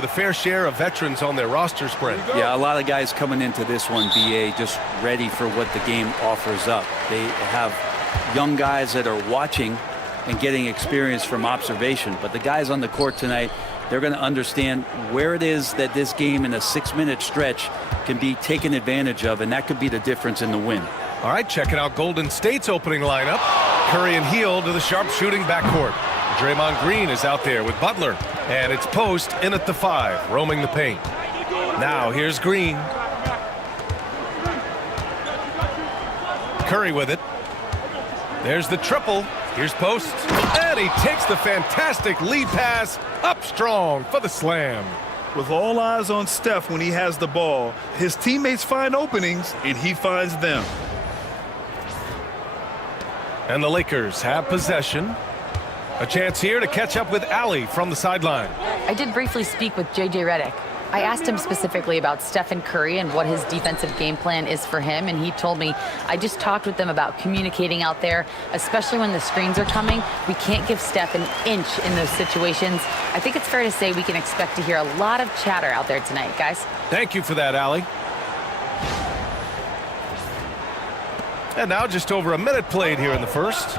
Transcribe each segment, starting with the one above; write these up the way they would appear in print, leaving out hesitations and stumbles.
with a fair share of veterans on their roster spread. Yeah, a lot of guys coming into this one, BA, just ready for what the game offers up. They have young guys that are watching and getting experience from observation. But the guys on the court tonight, they're going to understand where it is that this game in a 6-minute stretch can be taken advantage of, and that could be the difference in the win. All right, checking out Golden State's opening lineup. Curry and Hield to the sharpshooting backcourt. Draymond Green is out there with Butler. And it's Post in at the 5, roaming the paint. Now here's Green. Curry with it. There's the triple. Here's Post. And he takes the fantastic lead pass up strong for the slam. With all eyes on Steph when he has the ball, his teammates find openings and he finds them. And the Lakers have possession. A chance here to catch up with Allie from the sideline. I did briefly speak with J.J. Redick. I asked him specifically about Stephen Curry and what his defensive game plan is for him, and he told me, I just talked with them about communicating out there, especially when the screens are coming. We can't give Steph an inch in those situations. I think it's fair to say we can expect to hear a lot of chatter out there tonight, guys. Thank you for that, Allie. And now just over a minute played here in the first.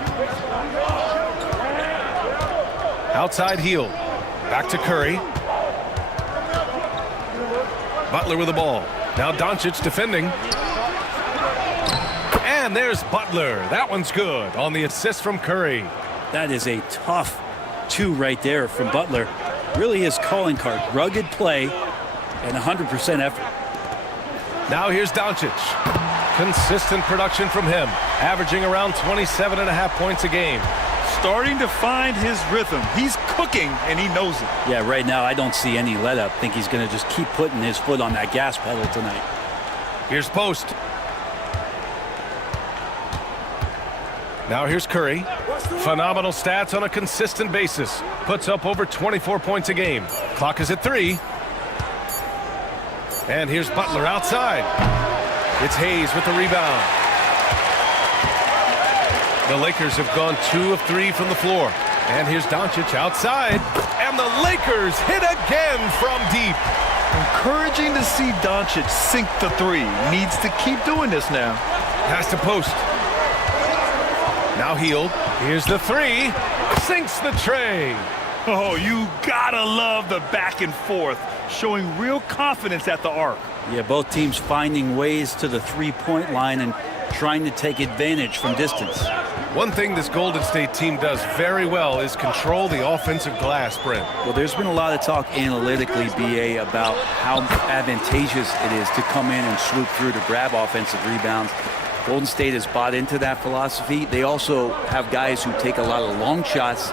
Outside Hield. Back to Curry. Butler with the ball. Now Doncic defending. And there's Butler. That one's good on the assist from Curry. That is a tough 2 right there from Butler. Really his calling card. Rugged play and 100% effort. Now here's Doncic. Consistent production from him. Averaging around 27.5 points a game. Starting to find his rhythm. He's cooking, and he knows it. Yeah, right now I don't see any let up. I think he's going to just keep putting his foot on that gas pedal tonight. Here's Post. Now here's Curry. Phenomenal stats on a consistent basis. Puts up over 24 points a game. Clock is at 3. And here's Butler outside. It's Hayes with the rebound. The Lakers have gone 2 of 3 from the floor. And here's Doncic outside. And the Lakers hit again from deep. Encouraging to see Doncic sink the 3. Needs to keep doing this now. Pass to Post. Now Hield. Here's the 3. Sinks the tray. Oh, you gotta love the back and forth. Showing real confidence at the arc. Yeah, both teams finding ways to the 3-point line and trying to take advantage from distance. One thing this Golden State team does very well is control the offensive glass, Brent. Well, there's been a lot of talk analytically, BA, about how advantageous it is to come in and swoop through to grab offensive rebounds. Golden State has bought into that philosophy. They also have guys who take a lot of long shots,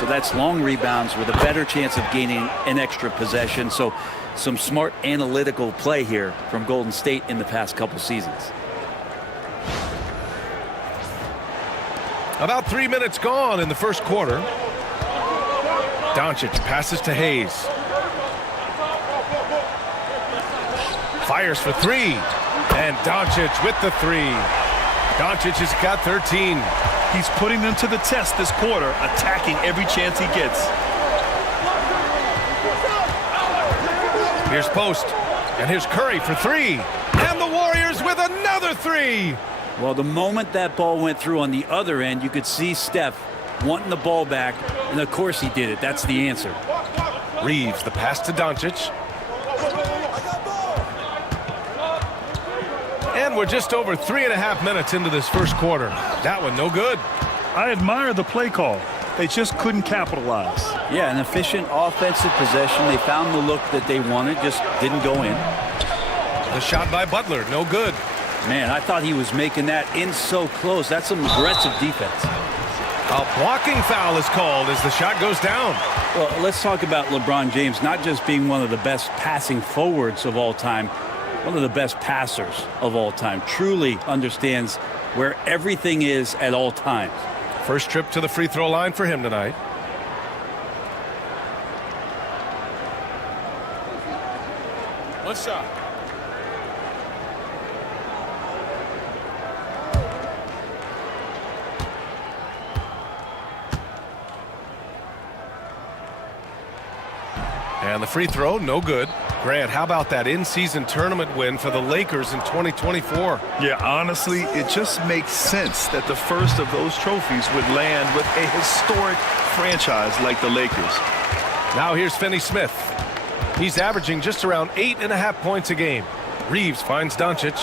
so that's long rebounds with a better chance of gaining an extra possession. So some smart analytical play here from Golden State in the past couple seasons. About 3 minutes gone in the first quarter. Doncic passes to Hayes. Fires for 3. And Doncic with the 3. Doncic has got 13. He's putting them to the test this quarter, attacking every chance he gets. Here's Post. And here's Curry for 3. And the Warriors with another 3. Well, the moment that ball went through on the other end, you could see Steph wanting the ball back, and of course he did it. That's the answer. Reeves, the pass to Doncic. And we're just over 3.5 minutes into this first quarter. That one no good. I admire the play call. They just couldn't capitalize. Yeah, an efficient offensive possession. They found the look that they wanted, just didn't go in. The shot by Butler, no good. Man, I thought he was making that in so close. That's some aggressive defense. A blocking foul is called as the shot goes down. Well, let's talk about LeBron James not just being one of the best passing forwards of all time, one of the best passers of all time. Truly understands where everything is at all times. First trip to the free throw line for him tonight. One shot. And the free throw, no good. Grant, how about that in-season tournament win for the Lakers in 2024? Yeah, honestly, it just makes sense that the first of those trophies would land with a historic franchise like the Lakers. Now here's Finney Smith. He's averaging just around 8.5 points a game. Reeves finds Doncic.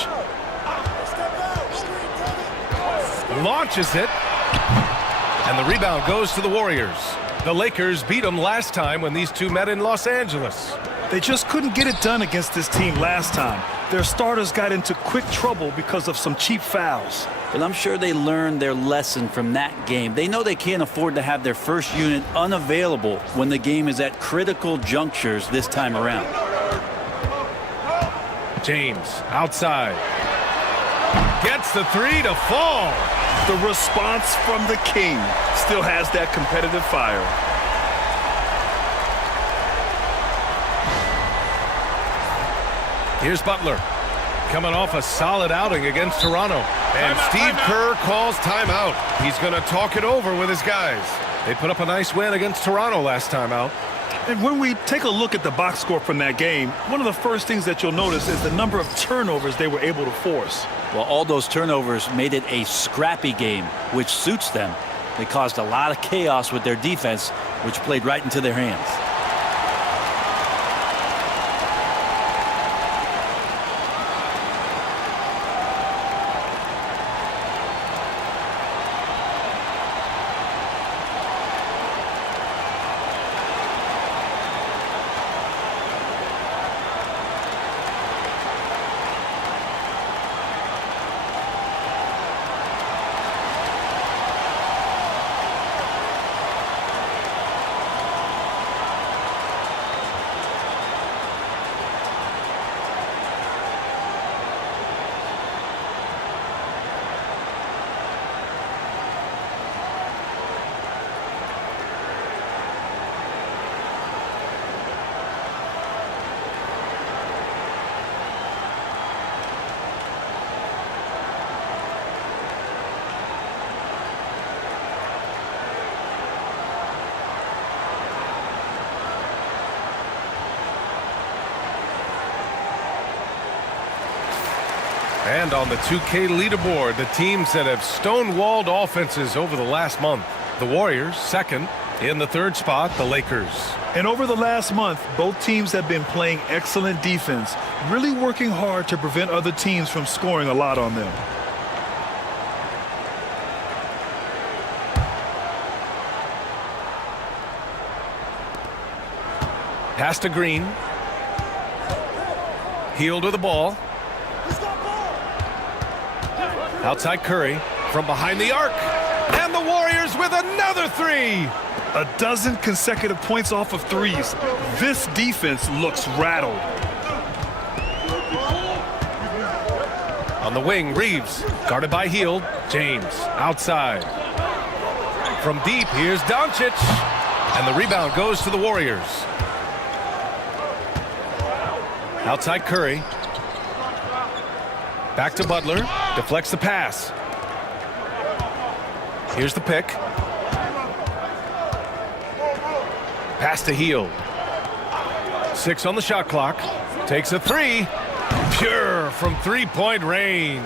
Launches it. And the rebound goes to the Warriors. The Lakers beat them last time when these two met in Los Angeles. They just couldn't get it done against this team last time. Their starters got into quick trouble because of some cheap fouls. But I'm sure they learned their lesson from that game. They know they can't afford to have their first unit unavailable when the game is at critical junctures this time around. James outside. Gets the three to fall. The response from the king still has that competitive fire. Here's Butler. Coming off a solid outing against Toronto. And Steve Kerr calls timeout. He's going to talk it over with his guys. They put up a nice win against Toronto last time out. And when we take a look at the box score from that game, one of the first things that you'll notice is the number of turnovers they were able to force. Well, all those turnovers made it a scrappy game, which suits them. They caused a lot of chaos with their defense, which played right into their hands. And on the 2K leaderboard, the teams that have stonewalled offenses over the last month. The Warriors, second. In the third spot, the Lakers. And over the last month, both teams have been playing excellent defense, really working hard to prevent other teams from scoring a lot on them. Pass to Green. Hield with the ball. Outside Curry from behind the arc. And the Warriors with another three. A dozen consecutive points off of threes. This defense looks rattled. On the wing, Reeves guarded by Hield. James outside. From deep, here's Doncic. And the rebound goes to the Warriors. Outside Curry. Back to Butler. Deflects the pass. Here's the pick. Pass to Hield. 6 on the shot clock. Takes a three. Pure from three-point range.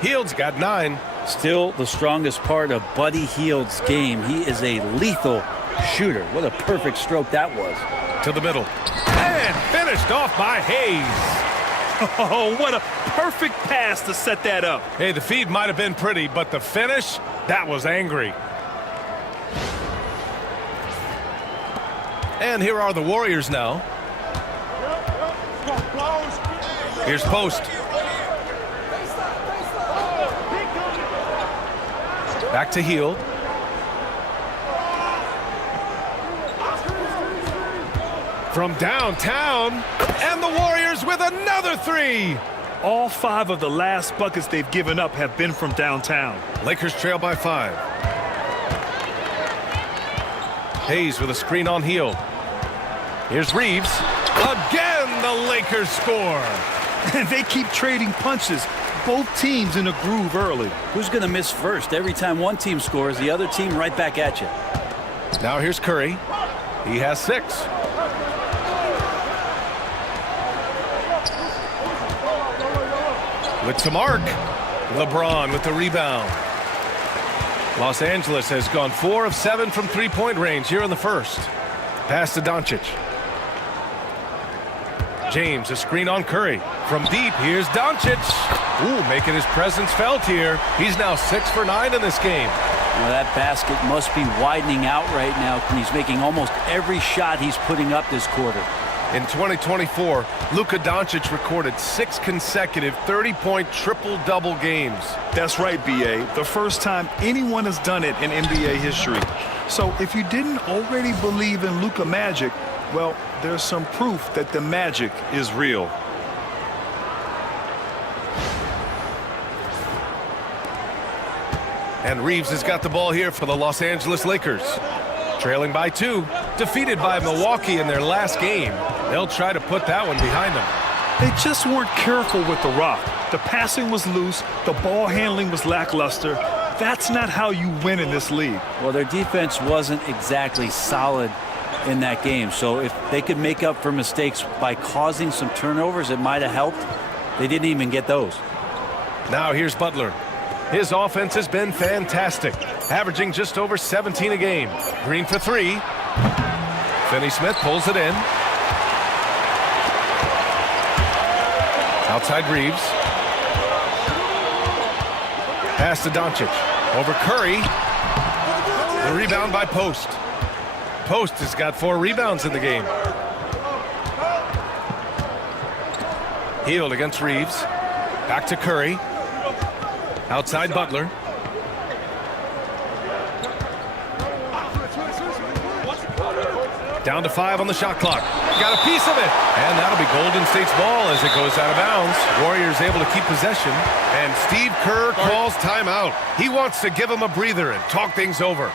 Hield's got 9. Still the strongest part of Buddy Hield's game. He is a lethal shooter. What a perfect stroke that was. To the middle. And finished off by Hayes. Oh, what a perfect pass to set that up. Hey, the feed might have been pretty, but the finish, that was angry. And here are the Warriors now. Here's Post. Back to Hield. From downtown, and the Warriors with another three. All 5 of the last buckets they've given up have been from downtown. Lakers trail by 5. Hayes with a screen on Hield. Here's Reeves. Again, the Lakers score. And they keep trading punches. Both teams in a groove early. Who's going to miss first? Every time one team scores, the other team right back at you. Now here's Curry. He has 6. with some arc. LeBron with the rebound. Los Angeles has gone 4 of 7 from three-point range here in the first. Pass to Doncic. James, a screen on Curry. From deep, here's Doncic. Ooh, making his presence felt here. He's now 6 for 9 in this game. Well, that basket must be widening out right now, and he's making almost every shot he's putting up this quarter. In 2024, Luka Doncic recorded 6 consecutive 30-point triple-double games. That's right, B.A. The first time anyone has done it in NBA history. So if you didn't already believe in Luka magic, well, there's some proof that the magic is real. And Reeves has got the ball here for the Los Angeles Lakers. Trailing by 2, defeated by Milwaukee in their last game. They'll try to put that one behind them. They just weren't careful with the rock. The passing was loose. The ball handling was lackluster. That's not how you win in this league. Well, their defense wasn't exactly solid in that game. So if they could make up for mistakes by causing some turnovers, it might have helped. They didn't even get those. Now here's Butler. His offense has been fantastic, averaging just over 17 a game. Green for 3. Finney-Smith pulls it in. Outside Reeves. Pass to Doncic. Over Curry. The rebound by Post. Post has got 4 rebounds in the game. Hield against Reeves. Back to Curry. Outside Butler. Down to 5 on the shot clock. Got a piece of it. And that'll be Golden State's ball as it goes out of bounds. Warriors able to keep possession. And Steve Kerr calls timeout. He wants to give him a breather and talk things over.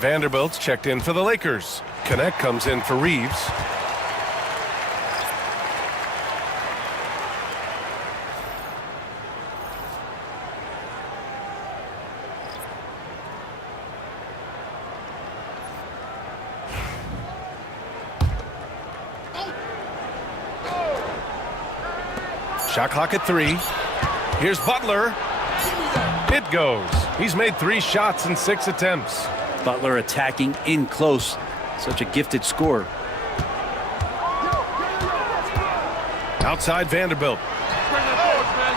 Vanderbilt's checked in for the Lakers. Connect comes in for Reeves. Shot clock at 3. Here's Butler. It goes. He's made 3 shots in 6 attempts. Butler attacking in close. Such a gifted scorer. Outside Vanderbilt.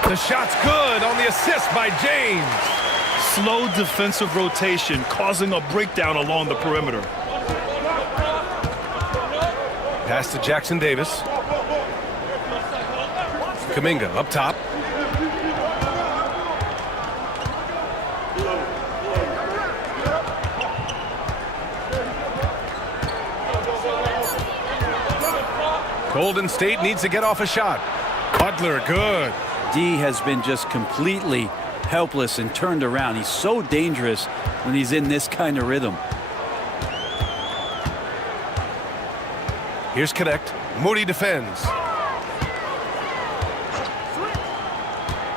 The shot's good on the assist by James. Slow defensive rotation causing a breakdown along the perimeter. Pass to Jackson Davis. Kuminga up top. Golden State needs to get off a shot. Butler, good. D has been just completely helpless and turned around. He's so dangerous when he's in this kind of rhythm. Here's Connect. Moody defends.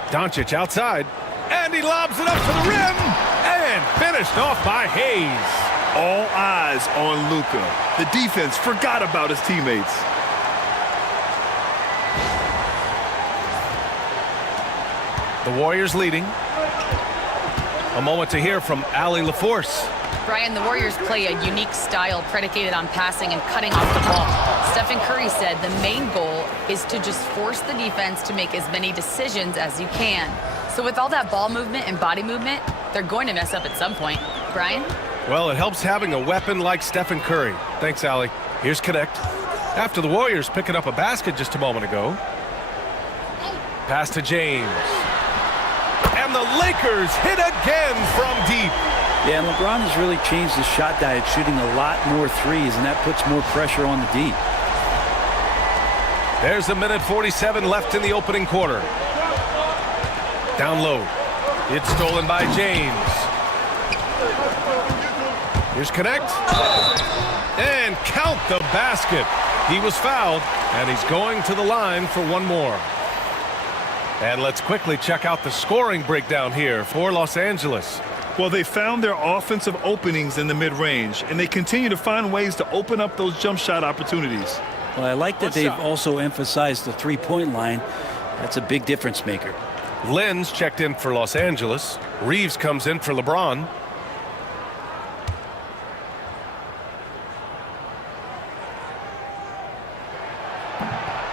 Doncic outside. And he lobs it up to the rim. And finished off by Hayes. All eyes on Luka. The defense forgot about his teammates. The Warriors leading. A moment to hear from Allie LaForce. Brian, the Warriors play a unique style predicated on passing and cutting off the ball. Stephen Curry said the main goal is to just force the defense to make as many decisions as you can. So with all that ball movement and body movement, they're going to mess up at some point. Brian? Well, it helps having a weapon like Stephen Curry. Thanks, Allie. Here's Connect. After the Warriors picking up a basket just a moment ago. Pass to James. And the Lakers hit again from deep. Yeah, and LeBron has really changed his shot diet, shooting a lot more threes, and that puts more pressure on the D. There's a minute 47 left in the opening quarter. Down low. It's stolen by James. Here's Connect. And count the basket. He was fouled, and he's going to the line for one more. And let's quickly check out the scoring breakdown here for Los Angeles. Well, they found their offensive openings in the mid-range, and they continue to find ways to open up those jump shot opportunities. Well, I like that they've also emphasized the three-point line. That's a big difference maker. Lenz checked in for Los Angeles. Reeves comes in for LeBron.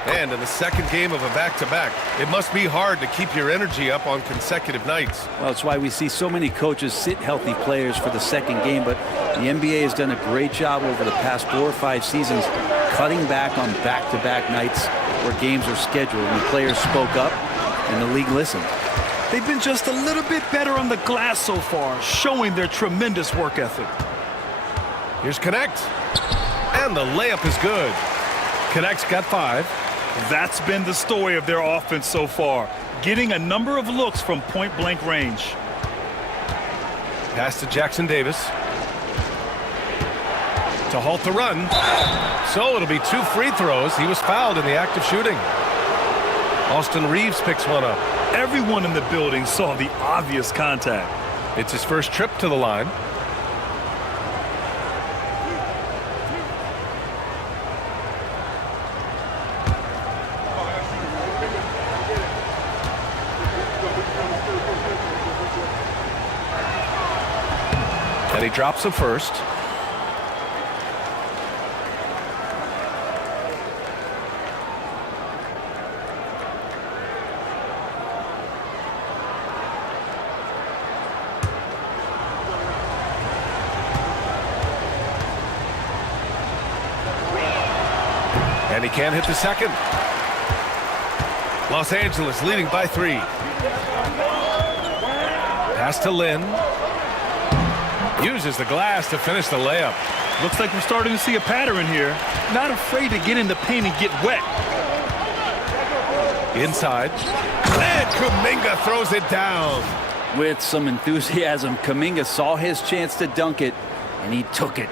And in the second game of a back-to-back, it must be hard to keep your energy up on consecutive nights. Well, that's why we see so many coaches sit healthy players for the second game, but the NBA has done a great job over the past 4 or 5 seasons cutting back on back-to-back nights where games are scheduled, and the players spoke up and the league listened. They've been just a little bit better on the glass so far, showing their tremendous work ethic. Here's Connect. And the layup is good. Connect's got 5. That's been the story of their offense so far, getting a number of looks from point-blank range. Pass to Jackson Davis. To halt the run. So it'll be 2 free throws. He was fouled in the act of shooting. Austin Reeves picks one up. Everyone in the building saw the obvious contact. It's his first trip to the line. And he drops the first. And he can't hit the second. Los Angeles leading by 3. Pass to Lynn. Uses the glass to finish the layup. Looks like we're starting to see a pattern here. Not afraid to get in the paint and get wet. Inside. And Kuminga throws it down. With some enthusiasm, Kuminga saw his chance to dunk it, and he took it.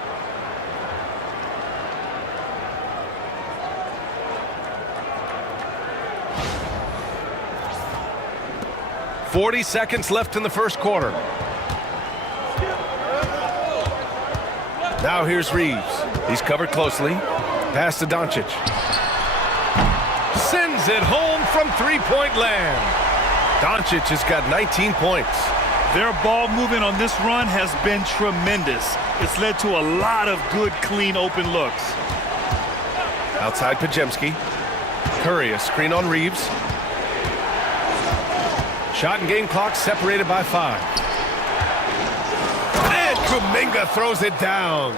.40 seconds left in the first quarter. Now here's Reeves. He's covered closely. Pass to Doncic. Sends it home from three-point land. Doncic has got 19 points. Their ball movement on this run has been tremendous. It's led to a lot of good, clean, open looks. Outside Pajemski. Curry, a screen on Reeves. Shot and game clock separated by 5. And Kuminga throws it down.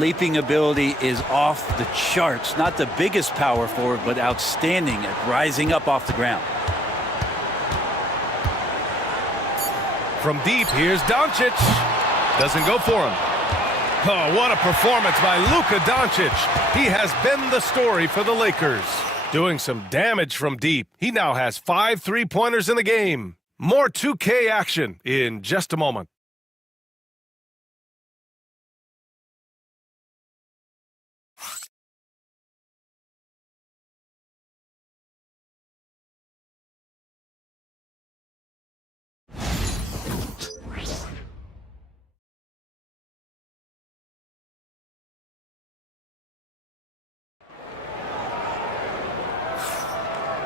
Leaping ability is off the charts. Not the biggest power forward, but outstanding at rising up off the ground. From deep, here's Doncic. Doesn't go for him. Oh, what a performance by Luka Doncic. He has been the story for the Lakers. Doing some damage from deep. He now has 5 3-pointers in the game. More 2K action in just a moment.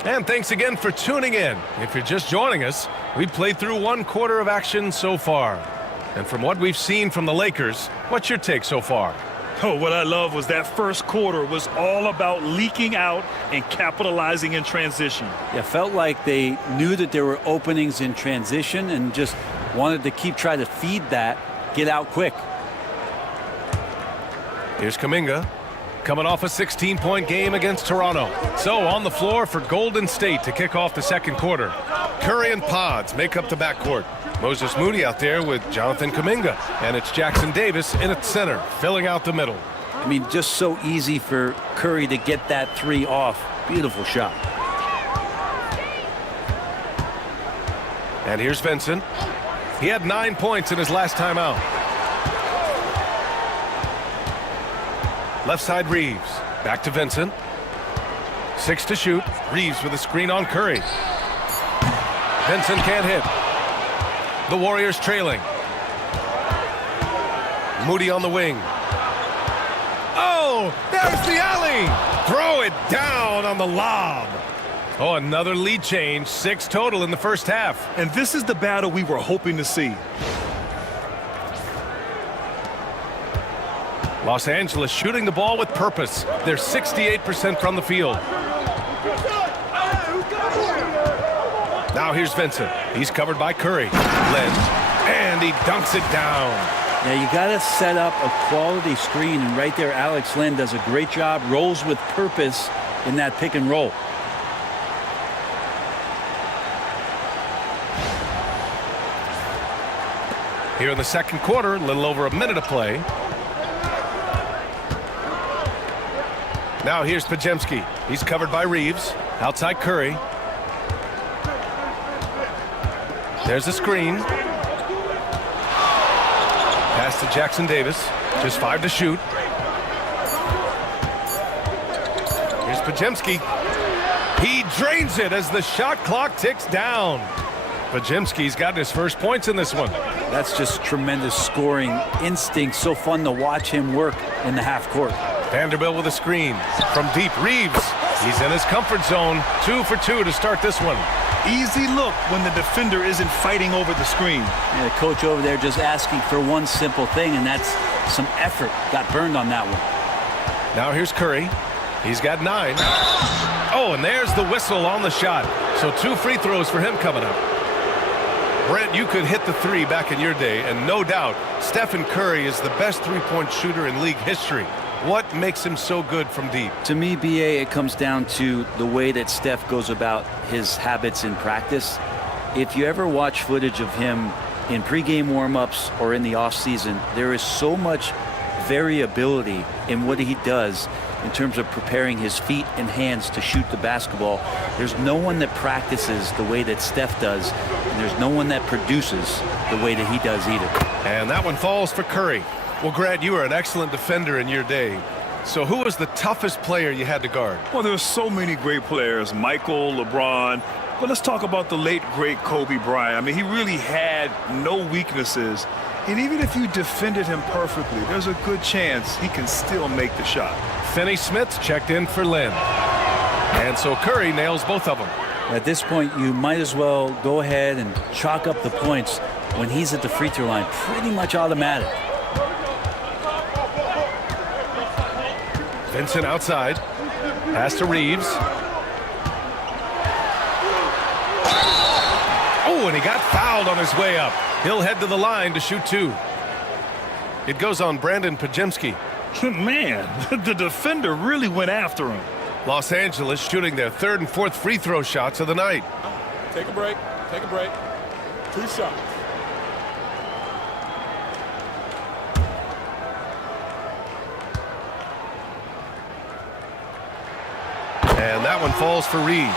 And thanks again for tuning in. If you're just joining us, we've played through 1 quarter of action so far. And from what we've seen from the Lakers, what's your take so far? Oh, what I love was that first quarter was all about leaking out and capitalizing in transition. Yeah, felt like they knew that there were openings in transition and just wanted to keep trying to feed that, get out quick. Here's Kuminga, coming off a 16-point game against Toronto. So on the floor for Golden State to kick off the second quarter. Curry and Pods make up the backcourt. Moses Moody out there with Jonathan Kuminga. And it's Jackson Davis in at center, filling out the middle. I mean, just so easy for Curry to get that 3 off. Beautiful shot. And here's Vincent. He had 9 points in his last time out. Left side Reeves. Back to Vincent. 6 to shoot. Reeves with a screen on Curry. Vincent can't hit. The Warriors trailing. Moody on the wing. Oh, there's the alley. Throw it down on the lob. Oh, another lead change. 6 total in the first half. And this is the battle we were hoping to see. Los Angeles shooting the ball with purpose. They're 68% from the field. Now here's Vincent. He's covered by Curry. Len. And he dunks it down. Now you got to set up a quality screen, and right there Alex Len does a great job, rolls with purpose in that pick and roll. Here in the second quarter, a little over a minute to play. Now here's Pajemski. He's covered by Reeves. Outside Curry. There's a screen. Pass to Jackson Davis. Just 5 to shoot. Here's Pajemski. He drains it as the shot clock ticks down. Pajemski's gotten his first points in this one. That's just tremendous scoring instinct. So fun to watch him work in the half court. Vanderbilt with a screen. From deep, Reeves. He's in his comfort zone. 2 for 2 to start this one. Easy look when the defender isn't fighting over the screen. And the coach over there just asking for one simple thing, and that's some effort. Got burned on that one. Now here's Curry. He's got 9. Oh, and there's the whistle on the shot. So 2 free throws for him coming up. Brent, you could hit the 3 back in your day, and no doubt Stephen Curry is the best three-point shooter in league history. What makes him so good from deep? To me, BA, it comes down to the way that Steph goes about his habits in practice. If you ever watch footage of him in pregame warm-ups or in the offseason, there is so much variability in what he does in terms of preparing his feet and hands to shoot the basketball. There's no one that practices the way that Steph does, and there's no one that produces the way that he does either. And that one falls for Curry. Well, Grant, you were an excellent defender in your day. So who was the toughest player you had to guard? Well, there's so many great players, Michael, LeBron. But let's talk about the late, great Kobe Bryant. I mean, he really had no weaknesses. And even if you defended him perfectly, there's a good chance he can still make the shot. Finney Smith checked in for Lynn. And so Curry nails both of them. At this point, you might as well go ahead and chalk up the points when he's at the free throw line. Pretty much automatic. Vincent outside. Pass to Reeves. Oh, and he got fouled on his way up. He'll head to the line to shoot 2. It goes on Brandon Pajemski. Man, the defender really went after him. Los Angeles shooting their 3rd and 4th free throw shots of the night. Take a break. Take a break. 2 shots. And that one falls for Reeves.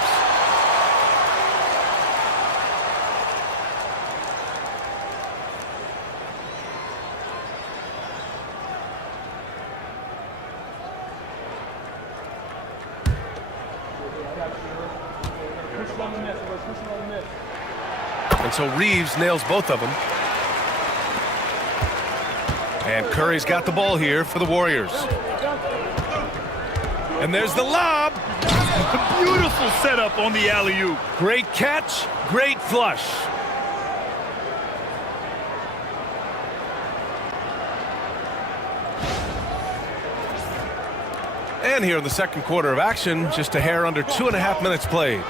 And so Reeves nails both of them. And Curry's got the ball here for the Warriors. And there's the lob. Beautiful setup on the alley-oop. Great catch, great flush. And here in the second quarter of action, just a hair under 2.5 minutes played.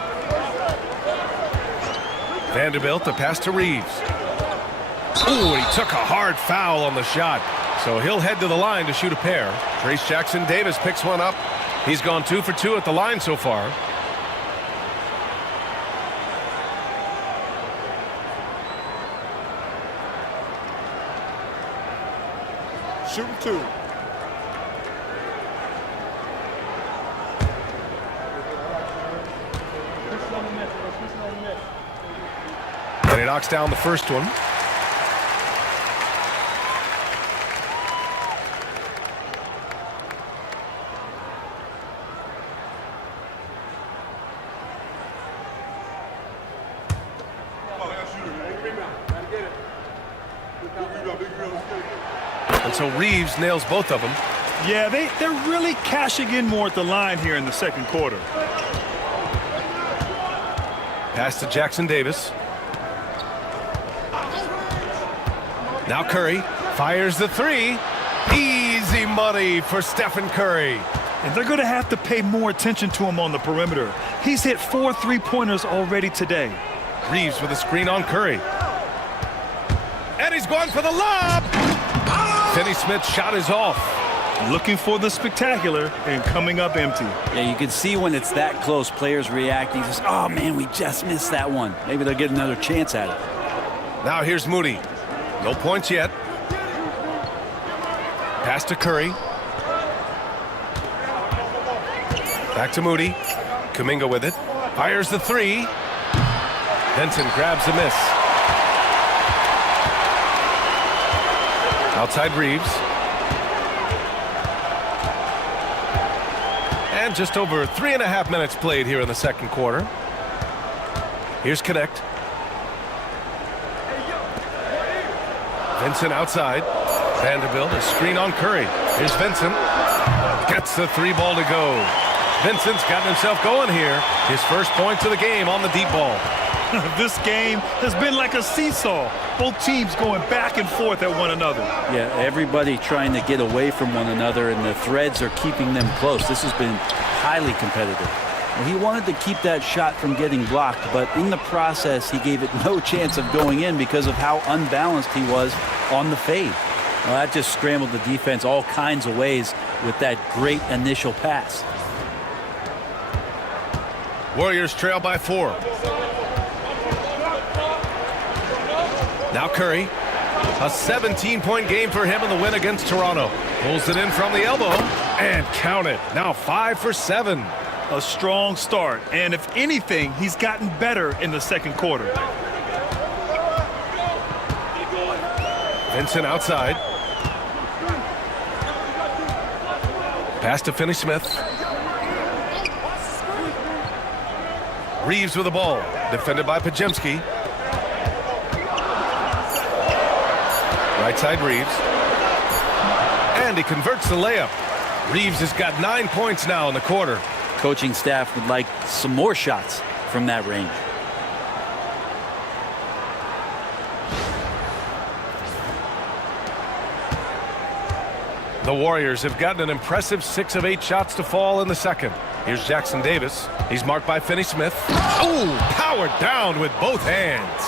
Vanderbilt, a pass to Reeves. Ooh, he took a hard foul on the shot. So he'll head to the line to shoot a pair. Trace Jackson Davis picks one up. He's gone 2 for 2 at the line so far. Shooting 2. And he knocks down the first one. And so Reeves nails both of them. Yeah, they're really cashing in more at the line here in the second quarter. Pass to Jackson Davis. Now Curry fires the 3. Easy money for Stephen Curry. And they're going to have to pay more attention to him on the perimeter. He's hit 4 3-pointers already today. Reeves with a screen on Curry. And he's going for the lob. Finney-Smith's shot is off. Looking for the spectacular and coming up empty. Yeah, you can see when it's that close, players reacting. Just, oh, man, we just missed that one. Maybe they'll get another chance at it. Now here's Moody. No points yet. Pass to Curry. Back to Moody. Kuminga with it. Fires the 3. Benson grabs a miss. Outside Reeves. And just over 3.5 minutes played here in the second quarter. Here's Connect. Vincent outside. Vanderbilt, a screen on Curry. Here's Vincent. Gets the 3 ball to go. Vincent's gotten himself going here. His first points of the game on the deep ball. This game has been like a seesaw. Both teams going back and forth at one another. Yeah, everybody trying to get away from one another, and the threads are keeping them close. This has been highly competitive. Well, he wanted to keep that shot from getting blocked, but in the process, he gave it no chance of going in because of how unbalanced he was on the fade. Well, that just scrambled the defense all kinds of ways with that great initial pass. Warriors trail by 4. Now Curry. A 17-point game for him in the win against Toronto. Pulls it in from the elbow and count it. Now 5 for 7. A strong start, and if anything, he's gotten better in the second quarter. Vincent outside. Pass to Finney-Smith. Reeves with the ball. Defended by Pajemski. Right side Reeves. And he converts the layup. Reeves has got 9 points now in the quarter. Coaching staff would like some more shots from that range. The Warriors have gotten an impressive 6 of 8 shots to fall in the second. Here's Jackson Davis. He's marked by Finney-Smith. Oh, powered down with both hands.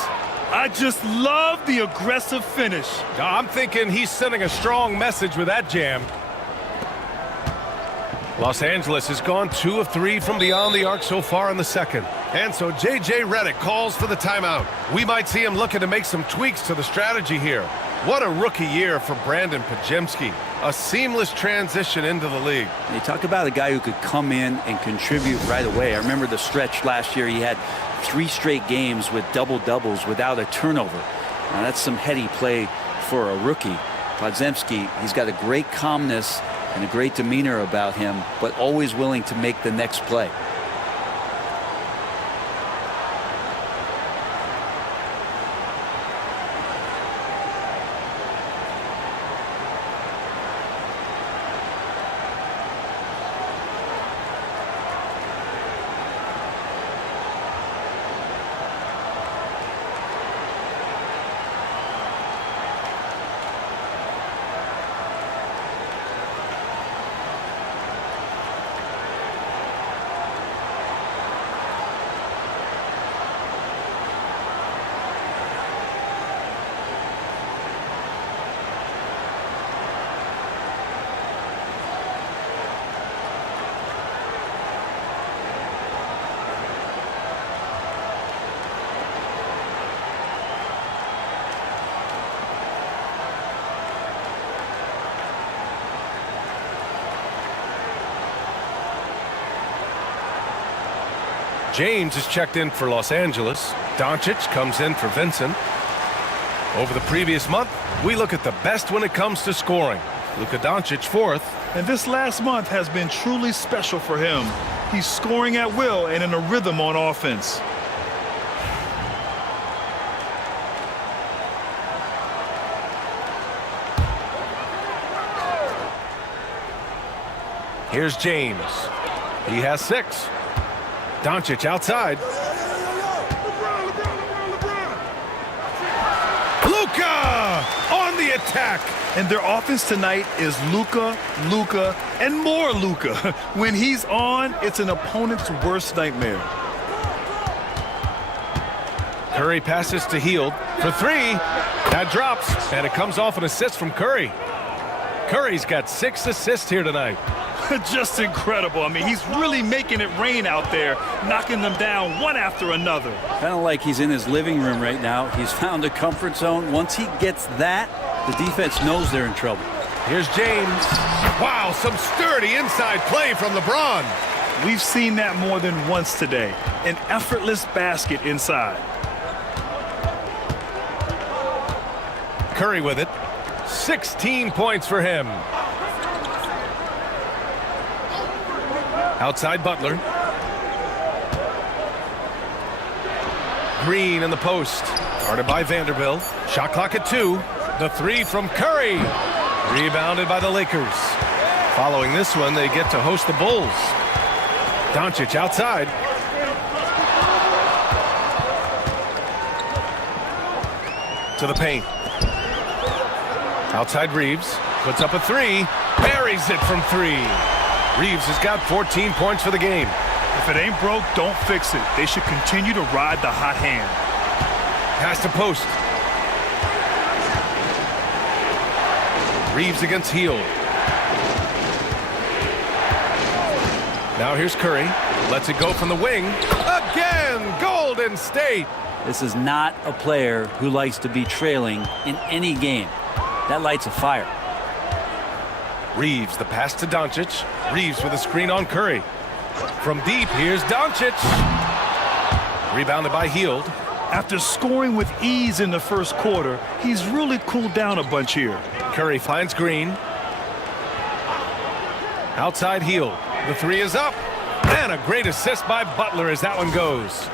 I just love the aggressive finish. I'm thinking he's sending a strong message with that jam. Los Angeles has gone 2 of 3 from beyond the arc so far in the second. And so J.J. Redick calls for the timeout. We might see him looking to make some tweaks to the strategy here. What a rookie year for Brandon Pajemski. A seamless transition into the league. You talk about a guy who could come in and contribute right away. I remember the stretch last year. He had 3 straight games with double-doubles without a turnover. Now, that's some heady play for a rookie. Pajemski, he's got a great calmness and a great demeanor about him, but always willing to make the next play. James is checked in for Los Angeles. Doncic comes in for Vincent. Over the previous month, we look at the best when it comes to scoring. Luka Doncic fourth. And this last month has been truly special for him. He's scoring at will and in a rhythm on offense. Here's James. He has 6. Doncic outside. Luka on the attack. And their offense tonight is Luka, Luka, and more Luka. When he's on, it's an opponent's worst nightmare. Curry passes to Hield for 3. That drops, and it comes off an assist from Curry. Curry's got 6 assists here tonight. Just incredible. I mean, he's really making it rain out there, knocking them down one after another. Kind of like he's in his living room right now. He's found a comfort zone. Once he gets that, the defense knows they're in trouble. Here's James. Wow, some sturdy inside play from LeBron. We've seen that more than once today. An effortless basket inside. Curry with it. 16 points for him. Outside Butler. Green in the post. Guarded by Vanderbilt. Shot clock at 2. The 3 from Curry. Rebounded by the Lakers. Following this one, they get to host the Bulls. Doncic outside. To the paint. Outside Reeves. Puts up a 3. Buries it from 3. Reeves has got 14 points for the game. If it ain't broke, don't fix it. They should continue to ride the hot hand. Pass to post. Reeves against Hield. Now here's Curry. Lets it go from the wing. Again, Golden State. This is not a player who likes to be trailing in any game. That lights a fire. Reeves, the pass to Doncic. Reeves with a screen on Curry. From deep, here's Doncic. Rebounded by Hield. After scoring with ease in the first quarter, he's really cooled down a bunch here. Curry finds Green. Outside Hield. The 3 is up. And a great assist by Butler as that one goes.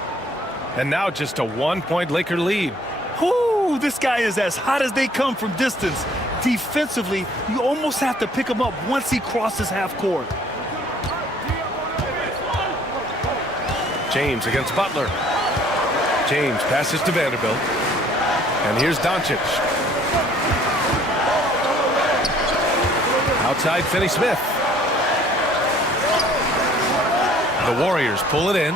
And now just a 1-point Laker lead. Whoo, this guy is as hot as they come from distance. Defensively, you almost have to pick him up once he crosses half court. James against Butler. James passes to Vanderbilt. And here's Doncic. Outside Finney-Smith. The Warriors pull it in.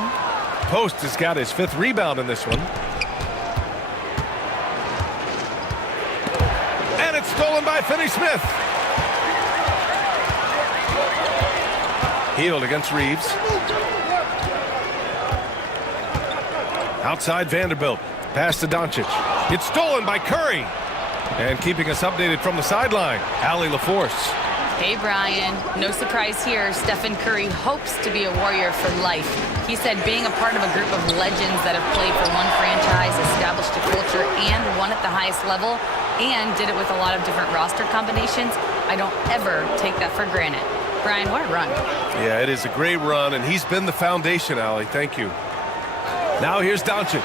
Post has got his 5th rebound in this one. And it's stolen by Finney-Smith. Hield against Reeves. Outside Vanderbilt. Pass to Doncic. It's stolen by Curry. And keeping us updated from the sideline, Allie LaForce. Hey, Brian. No surprise here. Stephen Curry hopes to be a Warrior for life. He said being a part of a group of legends that have played for one franchise, established a culture, and won at the highest level, and did it with a lot of different roster combinations, I don't ever take that for granted. Brian, what a run. Yeah, it is a great run, and he's been the foundation, Allie. Thank you. Now here's Doncic.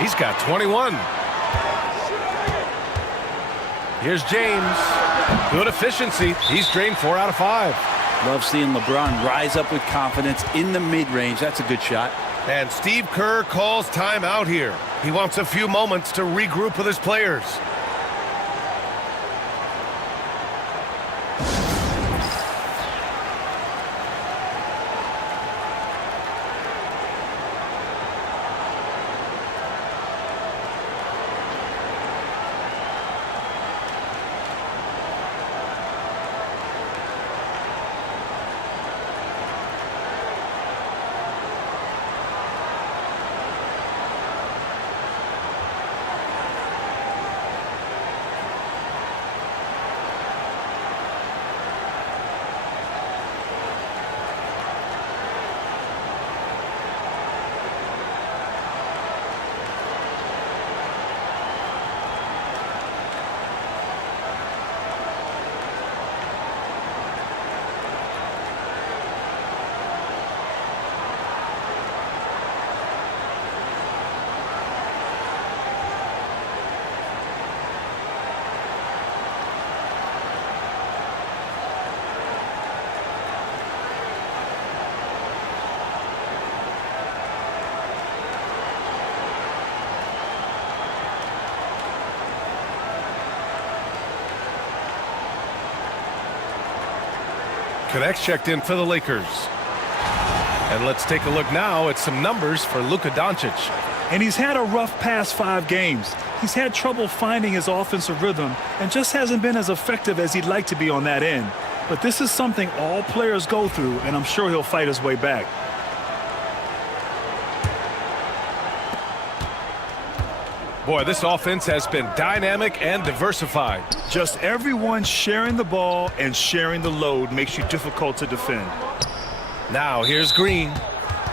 He's got 21. Here's James. Good efficiency. He's drained 4 out of 5. Love seeing LeBron rise up with confidence in the mid-range. That's a good shot. And Steve Kerr calls timeout here. He wants a few moments to regroup with his players. Malcolm X checked in for the Lakers. And let's take a look now at some numbers for Luka Doncic. And he's had a rough past 5 games. He's had trouble finding his offensive rhythm and just hasn't been as effective as he'd like to be on that end. But this is something all players go through, and I'm sure he'll fight his way back. Boy, this offense has been dynamic and diversified. Just everyone sharing the ball and sharing the load makes you difficult to defend. Now here's Green.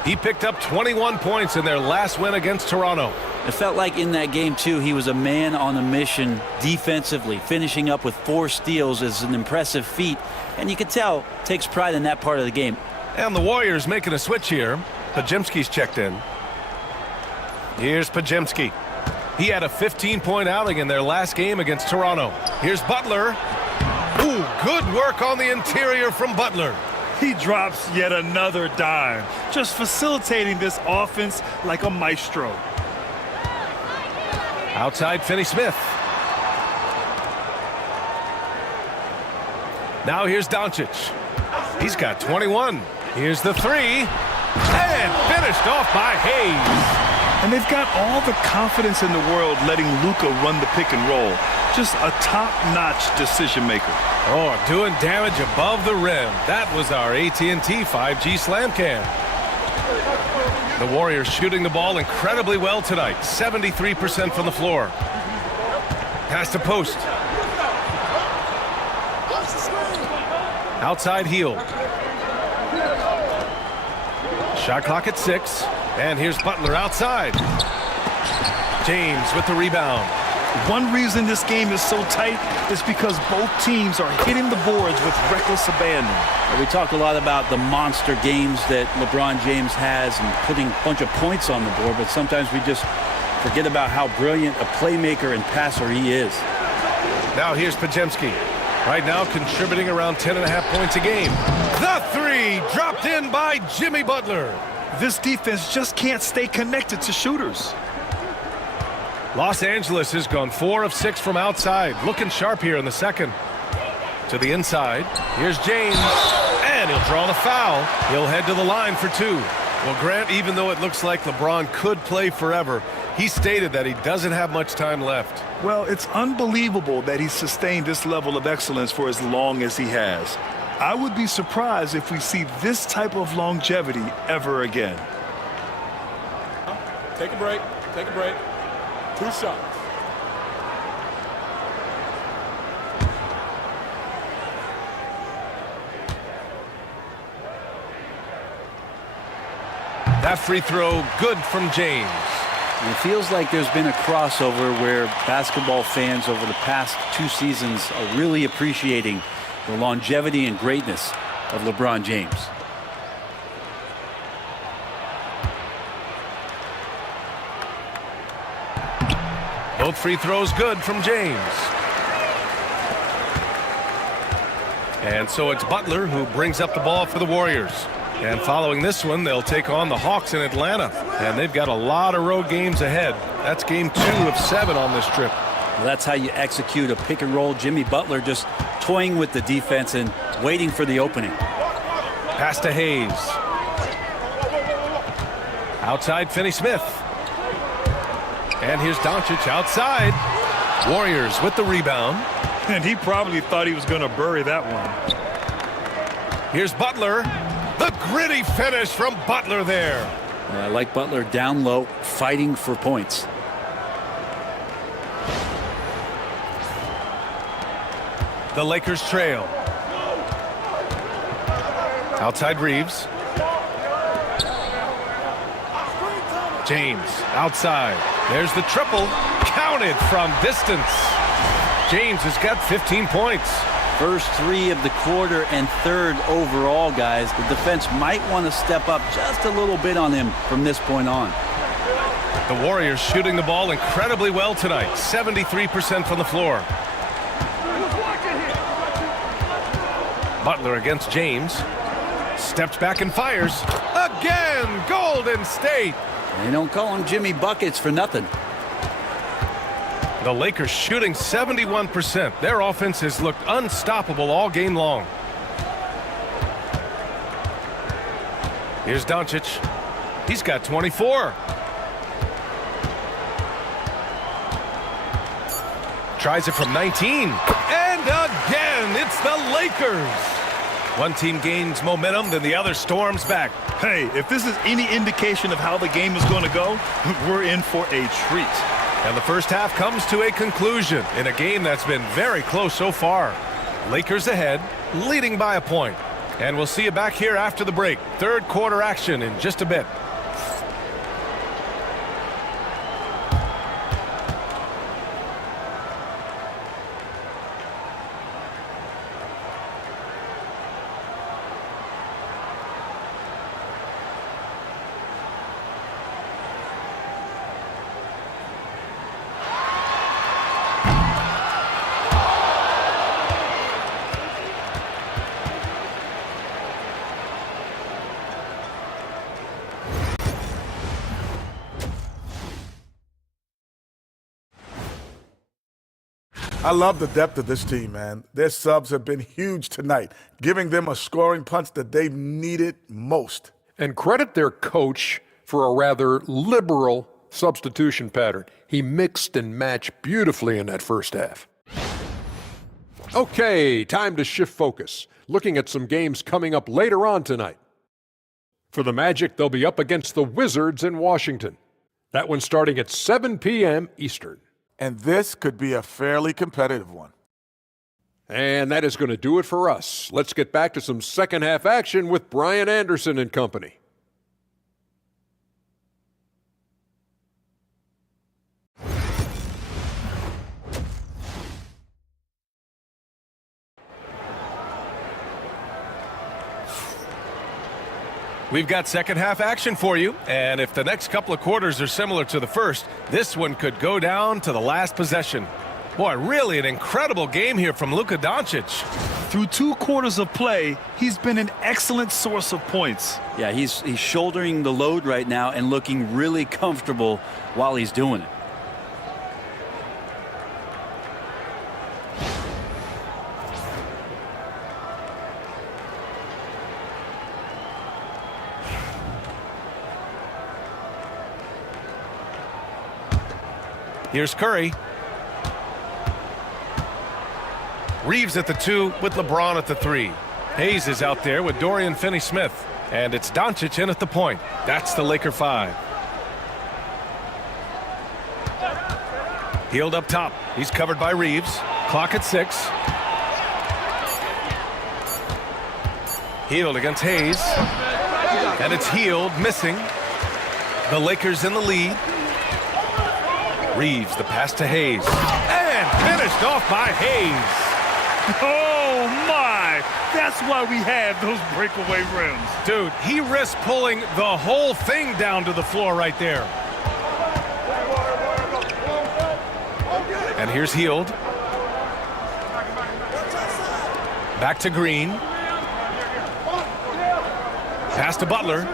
He picked up 21 points in their last win against Toronto. It felt like in that game, too, he was a man on a mission defensively. Finishing up with 4 steals is an impressive feat, and you can tell takes pride in that part of the game. And the Warriors making a switch here. Pajemski's checked in. Here's Pajemski. He had a 15-point outing in their last game against Toronto. Here's Butler. Ooh, good work on the interior from Butler. He drops yet another dime, just facilitating this offense like a maestro. Outside Finney-Smith. Now here's Doncic. He's got 21. Here's the 3. And finished off by Hayes. And they've got all the confidence in the world letting Luka run the pick and roll. Just a top-notch decision maker. Oh, doing damage above the rim. That was our AT&T 5G slam cam. The Warriors shooting the ball incredibly well tonight. 73% from the floor. Pass to post. Outside heel. Shot clock at 6. And here's Butler outside. James with the rebound. One reason this game is so tight is because both teams are hitting the boards with reckless abandon. We talk a lot about the monster games that LeBron James has and putting a bunch of points on the board, but sometimes we just forget about how brilliant a playmaker and passer he is. Now here's Pajemski. Right now contributing around 10.5 points a game. The 3 dropped in by Jimmy Butler. This defense just can't stay connected to shooters. Los Angeles has gone 4 of 6 from outside. Looking sharp here in the second. To the inside. Here's James. And he'll draw the foul. He'll head to the line for 2. Well, Grant, even though it looks like LeBron could play forever, he stated that he doesn't have much time left. Well, it's unbelievable that he's sustained this level of excellence for as long as he has. I would be surprised if we see this type of longevity ever again. Take a break. Take a break. 2 shots. That free throw good from James. And it feels like there's been a crossover where basketball fans over the past 2 seasons are really appreciating the longevity and greatness of LeBron James. Both free throws good from James. And so it's Butler who brings up the ball for the Warriors. And following this one, they'll take on the Hawks in Atlanta. And they've got a lot of road games ahead. That's game 2 of 7 on this trip. Well, that's how you execute a pick and roll. Jimmy Butler just toying with the defense and waiting for the opening. Pass to Hayes. Outside Finney-Smith. And here's Doncic outside. Warriors with the rebound. And he probably thought he was going to bury that one. Here's Butler. The gritty finish from Butler there. I like Butler down low, fighting for points. The Lakers trail. Outside Reeves. James outside. There's the triple. Counted from distance. James has got 15 points. First 3 of the quarter and 3rd overall, guys. The defense might want to step up just a little bit on him from this point on. The Warriors shooting the ball incredibly well tonight. 73% from the floor. Butler against James. Steps back and fires. Again, Golden State. They don't call him Jimmy Buckets for nothing. The Lakers shooting 71%. Their offense has looked unstoppable all game long. Here's Doncic. He's got 24. Tries it from 19. And again, it's the Lakers. One team gains momentum, then the other storms back. Hey, if this is any indication of how the game is going to go, we're in for a treat. And the first half comes to a conclusion in a game that's been very close so far. Lakers ahead, leading by a point. And we'll see you back here after the break. Third quarter action in just a bit. I love the depth of this team, man. Their subs have been huge tonight, giving them a scoring punch that they've needed most. And credit their coach for a rather liberal substitution pattern. He mixed and matched beautifully in that first half. Okay, time to shift focus. Looking at some games coming up later on tonight. For the Magic, they'll be up against the Wizards in Washington. That one starting at 7 p.m. Eastern. And this could be a fairly competitive one. And that is going to do it for us. Let's get back to some second half action with Brian Anderson and company. We've got second half action for you, and if the next couple of quarters are similar to the first, this one could go down to the last possession. Boy, really an incredible game here from Luka Doncic. Through 2 quarters of play, he's been an excellent source of points. Yeah, he's shouldering the load right now and looking really comfortable while he's doing it. Here's Curry. Reeves at the 2 with LeBron at the 3. Hayes is out there with Dorian Finney-Smith. And it's Doncic in at the point. That's the Laker 5. Hield up top. He's covered by Reeves. Clock at 6. Hield against Hayes. And it's Hield missing. The Lakers in the lead. Reeves, the pass to Hayes. And finished off by Hayes. Oh, my! That's why we have those breakaway rims. Dude, he risked pulling the whole thing down to the floor right there. And here's Hield. Back to Green. Pass to Butler.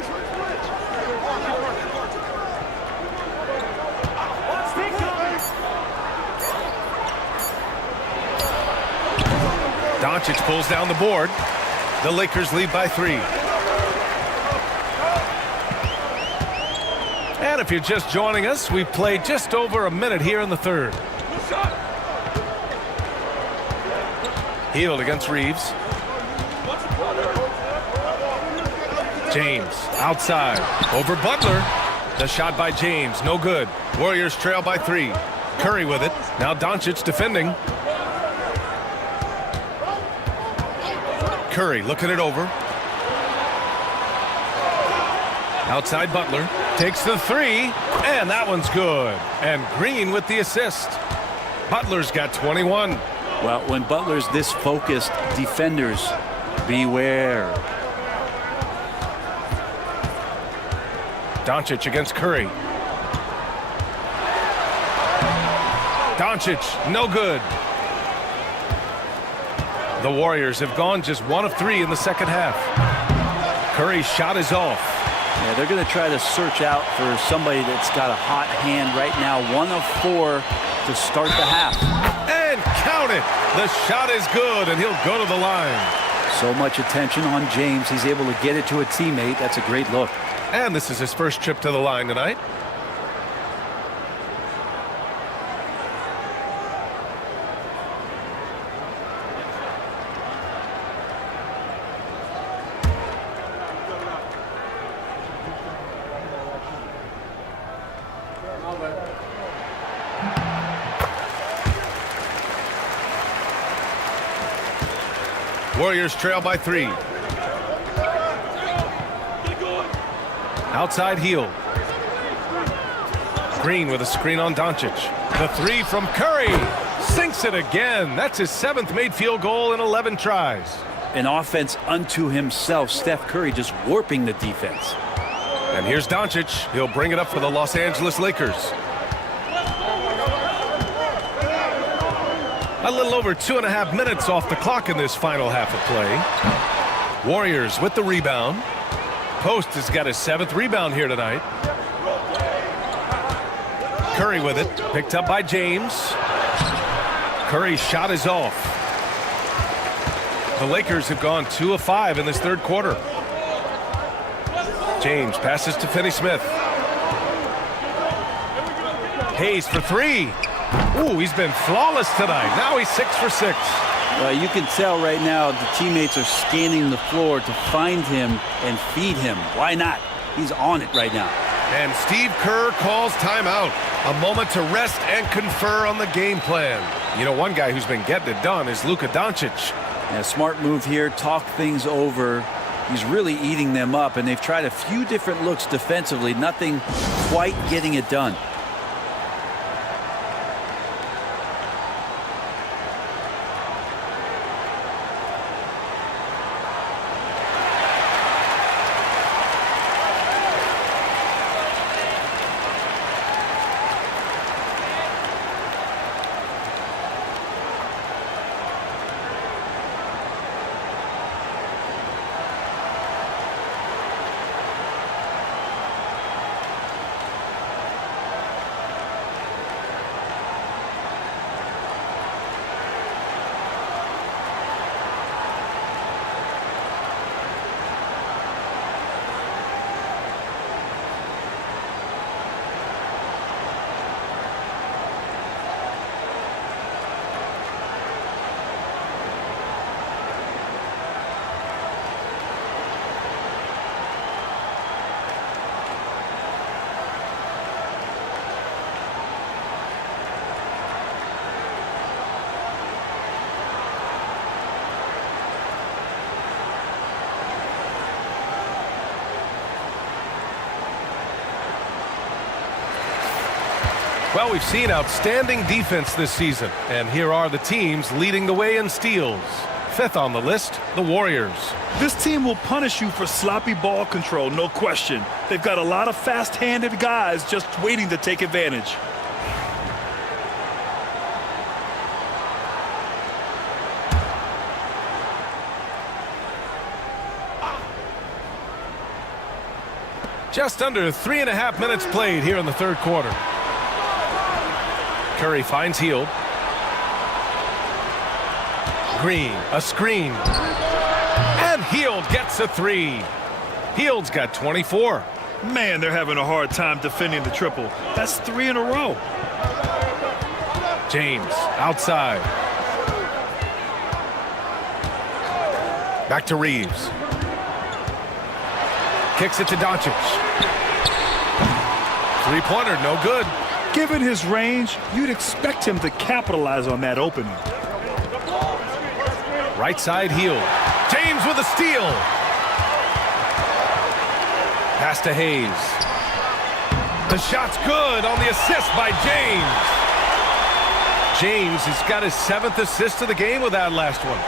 Doncic pulls down the board. The Lakers lead by 3. And if you're just joining us, we've played just over a minute here in the third. Hield against Reeves. James outside over Butler. The shot by James, no good. Warriors trail by 3. Curry with it. Now Doncic defending. Curry looking it over. Outside Butler. Takes the 3. And that one's good. And Green with the assist. Butler's got 21. Well, when Butler's this focused, defenders, beware. Doncic against Curry. Doncic, no good. The Warriors have gone just 1 of 3 in the second half. Curry's shot is off. Yeah, they're going to try to search out for somebody that's got a hot hand right now. 1 of 4 to start the half. And count it. The shot is good, and he'll go to the line. So much attention on James. He's able to get it to a teammate. That's a great look. And this is his first trip to the line tonight. Warriors trail by 3. Outside heel. Green with a screen on Doncic. The 3 from Curry. Sinks it again. That's his 7th made field goal in 11 tries. An offense unto himself. Steph Curry just warping the defense. And here's Doncic. He'll bring it up for the Los Angeles Lakers. A little over 2.5 minutes off the clock in this final half of play. Warriors with the rebound. Post has got his 7th rebound here tonight. Curry with it. Picked up by James. Curry's shot is off. The Lakers have gone 2 of 5 in this third quarter. James passes to Finney-Smith. Hayes for 3. Ooh, he's been flawless tonight. Now he's 6 for 6. You can tell right now the teammates are scanning the floor to find him and feed him. Why not? He's on it right now. And Steve Kerr calls timeout. A moment to rest and confer on the game plan. You know, one guy who's been getting it done is Luka Doncic. Yeah, smart move here. Talk things over. He's really eating them up, and they've tried a few different looks defensively. Nothing quite getting it done. Well, we've seen outstanding defense this season, and here are the teams leading the way in steals. 5th on the list, the Warriors. This team will punish you for sloppy ball control, no question. They've got a lot of fast-handed guys just waiting to take advantage. Just under 3.5 minutes played here in the third quarter. Curry finds Hield. Green, a screen. And Hield gets a 3. Hield's got 24. Man, they're having a hard time defending the triple. That's 3 in a row. James, outside. Back to Reeves. Kicks it to Doncic. Three-pointer, no good. Given his range, you'd expect him to capitalize on that opening. Right side Hield. James with a steal. Pass to Hayes. The shot's good on the assist by James. James has got his 7th assist of the game with that last one.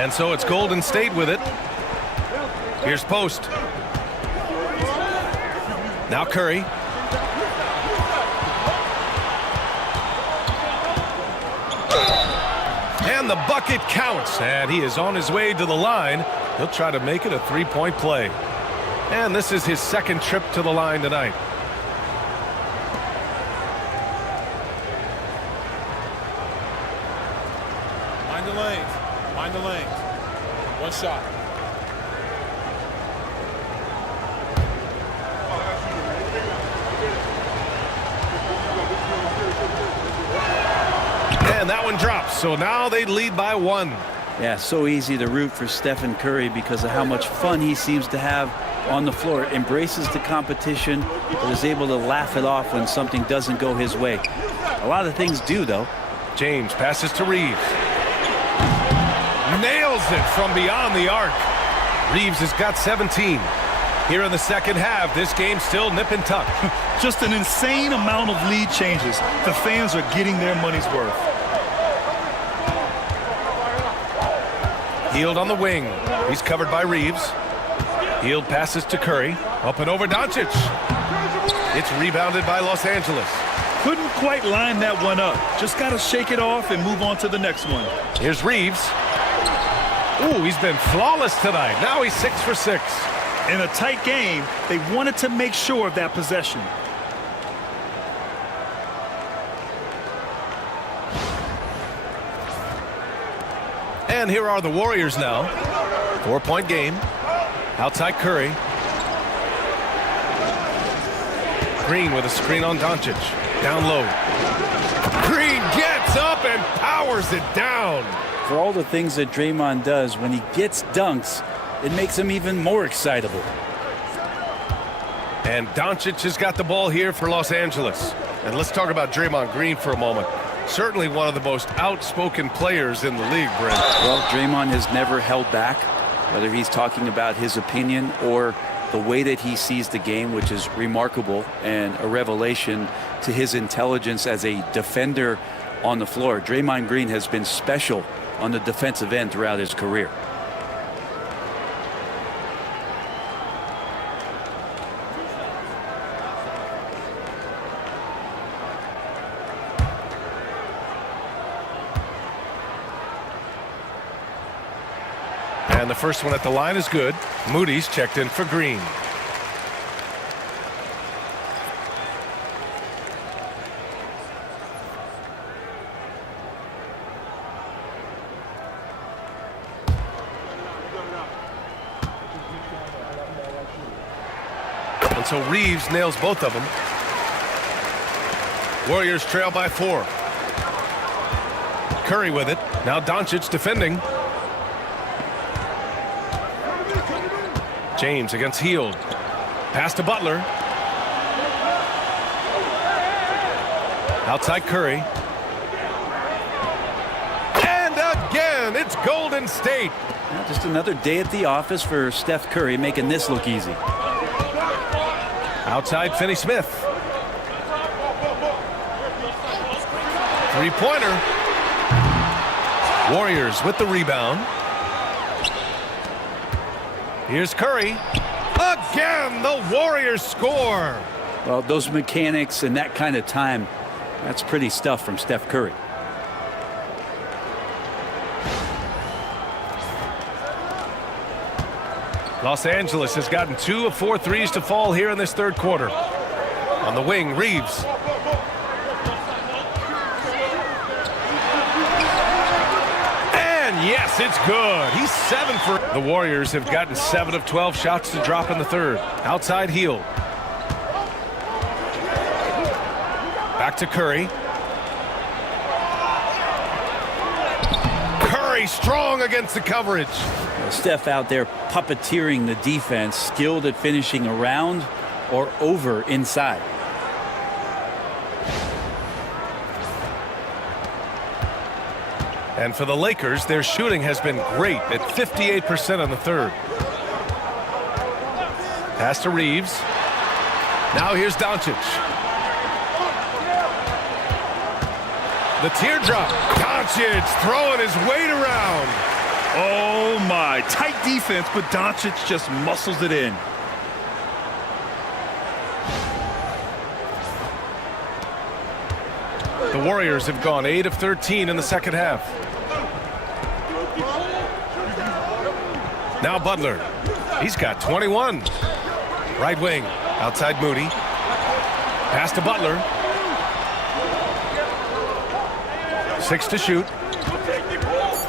And so it's Golden State with it. Here's Post. Now Curry. And the bucket counts. And he is on his way to the line. He'll try to make it a 3-point play. And this is his 2nd trip to the line tonight. Find the lane. One shot. And that one drops. So now they lead by 1. Yeah, so easy to root for Stephen Curry because of how much fun he seems to have on the floor. Embraces the competition, but is able to laugh it off when something doesn't go his way. A lot of things do, though. James passes to Reeves. Nails it from beyond the arc. Reeves has got 17. Here in the second half, this game's still nip and tuck. Just an insane amount of lead changes. The fans are getting their money's worth. Hield on the wing. He's covered by Reeves. Hield passes to Curry. Up and over Doncic. It's rebounded by Los Angeles. Couldn't quite line that one up. Just got to shake it off and move on to the next one. Here's Reeves. Ooh, he's been flawless tonight. Now he's 6 for 6. In a tight game, they wanted to make sure of that possession. And here are the Warriors now. 4-point game. Outside Curry. Green with a screen on Doncic. Down low. Green gets up and powers it down. For all the things that Draymond does, when he gets dunks, it makes him even more excitable. And Doncic has got the ball here for Los Angeles. And let's talk about Draymond Green for a moment. Certainly one of the most outspoken players in the league, Brent. Well, Draymond has never held back, whether he's talking about his opinion or the way that he sees the game, which is remarkable and a revelation to his intelligence as a defender on the floor. Draymond Green has been special on the defensive end throughout his career. And the first one at the line is good. Moody's checked in for Green. And so Reeves nails both of them. Warriors trail by 4. Curry with it. Now Doncic defending. James against Hield. Pass to Butler. Outside Curry. And again, it's Golden State. Well, just another day at the office for Steph Curry, making this look easy. Outside Finney-Smith. Three-pointer. Warriors with the rebound. Here's Curry. Again, the Warriors score. Well, those mechanics and that kind of time, that's pretty stuff from Steph Curry. Los Angeles has gotten 2 of 4 threes to fall here in this third quarter. On the wing, Reeves. Yes, it's good. He's 7 for. The Warriors have gotten 7 of 12 shots to drop in the third. Outside Hield. Back to Curry. Curry strong against the coverage. Steph out there puppeteering the defense, skilled at finishing around or over inside. And for the Lakers, their shooting has been great at 58% in the third. Pass to Reeves. Now here's Doncic. The teardrop. Doncic throwing his weight around. Oh my, tight defense, but Doncic just muscles it in. The Warriors have gone 8 of 13 in the second half. Now Butler. He's got 21. Right wing. Outside Moody. Pass to Butler. 6 to shoot.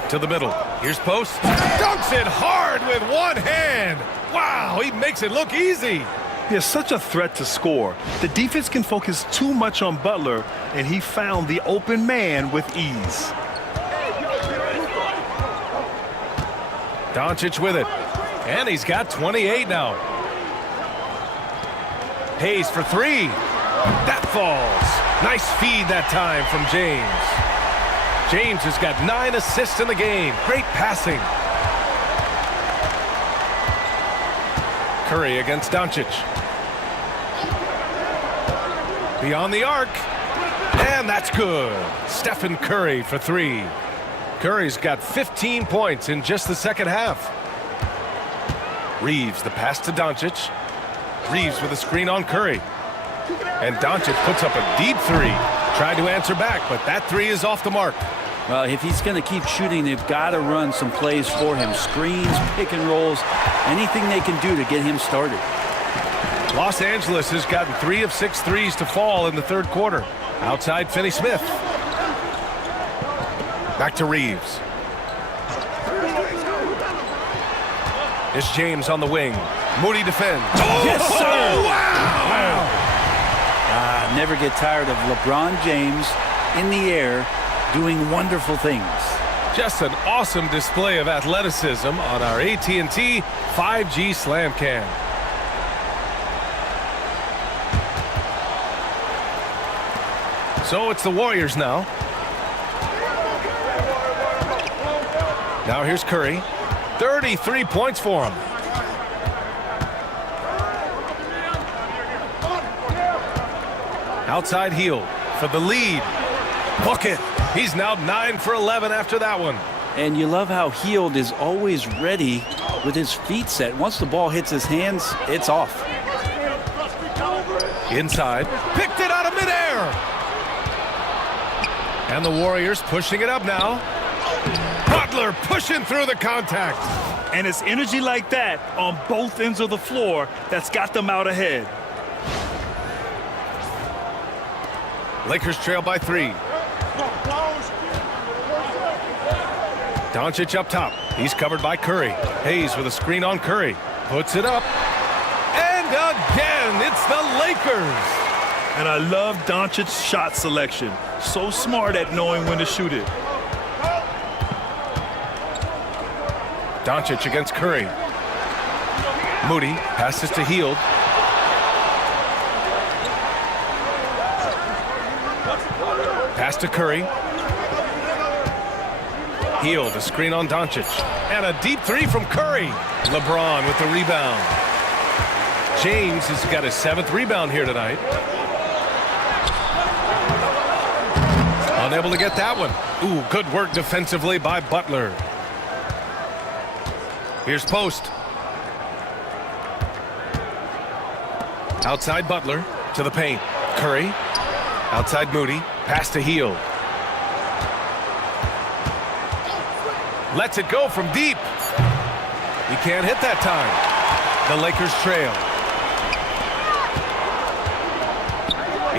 To the middle. Here's post. Dunks it hard with one hand. Wow, he makes it look easy. He is such a threat to score. The defense can focus too much on Butler, and he found the open man with ease. Doncic with it. And he's got 28 now. Hayes for three. That falls. Nice feed that time from James. James has got 9 assists in the game. Great passing. Curry against Doncic. Beyond the arc. And that's good. Stephen Curry for three. Curry's got 15 points in just the second half. Reeves, the pass to Doncic. Reeves with a screen on Curry. And Doncic puts up a deep three. Tried to answer back, but that three is off the mark. Well, if he's going to keep shooting, they've got to run some plays for him. Screens, pick and rolls, anything they can do to get him started. Los Angeles has gotten 3 of 6 threes to fall in the third quarter. Outside Finney-Smith. Back to Reeves. It's James on the wing. Moody defends. Oh, yes, sir! Wow! Never get tired of LeBron James in the air doing wonderful things. Just an awesome display of athleticism on our AT&T 5G Slam Cam. So it's the Warriors now. Now here's Curry. 33 points for him. Outside Hield for the lead. Bucket. He's now 9 for 11 after that one. And you love how Hield is always ready with his feet set. Once the ball hits his hands, it's off. Inside. Picked it out of midair. And the Warriors pushing it up now. Butler pushing through the contact. And it's energy like that on both ends of the floor that's got them out ahead. Lakers trail by 3. Doncic up top. He's covered by Curry. Hayes with a screen on Curry. Puts it up. And again, it's the Lakers. And I love Doncic's shot selection. So smart at knowing when to shoot it. Doncic against Curry. Moody passes to Hield. Pass to Curry. Hield, a screen on Doncic. And a deep three from Curry. LeBron with the rebound. James has got his 7th rebound here tonight. Unable to get that one. Ooh, good work defensively by Butler. Here's post. Outside Butler to the paint. Curry. Outside Moody. Pass to Hield. Lets it go from deep. He can't hit that time. The Lakers trail.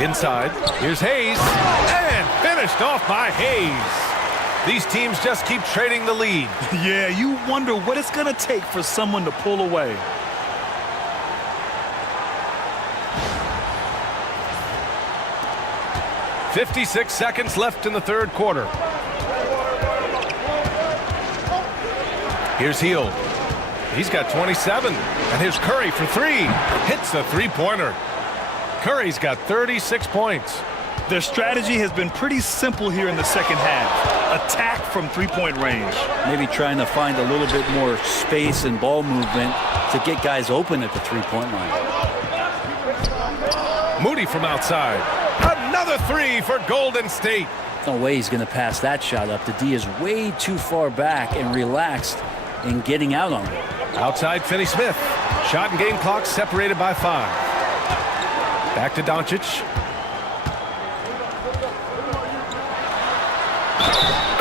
Inside. Here's Hayes. And finished off by Hayes. These teams just keep trading the lead. Yeah, you wonder what it's going to take for someone to pull away. .56 seconds left in the third quarter. Here's Hield. He's got 27. And here's Curry for three. Hits the three-pointer. Curry's got 36 points. Their strategy has been pretty simple here in the second half. Attack from three-point range. Maybe trying to find a little bit more space and ball movement to get guys open at the three-point line. Moody from outside. Another three for Golden State. No way he's going to pass that shot up. The D is way too far back and relaxed in getting out on it. Outside Finney-Smith. Shot and game clock separated by 5. Back to Doncic.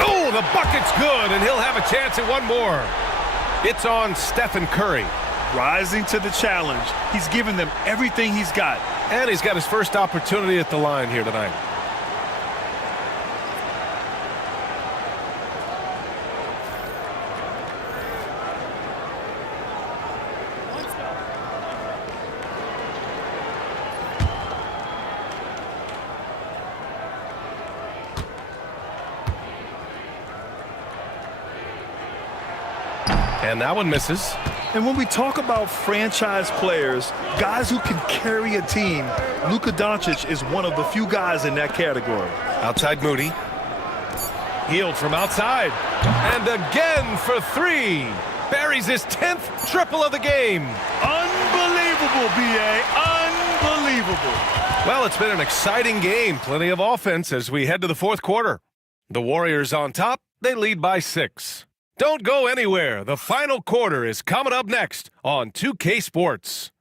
Oh, the bucket's good, and he'll have a chance at one more. It's on Stephen Curry. Rising to the challenge. He's given them everything he's got. And he's got his first opportunity at the line here tonight. And that one misses. And when we talk about franchise players, guys who can carry a team, Luka Doncic is one of the few guys in that category. Outside Moody. Healed from outside. And again for three. Buries his 10th triple of the game. Unbelievable, B.A. Unbelievable. Well, it's been an exciting game. Plenty of offense as we head to the fourth quarter. The Warriors on top. They lead by 6. Don't go anywhere. The final quarter is coming up next on 2K Sports.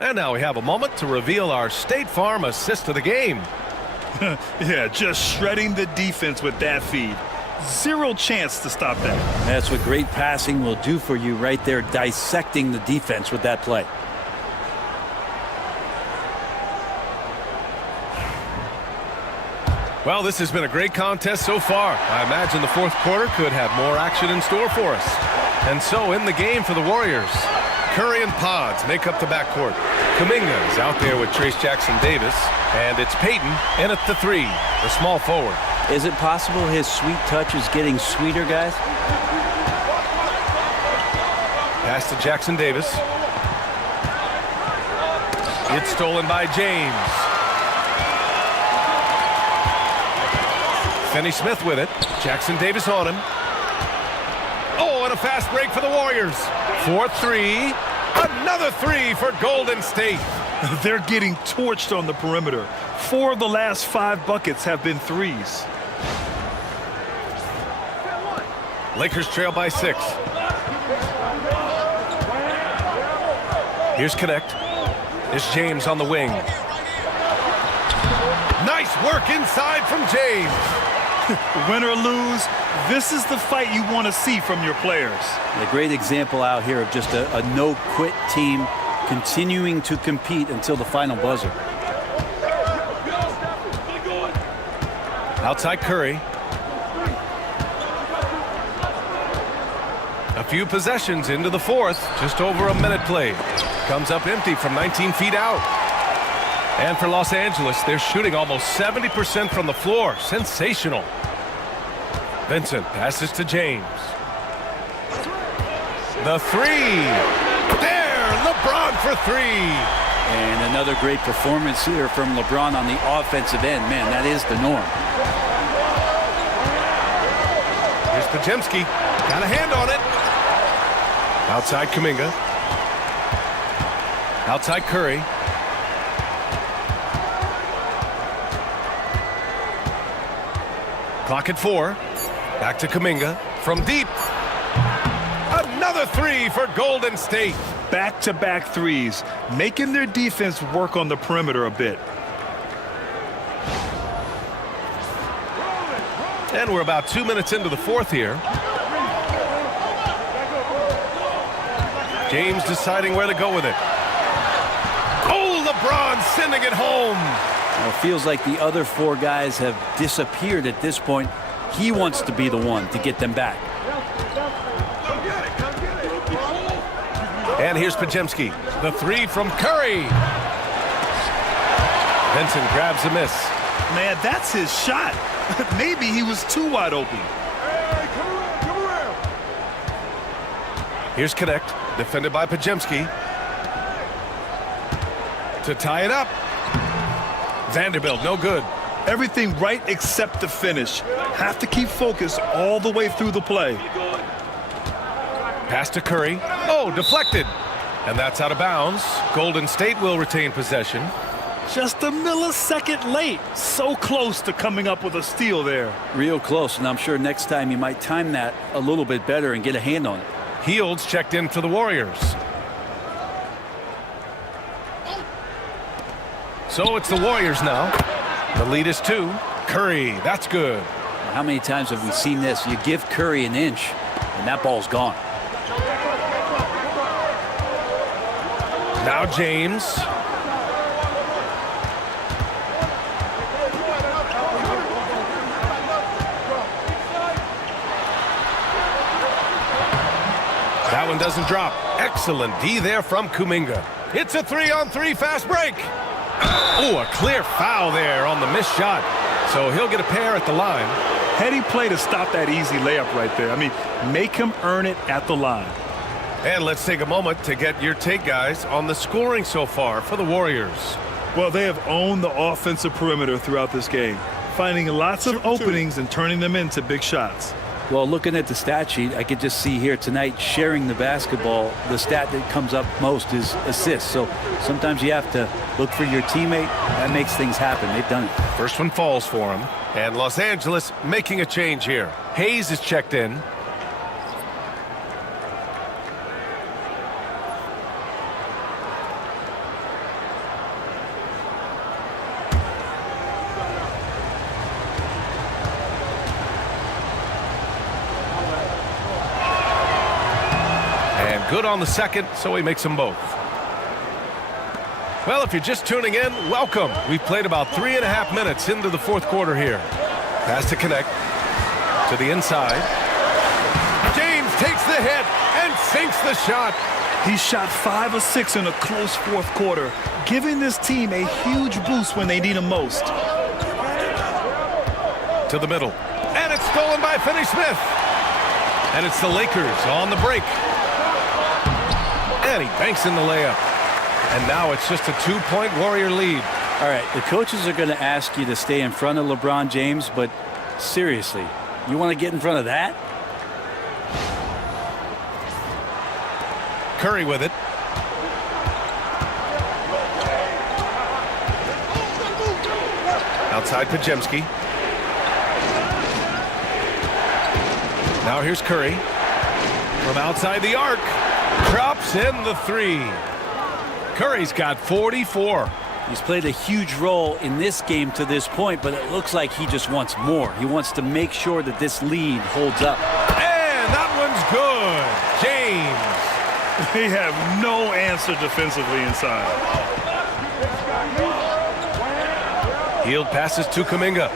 And now we have a moment to reveal our State Farm assist of the game. Yeah, just shredding the defense with that feed. Zero chance to stop that. That's what great passing will do for you right there, dissecting the defense with that play. Well, this has been a great contest so far. I imagine the fourth quarter could have more action in store for us. And so in the game for the Warriors, Curry and Pods make up the backcourt. Kuminga is out there with Trace Jackson-Davis, and it's Payton in at the 3, the small forward. Is it possible his sweet touch is getting sweeter, guys? Pass to Jackson-Davis. It's stolen by James. Finney-Smith with it. Jackson-Davis on him. Oh, and a fast break for the Warriors. 4-3. Another 3 for Golden State. They're getting torched on the perimeter. 4 of the last 5 buckets have been threes. Lakers trail by 6. Here's Connect. It's James on the wing. Nice work inside from James. Win or lose, this is the fight you want to see from your players. A great example out here of just a no-quit team continuing to compete until the final buzzer. Outside Curry. A few possessions into the fourth. Just over a minute played. Comes up empty from 19 feet out. And for Los Angeles, they're shooting almost 70% from the floor. Sensational. Vincent passes to James. The 3. There, LeBron for 3. And another great performance here from LeBron on the offensive end. Man, that is the norm. Here's Podziemski. Got a hand on it. Outside Kuminga. Outside Curry. Clock at 4. Back to Kuminga from deep. Another 3 for Golden State. Back-to-back threes, making their defense work on the perimeter a bit. And we're about 2 minutes into the fourth here. James deciding where to go with it. Oh, LeBron sending it home. Well, it feels like the other 4 guys have disappeared at this point. He wants to be the one to get them back. And here's Podziemski. The 3 from Curry. Vincent grabs a miss. Man, that's his shot. Maybe he was too wide open. Here's Connect. Defended by Podziemski. To tie it up. Vanderbilt, no good. Everything right except the finish. Have to keep focused all the way through the play. Pass to Curry. Oh, deflected. And that's out of bounds. Golden State will retain possession. Just a millisecond late. So close to coming up with a steal there. Real close, and I'm sure next time you might time that a little bit better and get a hand on it. Fields checked in for the Warriors. So it's the Warriors now. The lead is 2. Curry, that's good. How many times have we seen this? You give Curry an inch, and that ball's gone. Now James. That one doesn't drop. Excellent D there from Kuminga. It's a 3-on-3 fast break. Oh, a clear foul there on the missed shot. So he'll get a pair at the line. Heady play to stop that easy layup right there. I mean, make him earn it at the line. And let's take a moment to get your take, guys, on the scoring so far for the Warriors. Well, they have owned the offensive perimeter throughout this game, finding lots of openings and turning them into big shots. Well, looking at the stat sheet, I could just see here tonight sharing the basketball. The stat that comes up most is assists. So sometimes you have to look for your teammate. That makes things happen. They've done it. First one falls for him. And Los Angeles making a change here. Hayes is checked in. Good on the second, so he makes them both. Well, if you're just tuning in, welcome. We've played about 3.5 minutes into the fourth quarter here. Pass to connect. To the inside. James takes the hit and sinks the shot. He shot 5 of 6 in a close fourth quarter, giving this team a huge boost when they need him most. To the middle. And it's stolen by Finney-Smith. And it's the Lakers on the break. And he banks in the layup. And now it's just a 2-point Warrior lead. All right, the coaches are going to ask you to stay in front of LeBron James, but seriously, you want to get in front of that? Curry with it. Outside Pajemski. Now here's Curry. From outside the arc. Drops in the 3. Curry's got 44. He's played a huge role in this game to this point, but it looks like he just wants more. He wants to make sure that this lead holds up. And that one's good. James. They have no answer defensively inside. Hield passes to Kuminga.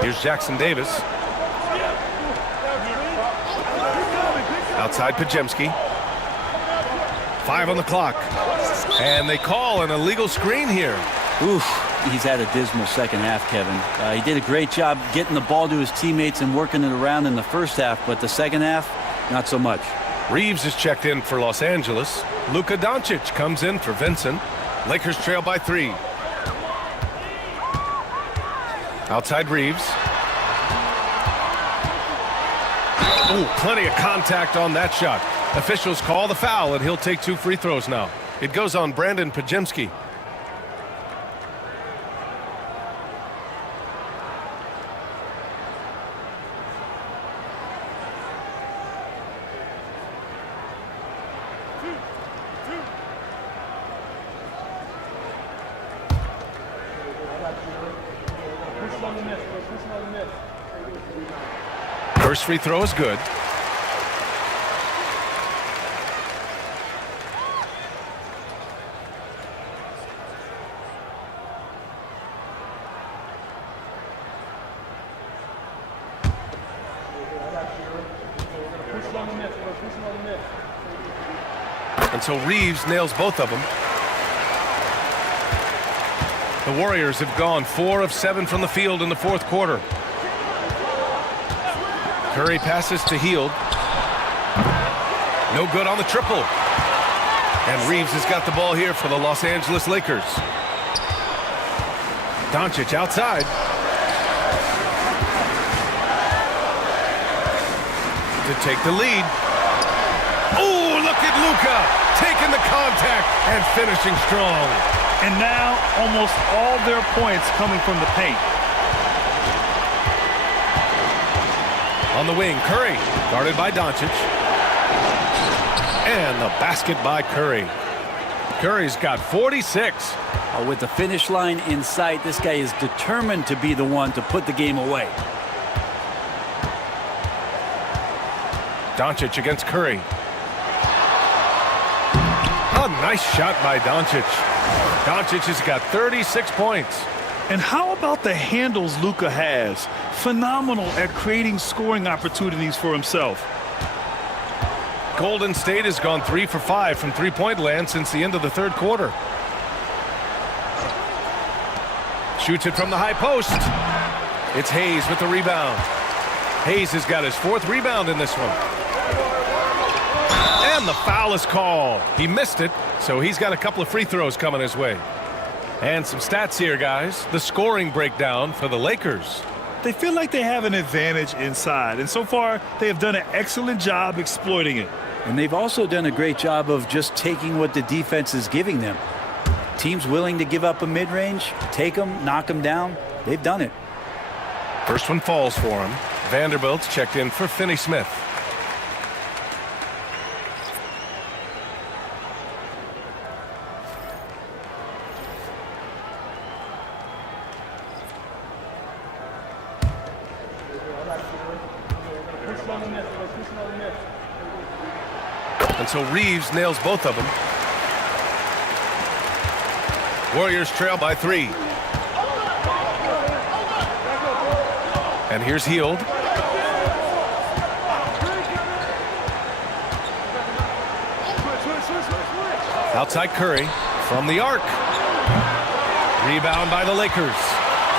Here's Jackson Davis. Outside Pajemski. 5 on the clock. And they call an illegal screen here. Oof, he's had a dismal second half, Kevin. He did a great job getting the ball to his teammates and working it around in the first half, but the second half, not so much. Reeves is checked in for Los Angeles. Luka Doncic comes in for Vincent. Lakers trail by 3. Outside Reeves. Oh, plenty of contact on that shot. Officials call the foul, and he'll take 2 free throws now. It goes on Brandon Pajemski. First free throw is good. And so Reeves nails both of them. The Warriors have gone 4 of 7 from the field in the fourth quarter. Curry passes to Hield. No good on the triple. And Reeves has got the ball here for the Los Angeles Lakers. Doncic outside. To take the lead. Oh, look at Luka taking the contact and finishing strong. And now almost all their points coming from the paint. On the wing, Curry, guarded by Doncic. And the basket by Curry. Curry's got 46. With the finish line in sight, this guy is determined to be the one to put the game away. Doncic against Curry. A nice shot by Doncic. Doncic has got 36 points. And how about the handles Luka has? Phenomenal at creating scoring opportunities for himself. Golden State has gone 3 for 5 from three-point land since the end of the third quarter. Shoots it from the high post. It's Hayes with the rebound. Hayes has got his 4th rebound in this one. And the foul is called. He missed it, so he's got a couple of free throws coming his way. And some stats here, guys. The scoring breakdown for the Lakers. They feel like they have an advantage inside, and so far they have done an excellent job exploiting it. And they've also done a great job of just taking what the defense is giving them. Teams willing to give up a mid-range, take them, knock them down. They've done it. First one falls for him. Vanderbilt's checked in for Finney-Smith. And so Reeves nails both of them. Warriors trail by 3. And here's Hield. Outside Curry from the arc. Rebound by the Lakers.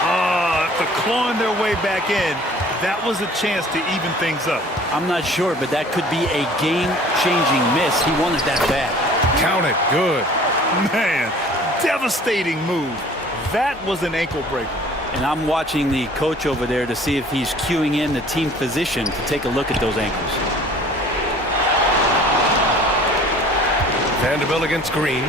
After clawing their way back in, that was a chance to even things up. I'm not sure, but that could be a game-changing miss. He wanted that bad. Count it. Good. Man, devastating move. That was an ankle breaker. And I'm watching the coach over there to see if he's cueing in the team position to take a look at those ankles. Vanderbilt against Green.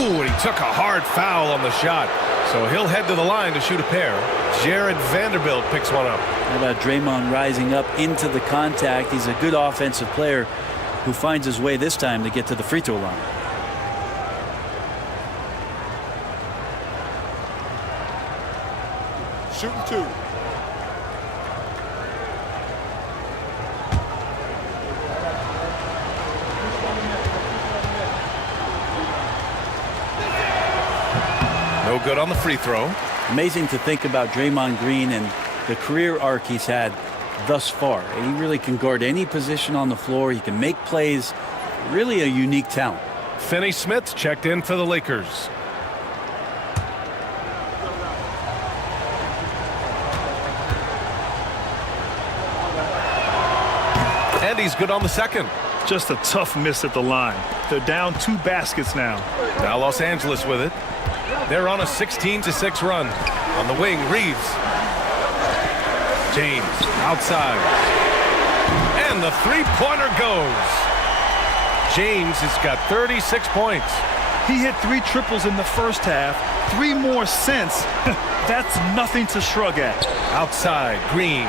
Ooh, and he took a hard foul on the shot. So he'll head to the line to shoot a pair. Jared Vanderbilt picks one up. How about Draymond rising up into the contact? He's a good offensive player who finds his way this time to get to the free throw line. Shooting 2. No good on the free throw. Amazing to think about Draymond Green and the career arc he's had thus far. He really can guard any position on the floor. He can make plays. Really a unique talent. Finney-Smith checked in for the Lakers. And he's good on the second. Just a tough miss at the line. They're down 2 baskets now. Now Los Angeles with it. They're on a 16-6 run. On the wing, Reeves. James outside. And the three-pointer goes. James has got 36 points. He hit 3 triples in the first half, 3 more since. That's nothing to shrug at. Outside, Green.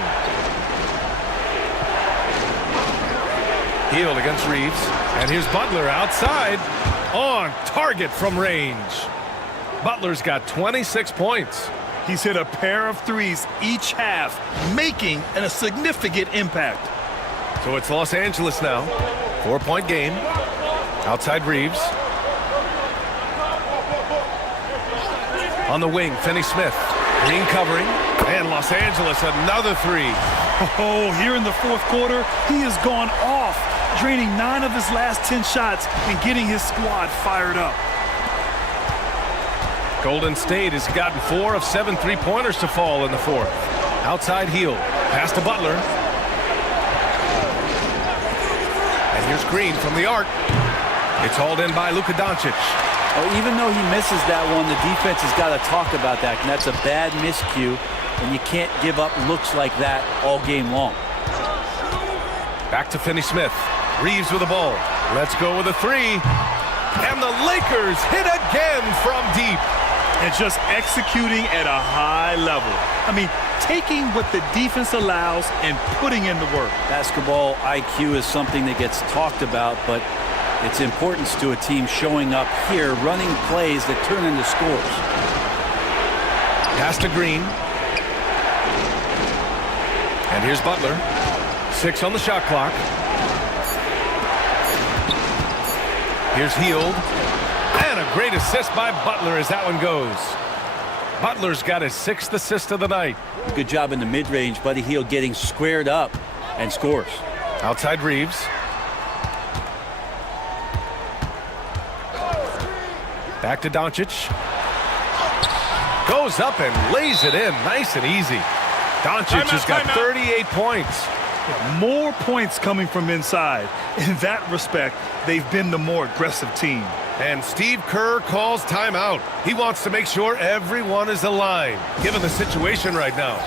Hield against Reeves. And here's Butler outside. On target from range. Butler's got 26 points. He's hit a pair of 3s each half, making a significant impact. So it's Los Angeles now. 4-point game. Outside Reeves. On the wing, Finney-Smith. Green covering. And Los Angeles another 3. Oh, here in the fourth quarter, he has gone off, draining 9 of his last 10 shots and getting his squad fired up. Golden State has gotten 4 of 7 three-pointers to fall in the fourth. Outside Hield. Pass to Butler. And here's Green from the arc. It's hauled in by Luka Doncic. Oh, even though he misses that one, the defense has got to talk about that. And that's a bad miscue, and you can't give up looks like that all game long. Back to Finney-Smith. Reeves with the ball. Let's go with a 3. And the Lakers hit again from deep. And just executing at a high level. I mean, taking what the defense allows and putting in the work. Basketball IQ is something that gets talked about, but its importance to a team showing up here, running plays that turn into scores. Pass to Green. And here's Butler. 6 on the shot clock. Here's Hield. And a great assist by Butler as that one goes. Butler's got his 6th assist of the night. Good job in the mid-range. Buddy Hield getting squared up and scores. Outside Reeves. Back to Doncic. Goes up and lays it in. Nice and easy. Doncic has got 38 points. More points coming from inside. In that respect, they've been the more aggressive team. And Steve Kerr calls timeout. He wants to make sure everyone is aligned, given the situation right now.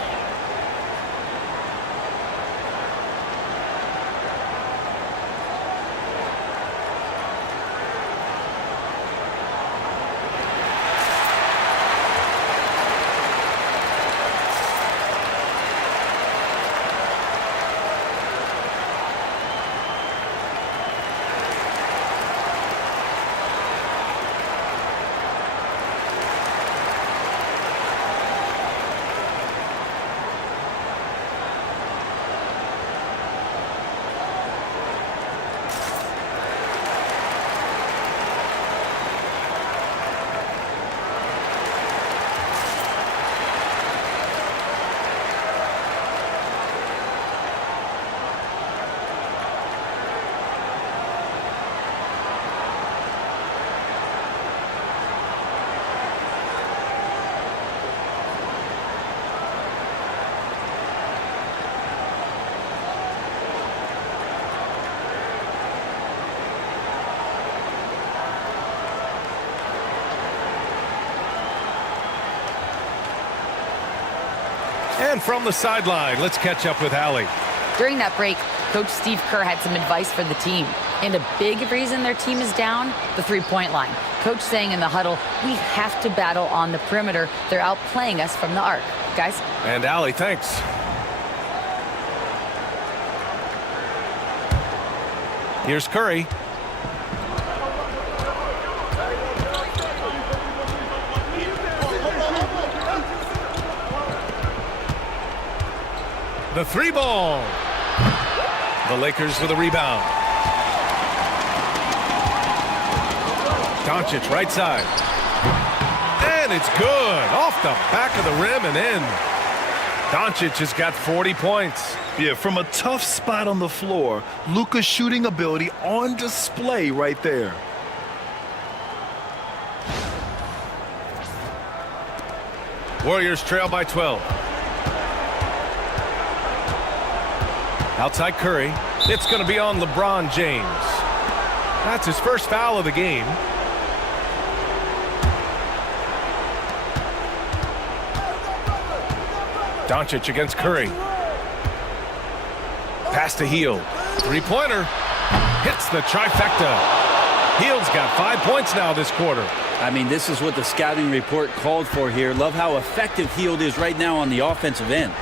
And from the sideline, let's catch up with Allie. During that break, Coach Steve Kerr had some advice for the team. And a big reason their team is down, the three-point line. Coach saying in the huddle, we have to battle on the perimeter. They're outplaying us from the arc. Guys? And Allie, thanks. Here's Curry. The three ball. The Lakers with a rebound. Doncic right side. And it's good. Off the back of the rim and in. Doncic has got 40 points. Yeah, from a tough spot on the floor, Luka's shooting ability on display right there. Warriors trail by 12. Outside Curry. It's going to be on LeBron James. That's his first foul of the game. Doncic against Curry. Pass to Hield. Three-pointer. Hits the trifecta. Hield's got 5 points now this quarter. I mean, this is what the scouting report called for here. Love how effective Hield is right now on the offensive end.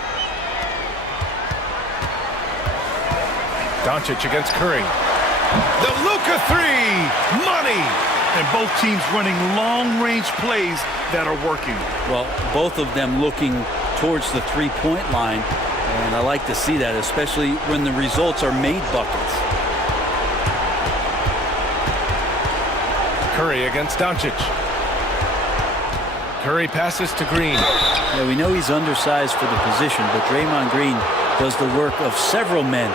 Doncic against Curry. The Luka three. Money. And both teams running long-range plays that are working. Well, both of them looking towards the three-point line. And I like to see that, especially when the results are made buckets. Curry against Doncic. Curry passes to Green. Yeah, we know he's undersized for the position, but Draymond Green does the work of several men,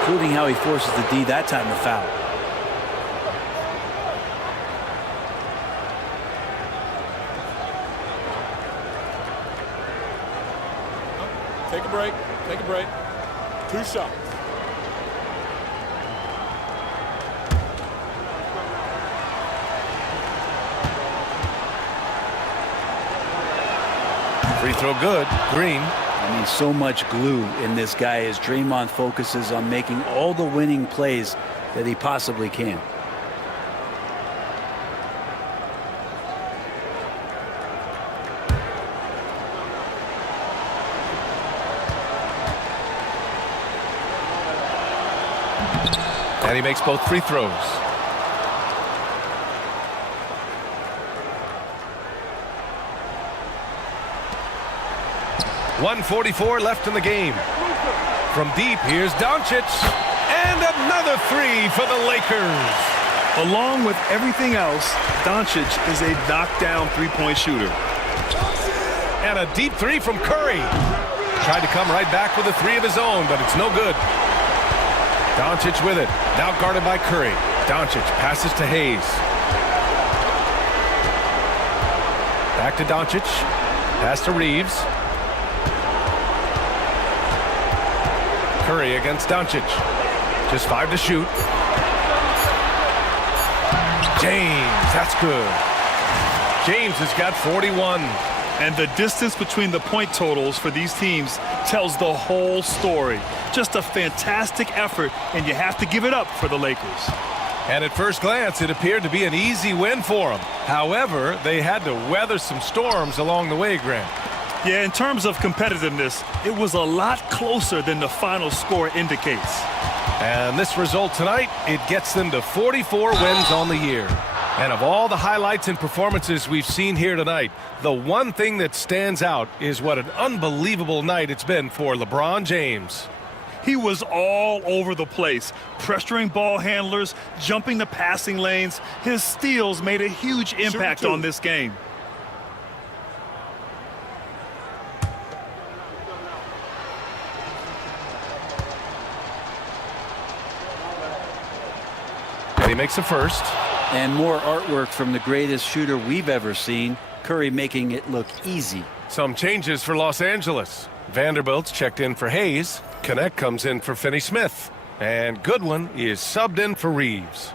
including how he forces the D that time to foul. Take a break. Take a break. 2 shots. Free throw good. Green. I mean, so much glue in this guy as Draymond focuses on making all the winning plays that he possibly can. And he makes both free throws. .144 left in the game. From deep, here's Doncic. And another three for the Lakers. Along with everything else, Doncic is a knockdown three-point shooter. And a deep three from Curry. Tried to come right back with a three of his own, but it's no good. Doncic with it. Now guarded by Curry. Doncic passes to Hayes. Back to Doncic. Pass to Reeves. Curry against Doncic. Just 5 to shoot. James, that's good. James has got 41. And the distance between the point totals for these teams tells the whole story. Just a fantastic effort, and you have to give it up for the Lakers. And at first glance, it appeared to be an easy win for them. However, they had to weather some storms along the way, Grant. Yeah, in terms of competitiveness, it was a lot closer than the final score indicates. And this result tonight, it gets them to 44 wins on the year. And of all the highlights and performances we've seen here tonight, the one thing that stands out is what an unbelievable night it's been for LeBron James. He was all over the place, pressuring ball handlers, jumping the passing lanes. His steals made a huge impact on this game. And he makes a first. And more artwork from the greatest shooter we've ever seen. Curry making it look easy. Some changes for Los Angeles. Vanderbilt's checked in for Hayes. Connect comes in for Finney-Smith. And Goodwin is subbed in for Reeves.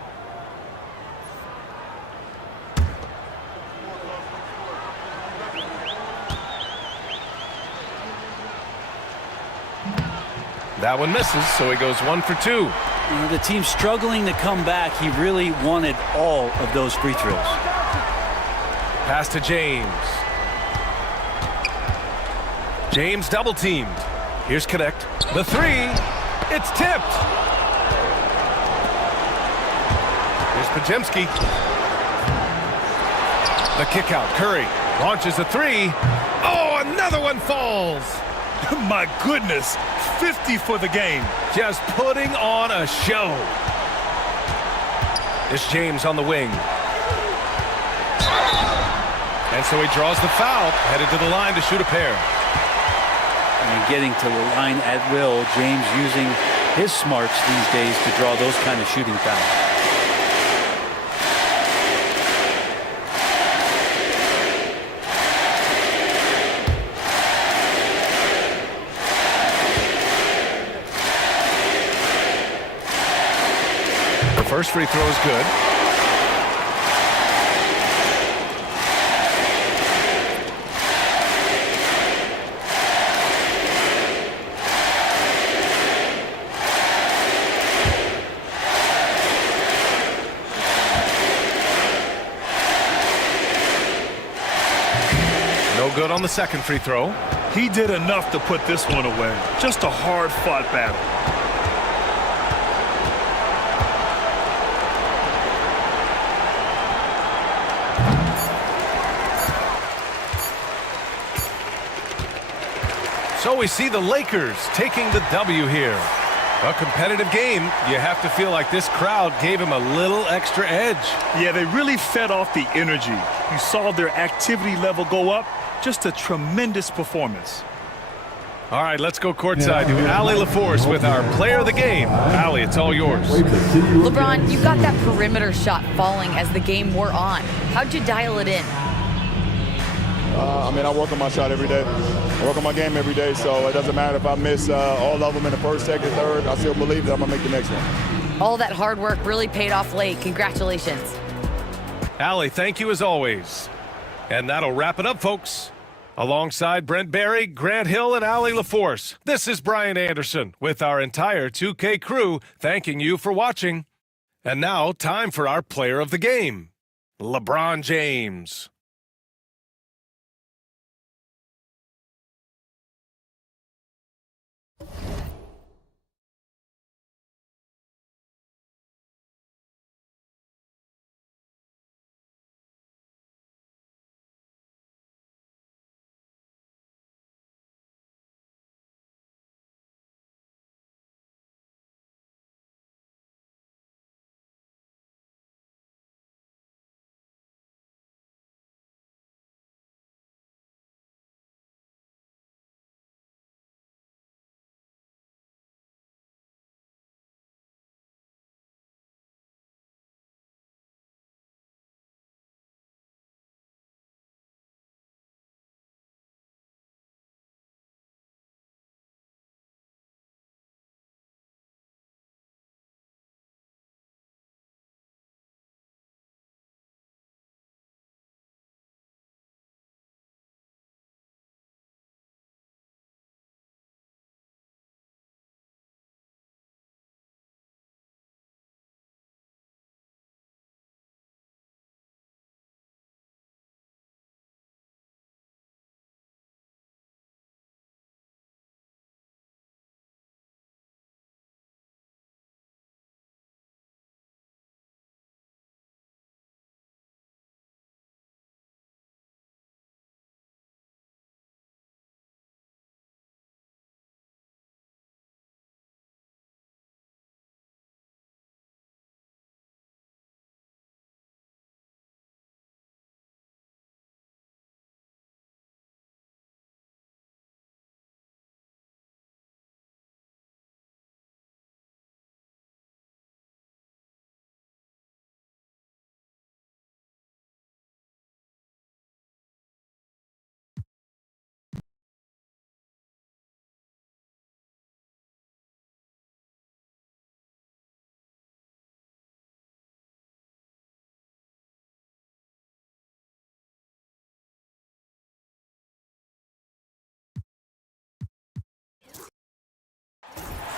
That one misses, so he goes 1 for 2. The team's struggling to come back. He really wanted all of those free throws. Pass to James. James double teamed. Here's Connect. The 3. It's tipped. Here's Pajemski. The kick out. Curry launches a 3. Oh, another one falls. My goodness, 50 for the game. Just putting on a show. It's James on the wing. And so he draws the foul, headed to the line to shoot a pair. And getting to the line at will, James using his smarts these days to draw those kind of shooting fouls. First free throw is good. No good on the second free throw. He did enough to put this one away. Just a hard-fought battle. So we see the Lakers taking the W here. A competitive game. You have to feel like this crowd gave him a little extra edge. Yeah, they really fed off the energy. You saw their activity level go up. Just a tremendous performance. All right, let's go courtside to Allie LaForce with our player of the game. Allie, it's all yours. LeBron, you got that perimeter shot falling as the game wore on. How'd you dial it in? I work on my shot every day. I work on my game every day, so it doesn't matter if I miss all of them in the first, second, third. I still believe that I'm going to make the next one. All that hard work really paid off late. Congratulations. Allie, thank you as always. And that'll wrap it up, folks. Alongside Brent Barry, Grant Hill, and Allie LaForce, this is Brian Anderson with our entire 2K crew thanking you for watching. And now, time for our player of the game, LeBron James.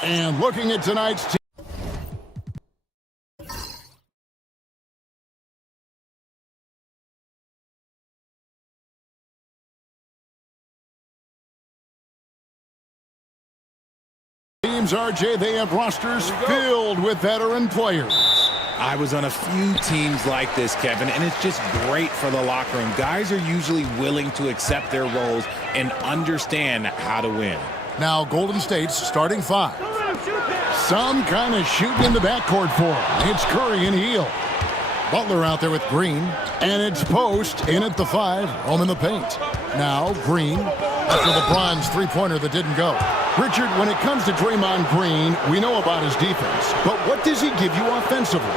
And looking at tonight's team. Teams, RJ, they have rosters filled with veteran players. I was on a few teams like this, Kevin, and it's just great for the locker room. Guys are usually willing to accept their roles and understand how to win. Now Golden State's starting five. Some kind of shooting in the backcourt for him. It's Curry and Hield. Butler out there with Green. And it's Post in at the 5, home in the paint. Now Green after LeBron's three-pointer that didn't go. Richard, when it comes to Draymond Green, we know about his defense. But what does he give you offensively?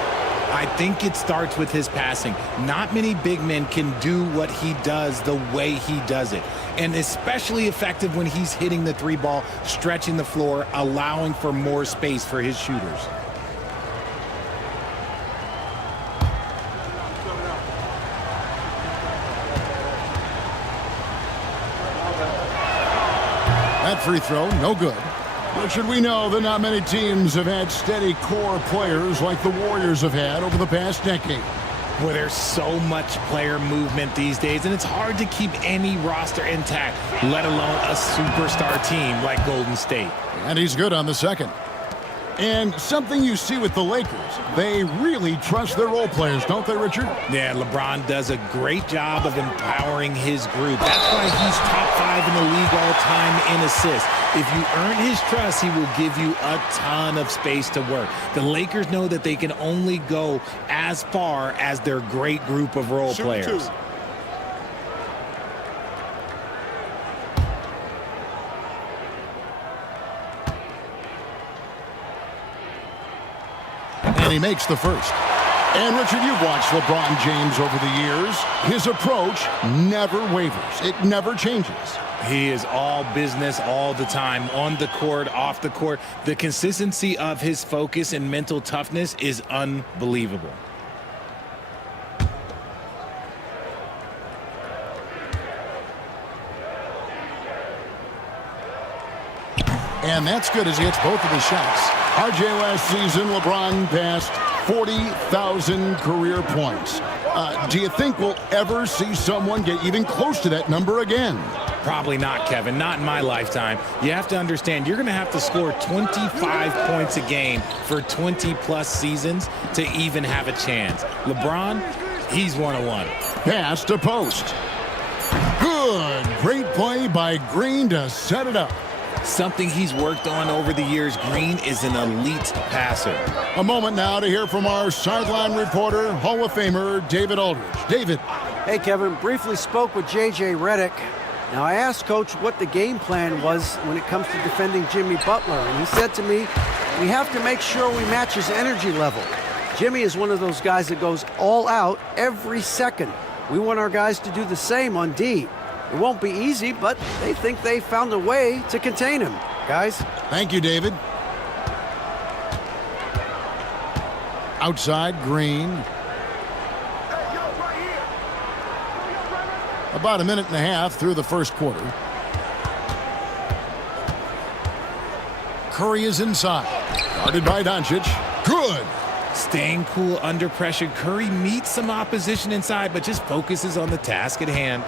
I think it starts with his passing. Not many big men can do what he does the way he does it. And especially effective when he's hitting the three ball, stretching the floor, allowing for more space for his shooters. That free throw, no good. Richard, we know that not many teams have had steady core players like the Warriors have had over the past decade. Well, there's so much player movement these days, and it's hard to keep any roster intact, let alone a superstar team like Golden State. And he's good on the second. And something you see with the Lakers, they really trust their role players, don't they, Richard? Yeah, LeBron does a great job of empowering his group. That's why he's top 5 in the league all time in assists. If you earn his trust, he will give you a ton of space to work. The Lakers know that they can only go as far as their great group of role players. And he makes the first. And Richard, you've watched LeBron James over the years. His approach never wavers. It never changes. He is all business all the time, on the court, off the court. The consistency of his focus and mental toughness is unbelievable. And that's good as he hits both of his shots. RJ, last season, LeBron passed 40,000 career points. Do you think we'll ever see someone get even close to that number again? Probably not, Kevin. Not in my lifetime. You have to understand, you're going to have to score 25 points a game for 20-plus seasons to even have a chance. LeBron, he's 101. Pass to Post. Good. Great play by Green to set it up. Something he's worked on over the years. Green is an elite passer. A moment now to hear from our sideline reporter, Hall of Famer David Aldridge. David. Hey, Kevin. Briefly spoke with J.J. Redick. Now, I asked Coach what the game plan was when it comes to defending Jimmy Butler, and he said to me, we have to make sure we match his energy level. Jimmy is one of those guys that goes all out every second. We want our guys to do the same on D. It won't be easy, but they think they found a way to contain him. Guys? Thank you, David. Outside, Green. About a minute and a half through the first quarter. Curry is inside. Guarded by Doncic. Good. Staying cool under pressure. Curry meets some opposition inside, but just focuses on the task at hand.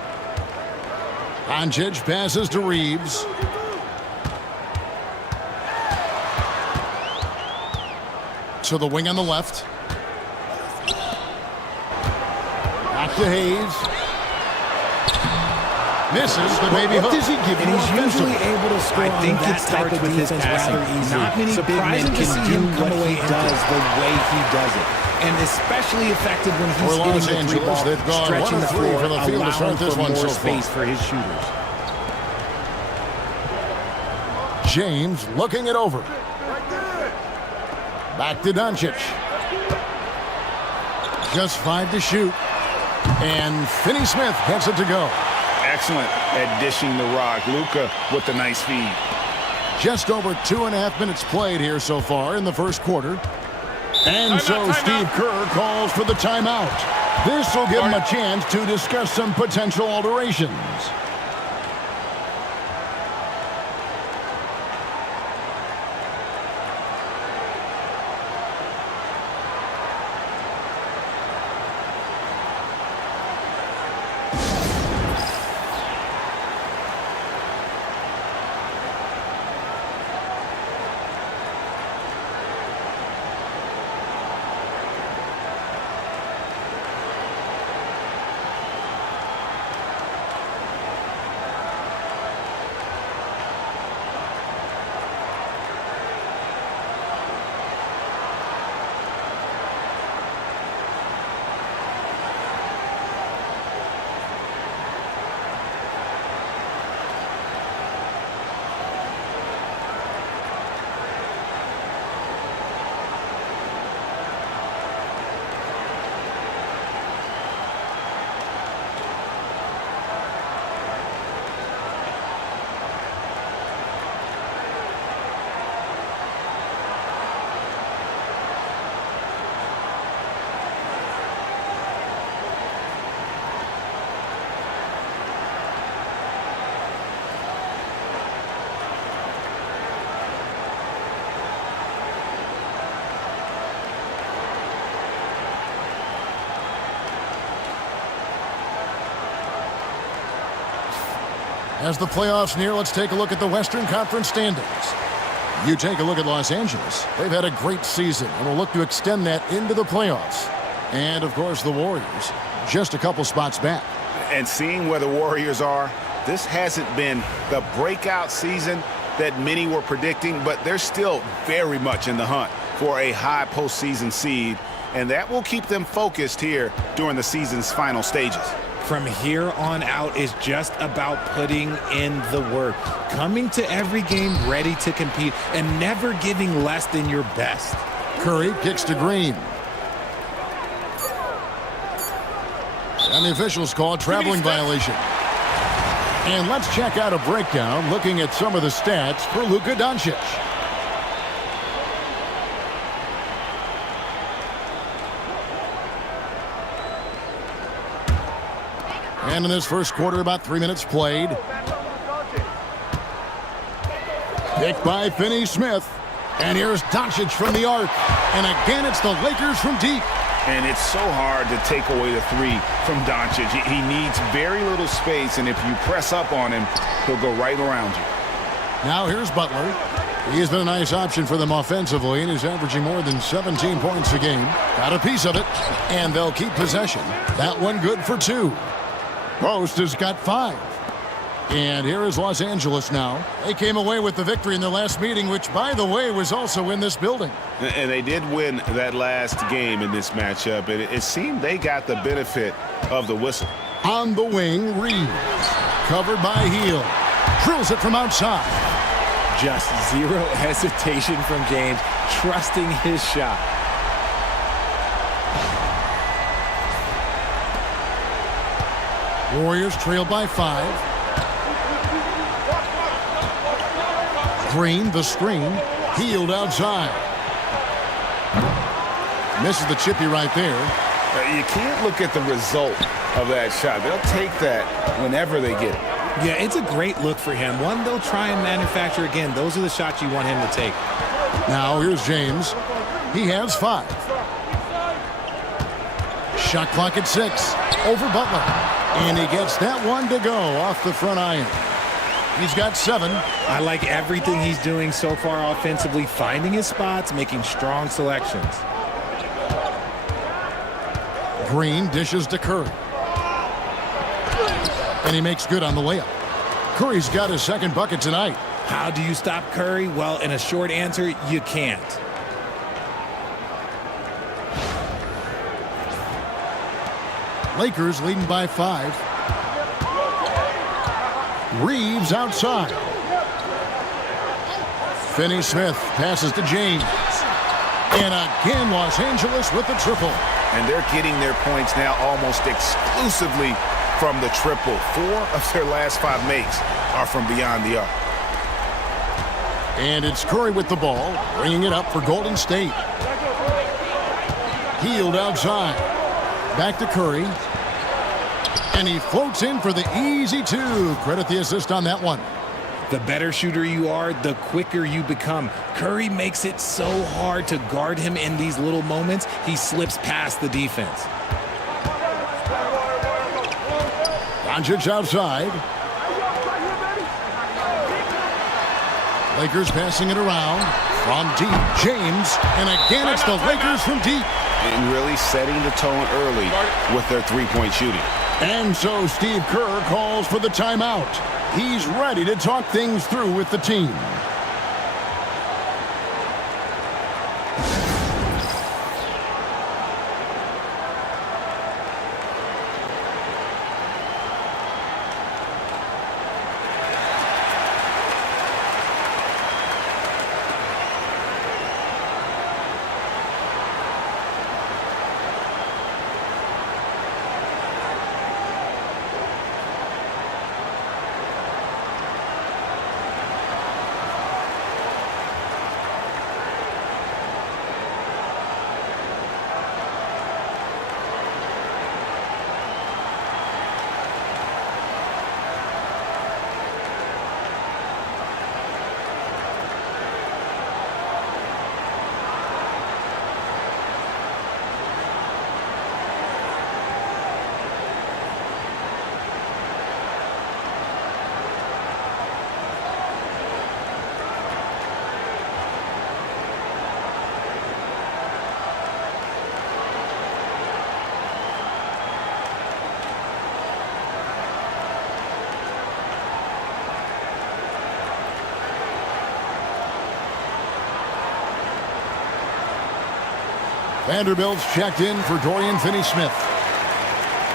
Doncic passes to Reeves. To the wing on the left. Back to Hayes. Misses the baby hook. What does he give you? He's usually able to score. I think it starts with his passing. Not many big men can do what he does the way he does it. And especially effective when he's hitting the three ball, stretching the floor, for the field to start this one more so space far. for his shooters. James looking it over. Back to Doncic. Just 5 to shoot. And Finney Smith gets it to go. Excellent at dishing the rock. Luka with the nice feed. Just over 2.5 minutes played here so far in the first quarter. And so Steve Kerr calls for the timeout. This will give him a chance to discuss some potential alterations. As the playoffs near, let's take a look at the Western Conference standings. You take a look at Los Angeles. They've had a great season and will look to extend that into the playoffs. And, of course, the Warriors, just a couple spots back. And seeing where the Warriors are, this hasn't been the breakout season that many were predicting, but they're still very much in the hunt for a high postseason seed, and that will keep them focused here during the season's final stages. From here on out is just about putting in the work, coming to every game ready to compete, and never giving less than your best. Curry kicks to Green. And the officials call a traveling violation. And let's check out a breakdown looking at some of the stats for Luka Doncic. And in this first quarter, about 3 minutes played. Picked by Finney-Smith. And here's Doncic from the arc. And again, it's the Lakers from deep. And it's so hard to take away the three from Doncic. He needs very little space, and if you press up on him, he'll go right around you. Now here's Butler. He has been a nice option for them offensively, and is averaging more than 17 points a game. Got a piece of it, and they'll keep possession. That one good for 2. Post has got 5. And here is Los Angeles now. They came away with the victory in their last meeting, which, by the way, was also in this building. And they did win that last game in this matchup, and it seemed they got the benefit of the whistle. On the wing, Reeves. Covered by Hield. Drills it from outside. Just zero hesitation from James, trusting his shot. Warriors trail by 5. Green, the screen. Hield outside. Misses the chippy right there. You can't look at the result of that shot. They'll take that whenever they get it. Yeah, it's a great look for him. One they'll try and manufacture again. Those are the shots you want him to take. Now here's James. He has 5. Shot clock at 6. Over Butler. And he gets that one to go off the front iron. He's got 7. I like everything he's doing so far offensively, finding his spots, making strong selections. Green dishes to Curry. And he makes good on the layup. Curry's got his second bucket tonight. How do you stop Curry? Well, in a short answer, you can't. Lakers leading by 5. Reeves outside. Finney-Smith passes to James. And again, Los Angeles with the triple. And they're getting their points now almost exclusively from the triple. 4 of their last 5 makes are from beyond the arc. And it's Curry with the ball, bringing it up for Golden State. Hield outside. Back to Curry. And he floats in for the easy 2. Credit the assist on that one. The better shooter you are, the quicker you become. Curry makes it so hard to guard him in these little moments. He slips past the defense. Doncic outside. Lakers passing it around. From deep, James. And again, it's the Lakers from deep. And really setting the tone early with their three-point shooting. And so Steve Kerr calls for the timeout. He's ready to talk things through with the team. Vanderbilt's checked in for Dorian Finney-Smith.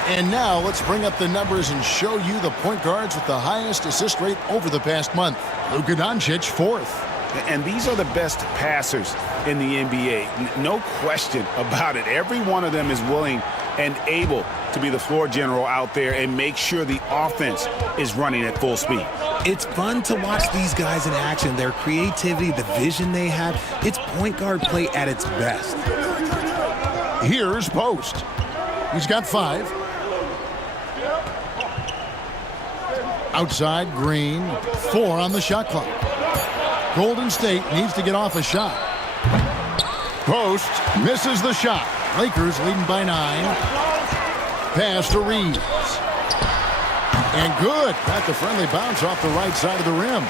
And now let's bring up the numbers and show you the point guards with the highest assist rate over the past month. Luka Doncic, 4th. And these are the best passers in the NBA. No question about it. Every one of them is willing and able to be the floor general out there and make sure the offense is running at full speed. It's fun to watch these guys in action. Their creativity, the vision they have, it's point guard play at its best. Here's Post. He's got 5. Outside, Green, 4 on the shot clock. Golden State needs to get off a shot. Post misses the shot. Lakers leading by 9. Pass to Reeves. And good. Got the friendly bounce off the right side of the rim.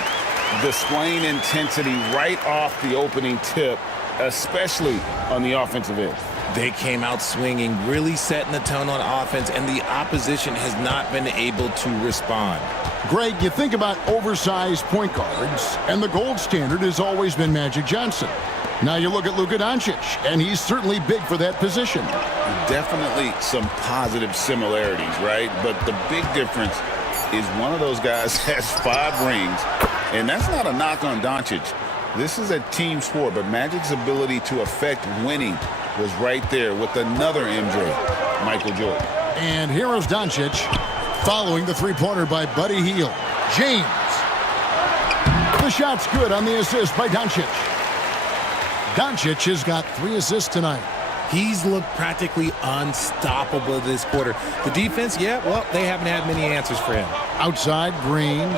Displaying intensity right off the opening tip, especially on the offensive end. They came out swinging, really setting the tone on offense, and the opposition has not been able to respond. Greg, you think about oversized point guards, and the gold standard has always been Magic Johnson. Now you look at Luka Doncic, and he's certainly big for that position. Definitely some positive similarities, right? But the big difference is one of those guys has 5 rings, and that's not a knock on Doncic. This is a team sport, but Magic's ability to affect winning was right there with another MJ, Michael Jordan. And here is Doncic following the three-pointer by Buddy Hield. James. The shot's good on the assist by Doncic. Doncic has got 3 assists tonight. He's looked practically unstoppable this quarter. The defense, yeah, well, they haven't had many answers for him. Outside, Green.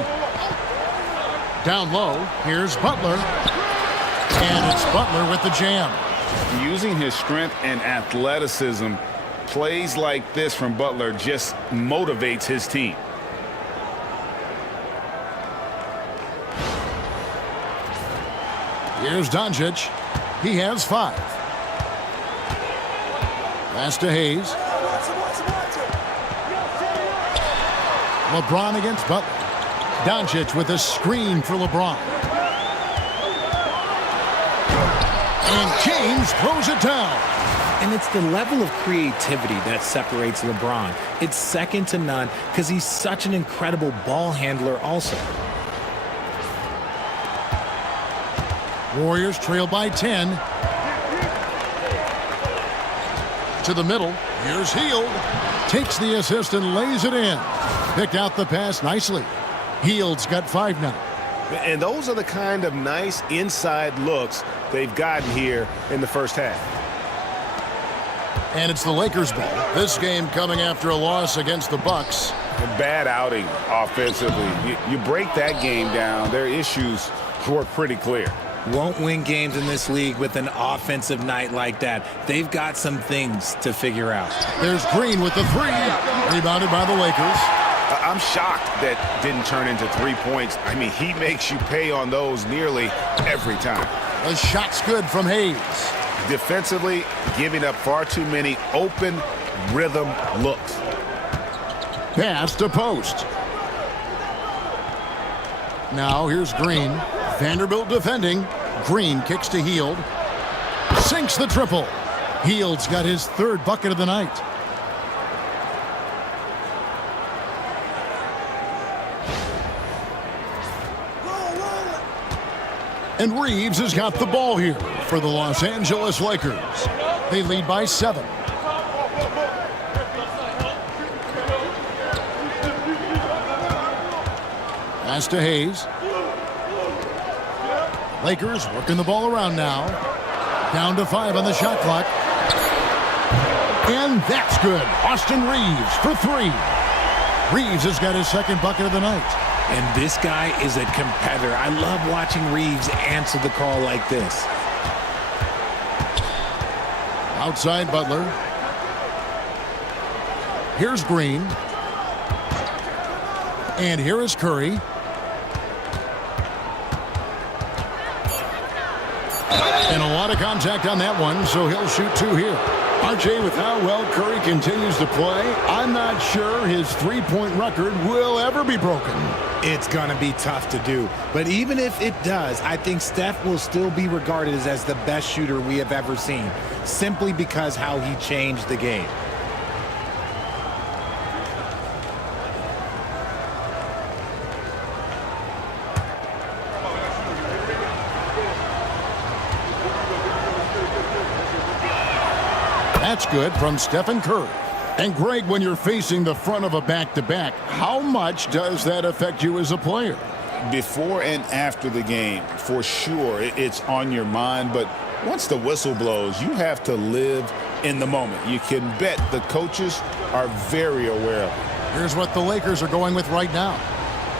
Down low, here's Butler. And it's Butler with the jam. Using his strength and athleticism, plays like this from Butler just motivates his team. Here's Doncic. He has 5. Pass to Hayes. LeBron against Butler. Doncic with a screen for LeBron. And James throws it down. And it's the level of creativity that separates LeBron. It's second to none because he's such an incredible ball handler also. Warriors trail by 10. To the middle. Here's Hield. Takes the assist and lays it in. Picked out the pass nicely. Hield's got 5 now. And those are the kind of nice inside looks they've gotten here in the first half. And it's the Lakers ball. This game coming after a loss against the Bucks. A bad outing offensively. You break that game down, their issues were pretty clear. Won't win games in this league with an offensive night like that. They've got some things to figure out. There's Green with the 3. Rebounded by the Lakers. I'm shocked that didn't turn into 3 points. I mean, he makes you pay on those nearly every time. The shot's good from Hayes. Defensively, giving up far too many open rhythm looks. Pass to Post. Now here's Green. Vanderbilt defending. Green kicks to Hield. Sinks the triple. Hield's got his 3rd bucket of the night. And Reeves has got the ball here for the Los Angeles Lakers. They lead by 7. Pass to Hayes. Lakers working the ball around now. Down to 5 on the shot clock. And that's good. Austin Reeves for 3. Reeves has got his 2nd bucket of the night. And this guy is a competitor. I love watching Reeves answer the call like this. Outside Butler. Here's Green. And here is Curry. And a lot of contact on that one, so he'll shoot 2 here. RJ, with how well Curry continues to play, I'm not sure his three-point record will ever be broken. It's going to be tough to do. But even if it does, I think Steph will still be regarded as the best shooter we have ever seen, simply because how he changed the game. That's good from Stephen Curry. And Greg, when you're facing the front of a back-to-back, how much does that affect you as a player? Before and after the game, for sure, it's on your mind. But once the whistle blows, you have to live in the moment. You can bet the coaches are very aware of it. Here's what the Lakers are going with right now.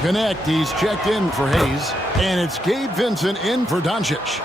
Connect, he's checked in for Hayes. And it's Gabe Vincent in for Doncic.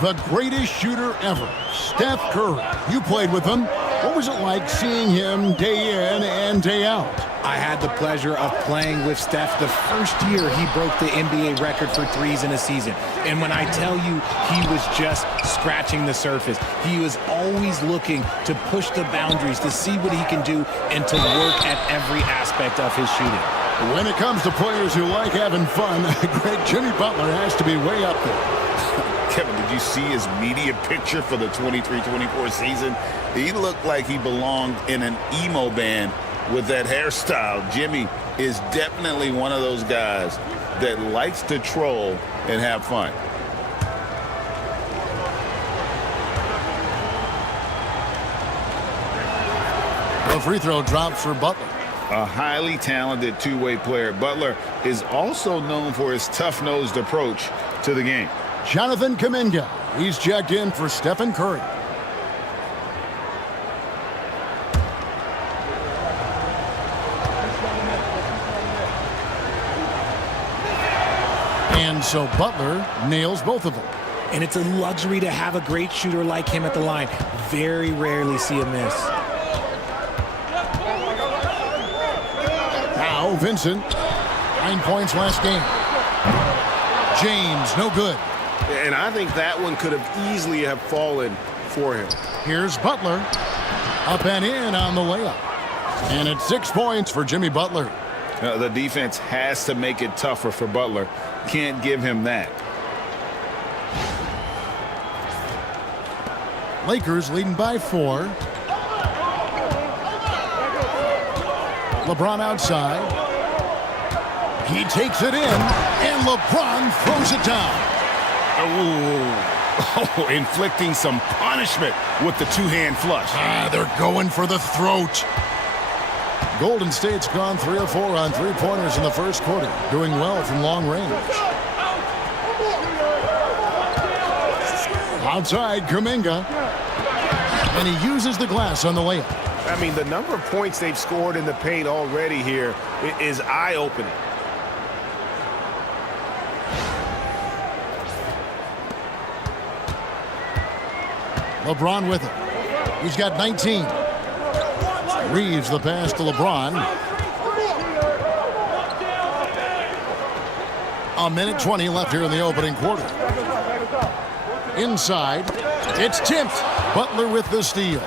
The greatest shooter ever, Steph Curry. You played with him. What was it like seeing him day in and day out? I had the pleasure of playing with Steph the first year he broke the NBA record for threes in a season. And when I tell you he was just scratching the surface, he was always looking to push the boundaries, to see what he can do, and to work at every aspect of his shooting. When it comes to players who like having fun, Greg, Jimmy Butler has to be way up there. Kevin, did you see his media picture for the 23-24 season? He looked like he belonged in an emo band with that hairstyle. Jimmy is definitely one of those guys that likes to troll and have fun. The free throw drops for Butler. A highly talented two-way player. Butler is also known for his tough-nosed approach to the game. Jonathan Kuminga. He's checked in for Stephen Curry. And so Butler nails both of them. And it's a luxury to have a great shooter like him at the line. Very rarely see a miss. Now Vincent. 9 points last game. James, no good. And I think that one could have easily have fallen for him. Here's Butler. Up and in on the layup. And it's 6 points for Jimmy Butler. The defense has to make it tougher for Butler. Can't give him that. Lakers leading by 4. LeBron outside. He takes it in, and LeBron throws it down. Oh, inflicting some punishment with the two-hand flush. They're going for the throat. Golden State's gone 3 of 4 on three-pointers in the first quarter, doing well from long range. Outside, Kuminga. And he uses the glass on the layup. I mean, the number of points they've scored in the paint already here is eye-opening. LeBron with it. He's got 19. Reeves the pass to LeBron. A minute 20 left here in the opening quarter. Inside, it's tipped. Butler with the steal.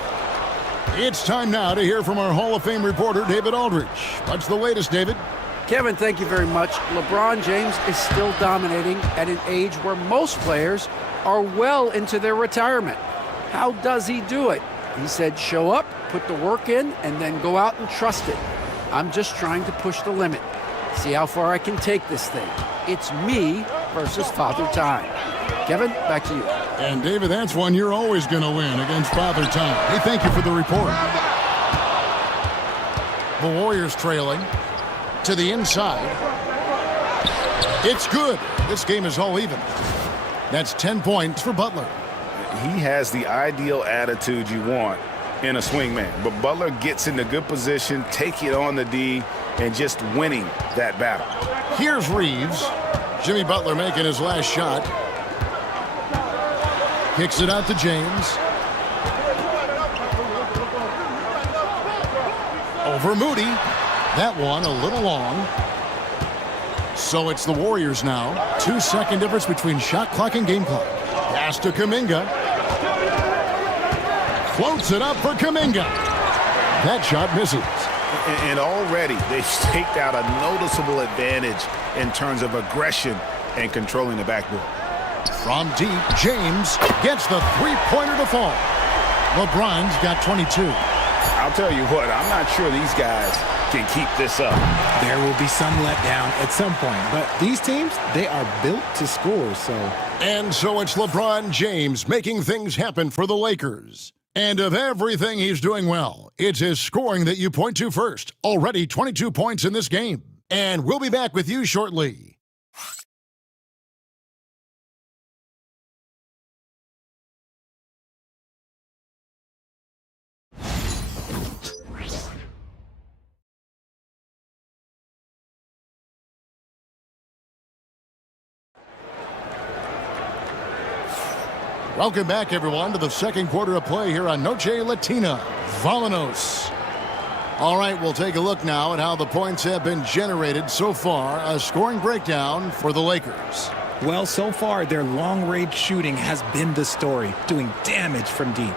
It's time now to hear from our Hall of Fame reporter, David Aldridge. What's the latest, David? Kevin, thank you very much. LeBron James is still dominating at an age where most players are well into their retirement. How does he do it? He said, show up, put the work in, and then go out and trust it. I'm just trying to push the limit. See how far I can take this thing. It's me versus Father Time. Kevin, back to you. And David, that's one you're always going to win against Father Time. Hey, thank you for the report. The Warriors trailing to the inside. It's good. This game is all even. That's 10 points for Butler. He has the ideal attitude you want in a swingman. But Butler gets into good position, take it on the D, and just winning that battle. Here's Reeves. Jimmy Butler making his last shot. Kicks it out to James. Over Moody. That one a little long. So it's the Warriors now. 2-second difference between shot clock and game clock. Pass to Kuminga. Floats it up for Kuminga. That shot misses. And already they've staked out a noticeable advantage in terms of aggression and controlling the backboard. From deep, James gets the three-pointer to fall. LeBron's got 22. I'll tell you what, I'm not sure these guys can keep this up. There will be some letdown at some point, but these teams, they are built to score, so. And so it's LeBron James making things happen for the Lakers. And of everything he's doing well, it's his scoring that you point to first. Already 22 points in this game. And we'll be back with you shortly. Welcome back, everyone, to the second quarter of play here on Noche Latina. Vámonos. All right, we'll take a look now at how the points have been generated so far. A scoring breakdown for the Lakers. Well, so far, their long-range shooting has been the story, doing damage from deep.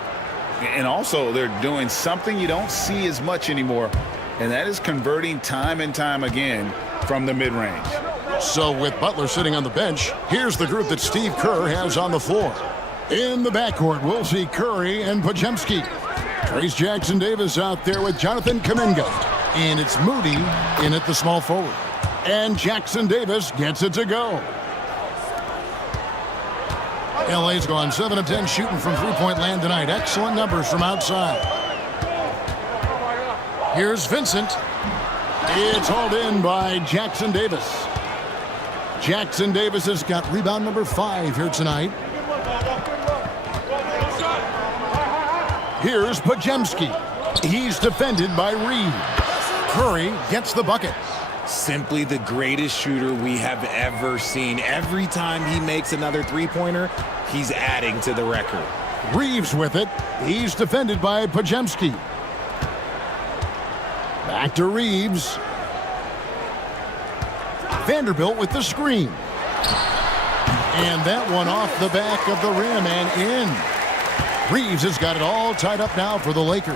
And also, they're doing something you don't see as much anymore, and that is converting time and time again from the mid-range. So with Butler sitting on the bench, here's the group that Steve Kerr has on the floor. In the backcourt, we'll see Curry and Podziemski. Trace Jackson-Davis out there with Jonathan Kuminga. And it's Moody in at the small forward. And Jackson-Davis gets it to go. LA's gone 7 of 10 shooting from three-point land tonight. Excellent numbers from outside. Here's Vincent. It's hauled in by Jackson-Davis. Jackson-Davis has got rebound number 5 here tonight. Here's Podziemski. He's defended by Reed. Curry gets the bucket. Simply the greatest shooter we have ever seen. Every time he makes another three-pointer, he's adding to the record. Reeves with it. He's defended by Podziemski. Back to Reeves. Vanderbilt with the screen. And that one off the back of the rim and in. Reeves has got it all tied up now for the Lakers.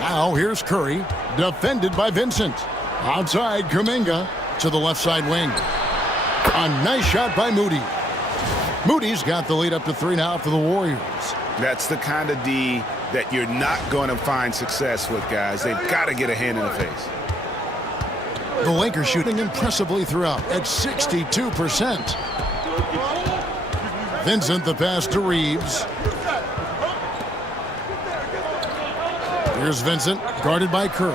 Now here's Curry, defended by Vincent. Outside, Kuminga to the left side wing. A nice shot by Moody. Moody's got the lead up to 3 now for the Warriors. That's the kind of D that you're not going to find success with, guys. They've got to get a hand in the face. The Lakers shooting impressively throughout at 62%. Vincent, the pass to Reeves. Here's Vincent, guarded by Kerr.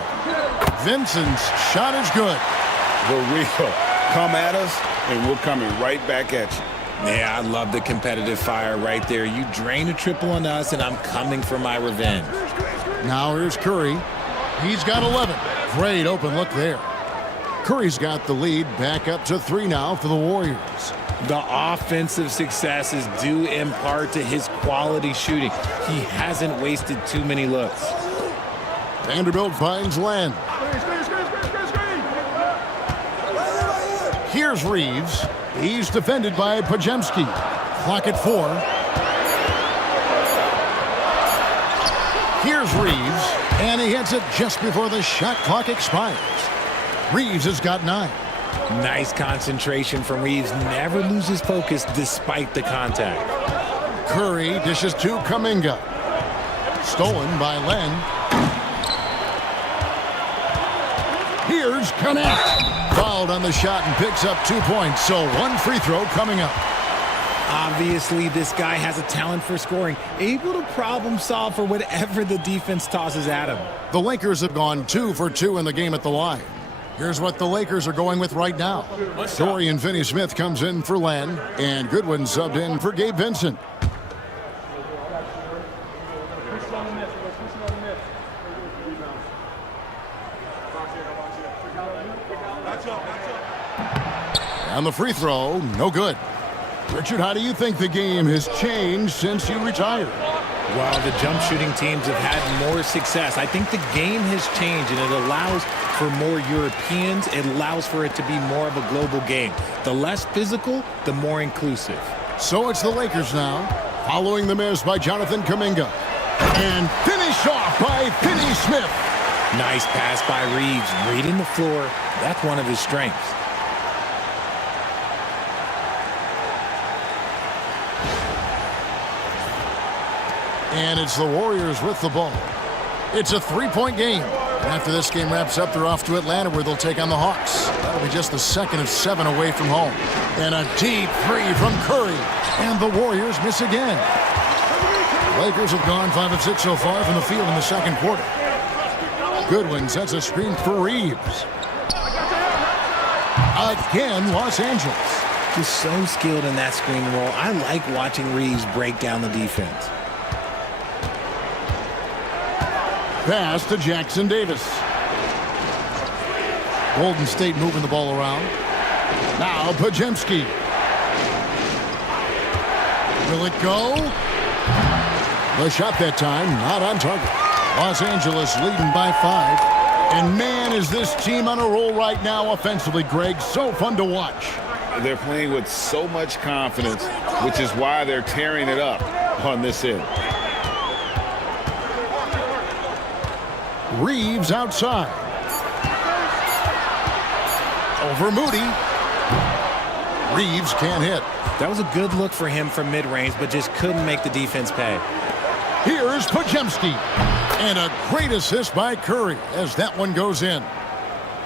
Vincent's shot is good. The real come at us, and we're coming right back at you. Yeah, I love the competitive fire right there. You drain a triple on us, and I'm coming for my revenge. Now here's Curry. He's got 11. Great open look there. Curry's got the lead back up to 3 now for the Warriors. The offensive success is due in part to his quality shooting. He hasn't wasted too many looks. Vanderbilt finds Len. Here's Reeves. He's defended by Podziemski. Clock at 4. Here's Reeves, and he hits it just before the shot clock expires. Reeves has got 9. Nice concentration from Reeves. Never loses focus despite the contact. Curry dishes to Kuminga. Stolen by Len. Here's Connect. Fouled on the shot and picks up 2 points. So 1 free throw coming up. Obviously, this guy has a talent for scoring, able to problem solve for whatever the defense tosses at him. The Lakers have gone 2 for 2 in the game at the line. Here's what the Lakers are going with right now. Dorian Finney-Smith comes in for Len, and Goodwin subbed in for Gabe Vincent. And the free throw, no good. Richard, how do you think the game has changed since you retired? While the jump shooting teams have had more success, I think the game has changed, and it allows for more Europeans. It allows for it to be more of a global game. The less physical, the more inclusive. So it's the Lakers now, following the miss by Jonathan Kuminga. And finished off by Finney Smith. Nice pass by Reeves, reading the floor. That's one of his strengths. And it's the Warriors with the ball. It's a three-point game. And after this game wraps up, they're off to Atlanta where they'll take on the Hawks. That'll be just the second of 7 away from home. And a deep three from Curry. And the Warriors miss again. Lakers have gone 5 of 6 so far from the field in the second quarter. Goodwin sets a screen for Reeves. Again, Los Angeles. Just so skilled in that screen roll. I like watching Reeves break down the defense. Pass to Jackson Davis. Golden State moving the ball around. Now Podziemski. Will it go? The shot that time, not on target. Los Angeles leading by 5. And man, is this team on a roll right now offensively, Greg. So fun to watch. They're playing with so much confidence, which is why they're tearing it up on this end. Reeves outside. Over Moody. Reeves can't hit. That was a good look for him from mid-range, but just couldn't make the defense pay. Here's Podziemski. And a great assist by Curry as that one goes in.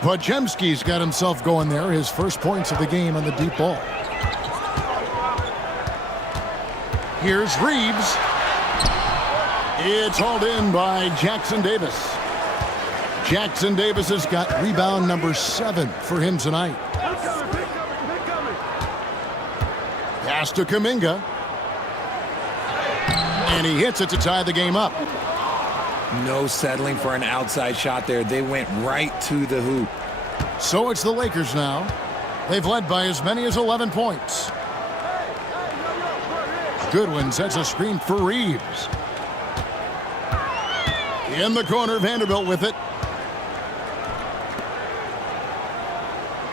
Podziemski's got himself going there. His first points of the game on the deep ball. Here's Reeves. It's hauled in by Jackson Davis. Jackson Davis has got rebound number 7 for him tonight. Pass to Kuminga. And he hits it to tie the game up. No settling for an outside shot there. They went right to the hoop. So it's the Lakers now. They've led by as many as 11 points. Goodwin sets a screen for Reeves. In the corner, Vanderbilt with it.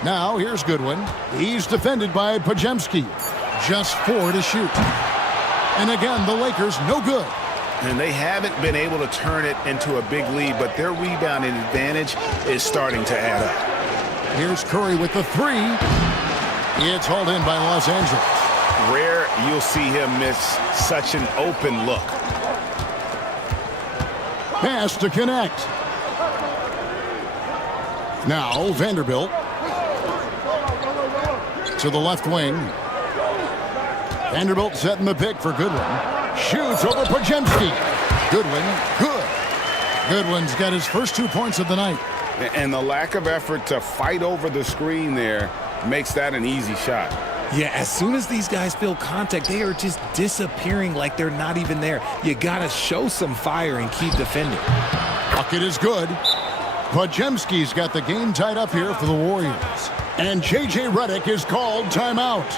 Now here's Goodwin. He's defended by Podziemski. Just 4 to shoot. And again, the Lakers no good. And they haven't been able to turn it into a big lead, but their rebounding advantage is starting to add up. Here's Curry with the 3. It's hauled in by Los Angeles. Rare you'll see him miss such an open look. Pass to connect. Now Vanderbilt. To the left wing. Vanderbilt setting the pick for Goodwin. Shoots over Podziemski. Goodwin, good. Goodwin's got his first 2 points of the night. And the lack of effort to fight over the screen there makes that an easy shot. Yeah, as soon as these guys feel contact, they are just disappearing like they're not even there. You got to show some fire and keep defending. Bucket is good. Podziemski's got the game tied up here for the Warriors. And J.J. Redick is called timeout.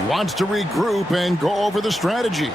He wants to regroup and go over the strategy.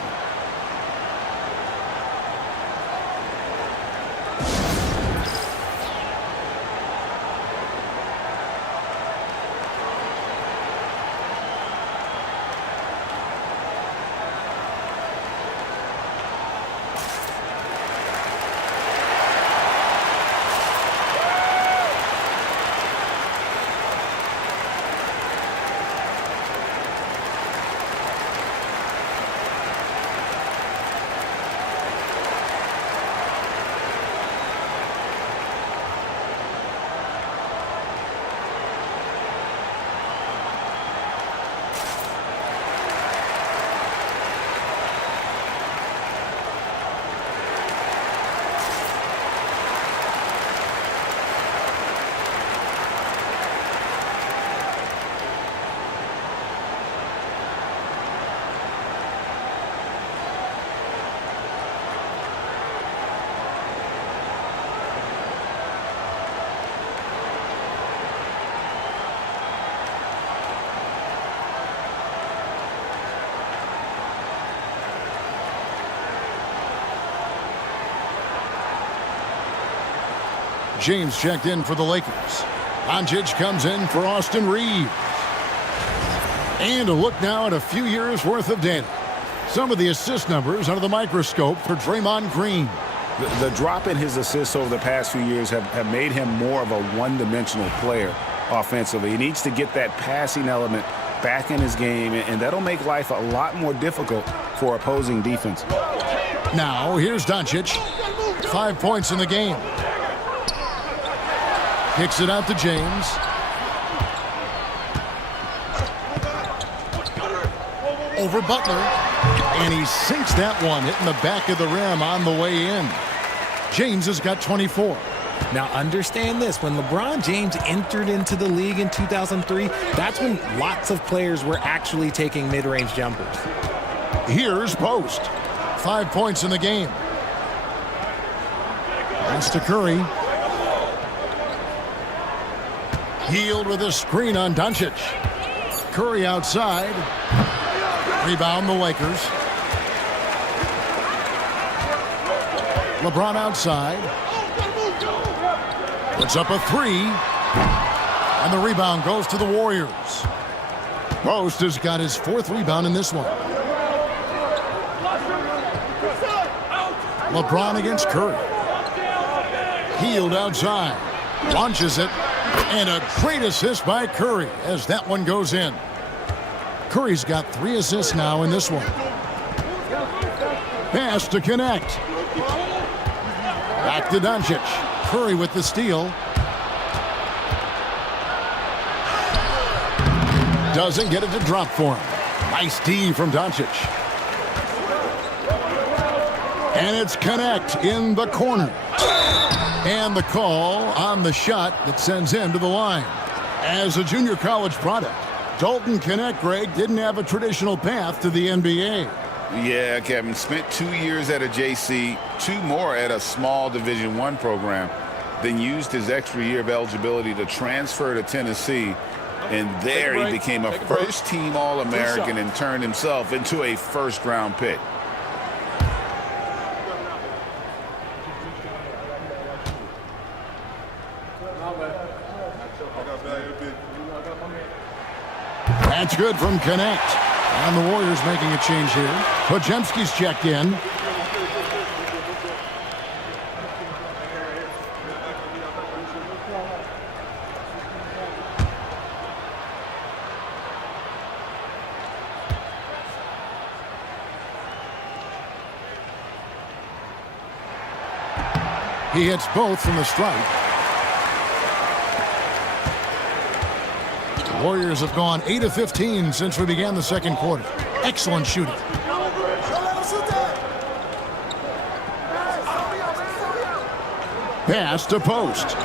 James checked in for the Lakers. Doncic comes in for Austin Reeves. And a look now at a few years' worth of data. Some of the assist numbers under the microscope for Draymond Green. The drop in his assists over the past few years have made him more of a one-dimensional player offensively. He needs to get that passing element back in his game, and that'll make life a lot more difficult for opposing defense. Now, here's Doncic. 5 points in the game. Kicks it out to James. Over Butler. And he sinks that one, hitting the back of the rim on the way in. James has got 24. Now understand this, when LeBron James entered into the league in 2003, that's when lots of players were actually taking mid-range jumpers. Here's Post. 5 points in the game. Pass to Curry. Healed with a screen on Doncic. Curry outside. Rebound the Lakers. LeBron outside. Puts up a three. And the rebound goes to the Warriors. Post has got his 4th rebound in this one. LeBron against Curry. Healed outside. Launches it. And a great assist by Curry as that one goes in. Curry's got 3 assists now in this one. Pass to connect. Back to Doncic. Curry with the steal. Doesn't get it to drop for him. Nice D from Doncic. And it's connect in the corner. And the call on the shot that sends him to the line. As a junior college product, Dalton Connect, Greg, didn't have a traditional path to the NBA. Yeah, Kevin, spent 2 years at a JC, 2 more at a small Division I program, then used his extra year of eligibility to transfer to Tennessee. And there he became a first-team All-American and turned himself into a first-round pick. That's good from Connect. And the Warriors making a change here. Podziemski's checked in. He hits both from the stripe. The Warriors have gone 8 of 15 since we began the second quarter. Excellent shooting. Pass to Post.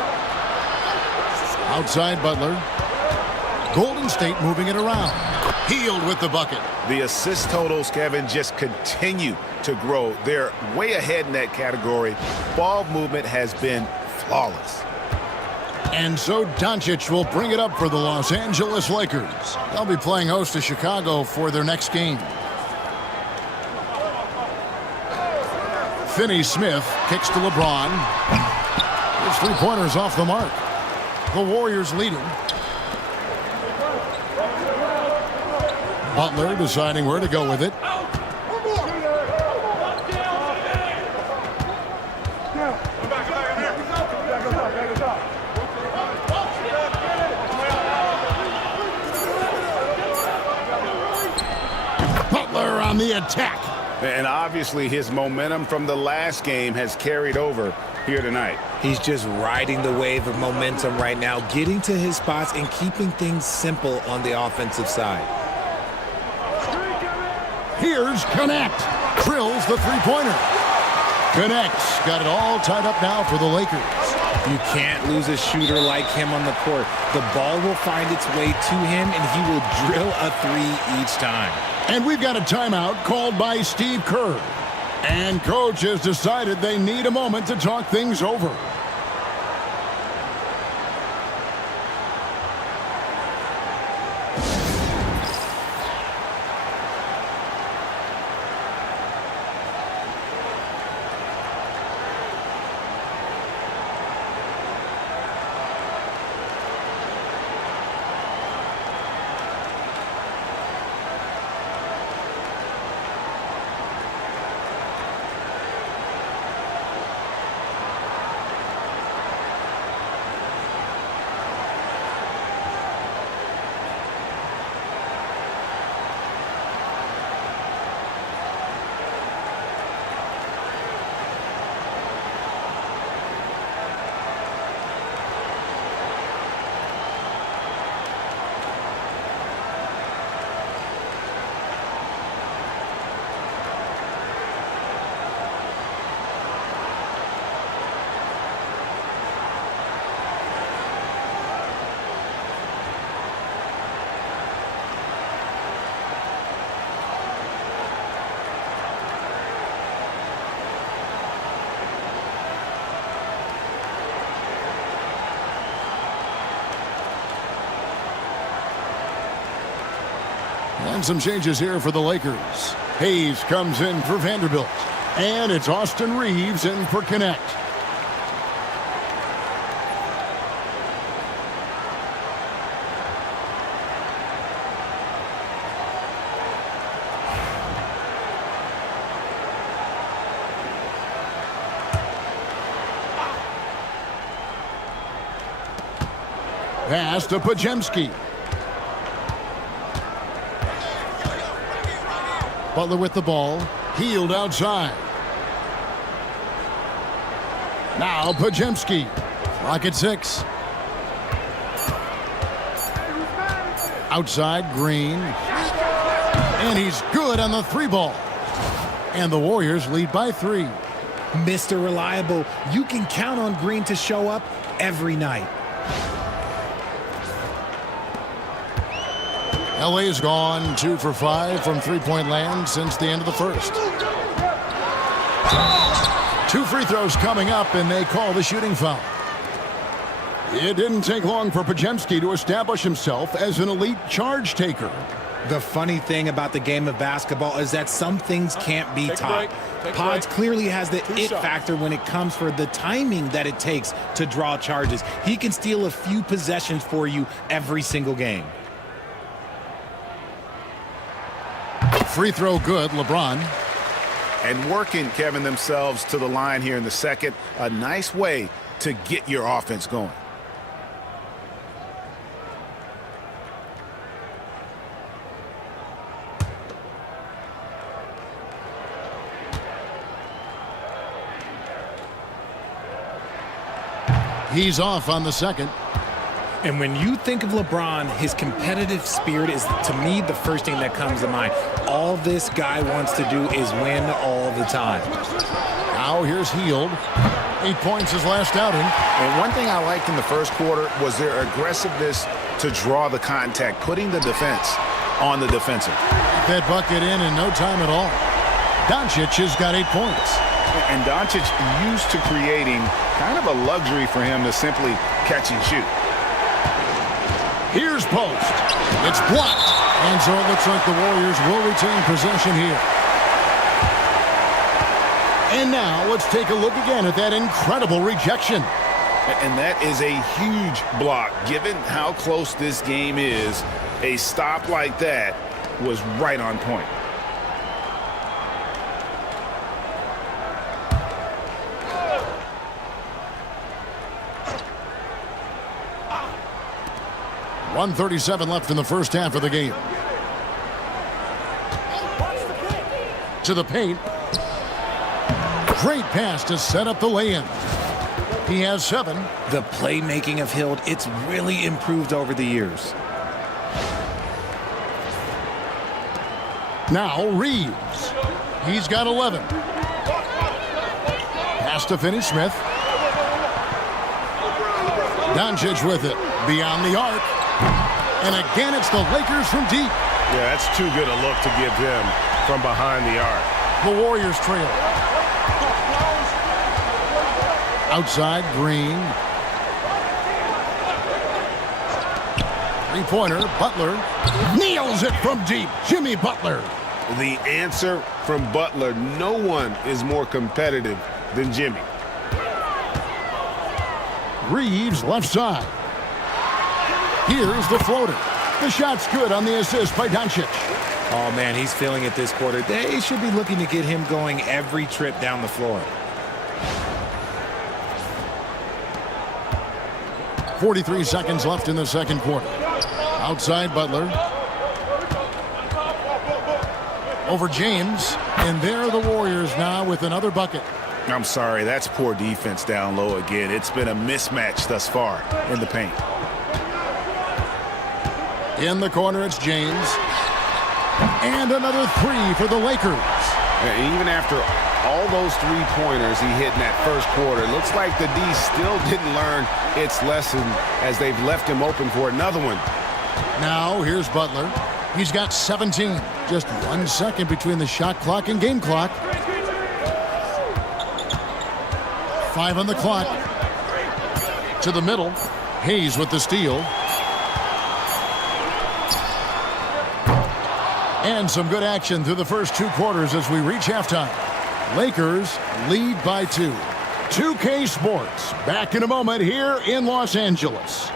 Outside Butler. Golden State moving it around. Healed with the bucket. The assist totals, Kevin, just continue to grow. They're way ahead in that category. Ball movement has been flawless. And so Doncic will bring it up for the Los Angeles Lakers. They'll be playing host to Chicago for their next game. Finney-Smith kicks to LeBron. His 3-pointers off the mark. The Warriors leading. Butler deciding where to go with it. Butler on the attack. And obviously his momentum from the last game has carried over here tonight. He's just riding the wave of momentum right now, getting to his spots and keeping things simple on the offensive side. Here's Connect. Drills the 3-pointer. Connect's got it all tied up now for the Lakers. You can't lose a shooter like him on the court. The ball will find its way to him, and he will drill a 3 each time. And we've got a timeout called by Steve Kerr. And coach has decided they need a moment to talk things over. And some changes here for the Lakers. Hayes comes in for Vanderbilt. And it's Austin Reeves in for Connect. Pass to Pajemski. Butler with the ball. Healed outside. Now Pajemski. Clock at 6. Outside Green. And he's good on the 3-ball. And the Warriors lead by 3. Mr. Reliable, you can count on Green to show up every night. LA's gone 2 for 5 from three-point land since the end of the first. 2 free throws coming up, and they call the shooting foul. It didn't take long for Pajemski to establish himself as an elite charge taker. The funny thing about the game of basketball is that some things can't be taught. Pods clearly has the it factor when it comes for the timing that it takes to draw charges. He can steal a few possessions for you every single game. Free throw good, LeBron. And working, Kevin, themselves to the line here in the second. A nice way to get your offense going. He's off on the second. And when you think of LeBron, his competitive spirit is, to me, the first thing that comes to mind. All this guy wants to do is win all the time. Now here's Hield. 8 points his last outing. And one thing I liked in the first quarter was their aggressiveness to draw the contact, putting the defense on the defensive. That bucket in no time at all. Doncic has got 8 points. And Doncic used to creating kind of a luxury for him to simply catch and shoot. Here's post. It's blocked. And so it looks like the Warriors will retain possession here. And now let's take a look again at that incredible rejection. And that is a huge block. Given how close this game is, a stop like that was right on point. .137 left in the first half of the game. To the paint. Great pass to set up the lay-in. He has 7. The playmaking of Hield, it's really improved over the years. Now Reeves. He's got 11. Pass to Finney-Smith. Doncic with it. Beyond the arc. And again, it's the Lakers from deep. Yeah, that's too good a look to give him from behind the arc. The Warriors trail. Outside, Green. Three-pointer, Butler. Nails it from deep. Jimmy Butler. The answer from Butler. No one is more competitive than Jimmy. Reeves left side. Here's the floater. The shot's good on the assist by Doncic. Oh, man, he's feeling it this quarter. They should be looking to get him going every trip down the floor. 43 seconds left in the second quarter. Outside Butler. Over James. And there are the Warriors now with another bucket. I'm sorry, that's poor defense down low again. It's been a mismatch thus far in the paint. In the corner, it's James. And another 3 for the Lakers. And even after all those three-pointers he hit in that first quarter, it looks like the D still didn't learn its lesson as they've left him open for another one. Now, here's Butler. He's got 17. Just 1 second between the shot clock and game clock. 5 on the clock. To the middle. Hayes with the steal. And some good action through the first 2 quarters as we reach halftime. Lakers lead by 2. 2K Sports back in a moment here in Los Angeles.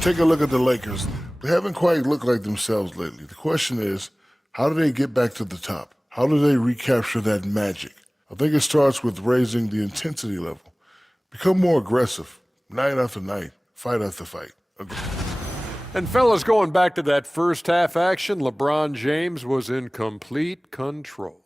Take a look at the Lakers. They haven't quite looked like themselves lately. The question is, how do they get back to the top? How do they recapture that magic? I think it starts with raising the intensity level. Become more aggressive, night after night, fight after fight. And fellas, going back to that first half action, LeBron James was in complete control.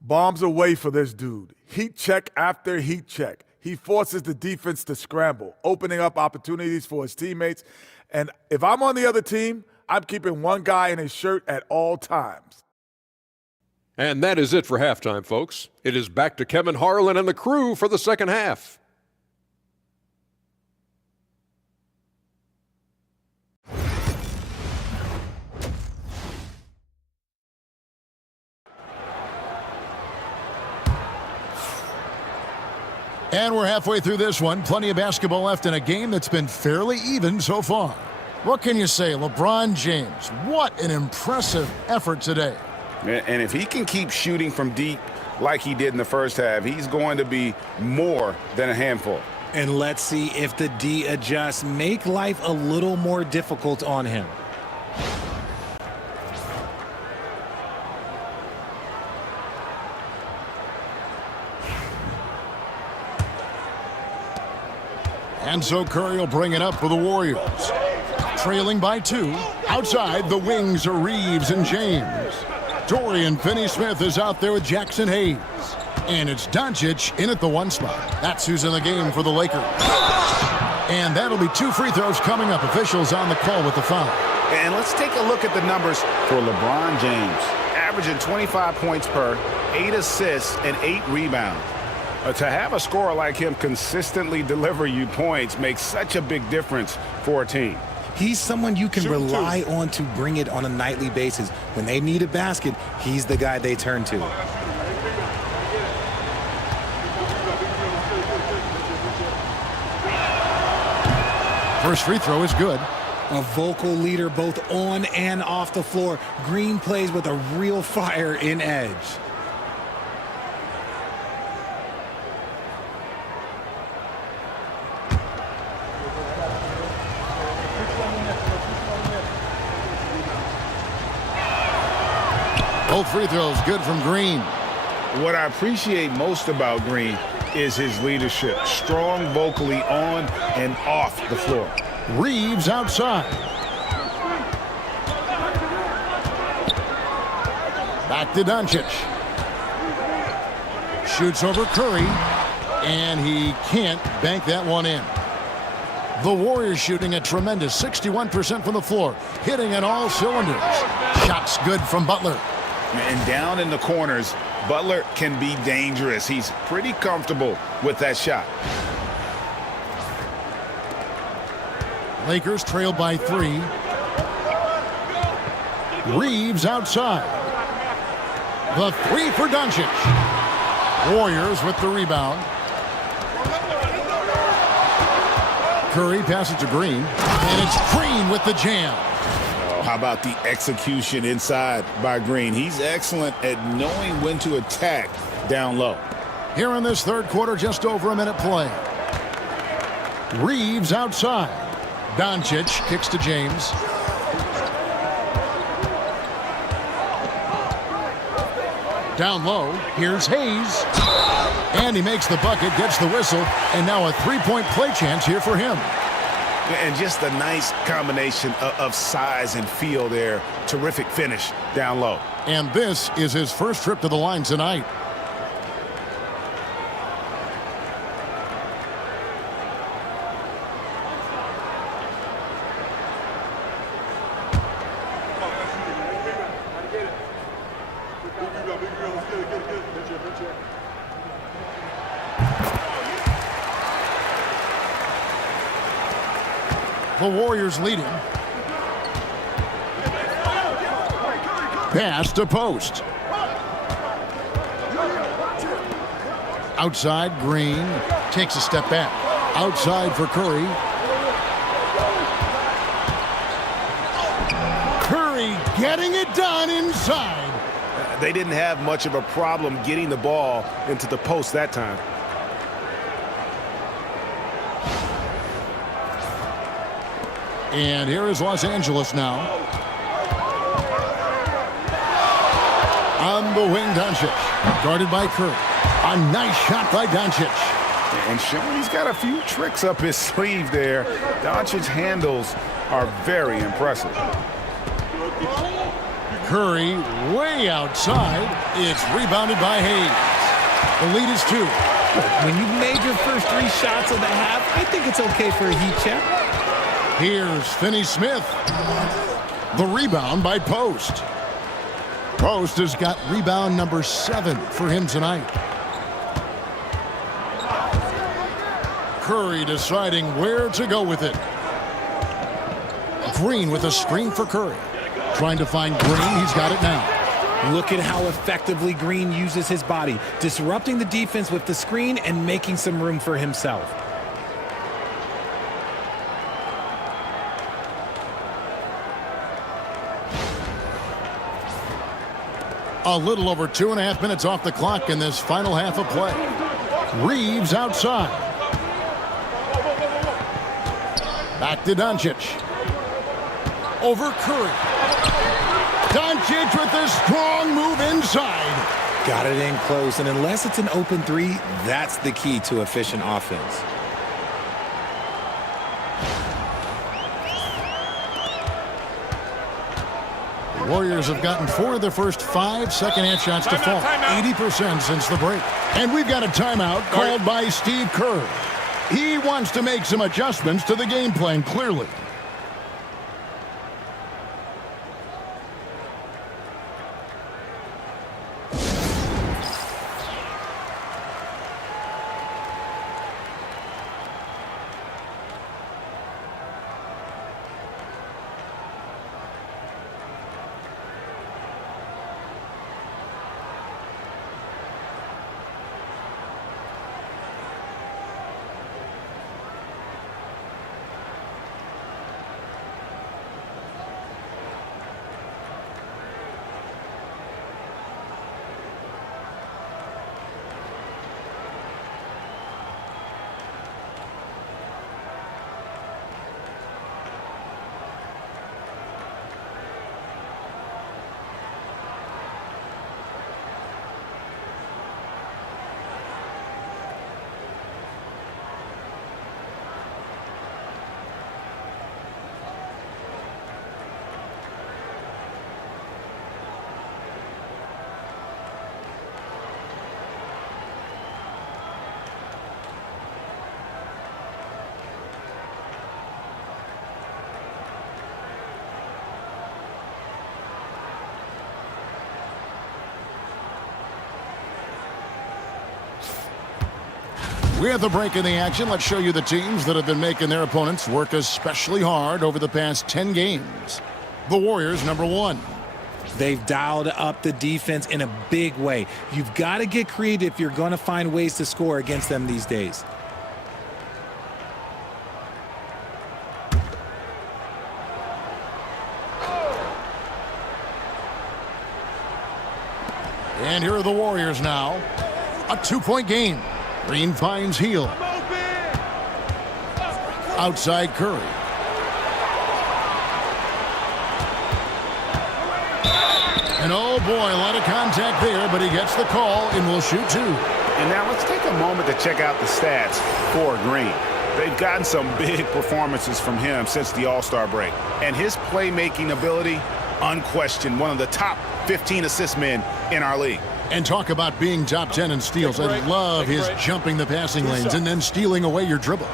Bombs away for this dude. Heat check after heat check. He forces the defense to scramble, opening up opportunities for his teammates. And if I'm on the other team, I'm keeping one guy in his shirt at all times. And that is it for halftime, folks. It is back to Kevin Harlan and the crew for the second half. And we're halfway through this one. Plenty of basketball left in a game that's been fairly even so far. What can you say, LeBron James? What an impressive effort today. And if he can keep shooting from deep like he did in the first half, he's going to be more than a handful. And let's see if the D adjusts, make life a little more difficult on him. And so Curry will bring it up for the Warriors. Trailing by 2. Outside, the wings are Reeves and James. Dorian Finney-Smith is out there with Jackson Hayes. And it's Doncic in at the 1 spot. That's who's in the game for the Lakers. And that'll be 2 free throws coming up. Officials on the call with the foul. And let's take a look at the numbers for LeBron James. Averaging 25 points per, 8 assists, and 8 rebounds. To have a scorer like him consistently deliver you points makes such a big difference for a team. He's someone you can rely on to bring it on a nightly basis. When they need a basket, he's the guy they turn to. First free throw is good. A vocal leader both on and off the floor. Green plays with a real fire in edge. Both free throws good from Green. What I appreciate most about Green is his leadership. Strong vocally on and off the floor. Reeves outside. Back to Doncic. Shoots over Curry. And he can't bank that one in. The Warriors shooting a tremendous 61% from the floor. Hitting on all cylinders. Shots good from Butler. And down in the corners, Butler can be dangerous. He's pretty comfortable with that shot. Lakers trail by 3. Reeves outside. The 3 for Doncic. Warriors with the rebound. Curry passes to Green. And it's Green with the jam. How about the execution inside by Green? He's excellent at knowing when to attack down low. Here in this third quarter, just over a minute play. Reeves outside. Doncic kicks to James. Down low, here's Hayes. And he makes the bucket, gets the whistle, and now a 3-point play chance here for him. And just a nice combination of size and feel there. Terrific finish down low. And this is his first trip to the line tonight. The Warriors leading. Pass to post. Outside, Green takes a step back. Outside for Curry. Curry getting it done inside. They didn't have much of a problem getting the ball into the post that time. And here is Los Angeles now. On the wing, Doncic. Guarded by Curry. A nice shot by Doncic. And showing he's got a few tricks up his sleeve there. Doncic's handles are very impressive. Curry way outside. It's rebounded by Hayes. The lead is 2. When you've made your first 3 shots of the half, I think it's okay for a heat check. Here's Finney-Smith. The rebound by Post. Post has got rebound number 7 for him tonight. Curry deciding where to go with it. Green with a screen for Curry. Trying to find Green. He's got it now. Look at how effectively Green uses his body, disrupting the defense with the screen and making some room for himself. A little over 2.5 minutes off the clock in this final half of play. Reeves outside. Back to Doncic. Over Curry. Doncic with a strong move inside. Got it in close, and unless it's an open 3, that's the key to efficient offense. Warriors have gotten 4 of their first 5 second-half shots to fall. 80% since the break. And we've got a timeout called by Steve Kerr. He wants to make some adjustments to the game plan, clearly. With a break in the action, let's show you the teams that have been making their opponents work especially hard over the past 10 games. The Warriors, number 1. They've dialed up the defense in a big way. You've got to get creative if you're going to find ways to score against them these days. And here are the Warriors now. A 2-point game. Green finds Hield. Outside Curry. And oh boy, a lot of contact there, but he gets the call and will shoot 2. And now let's take a moment to check out the stats for Green. They've gotten some big performances from him since the All-Star break. And his playmaking ability, unquestioned, one of the top 15 assist men in our league. And talk about being top 10 in steals. I love his jumping the passing lanes and then stealing away your dribble.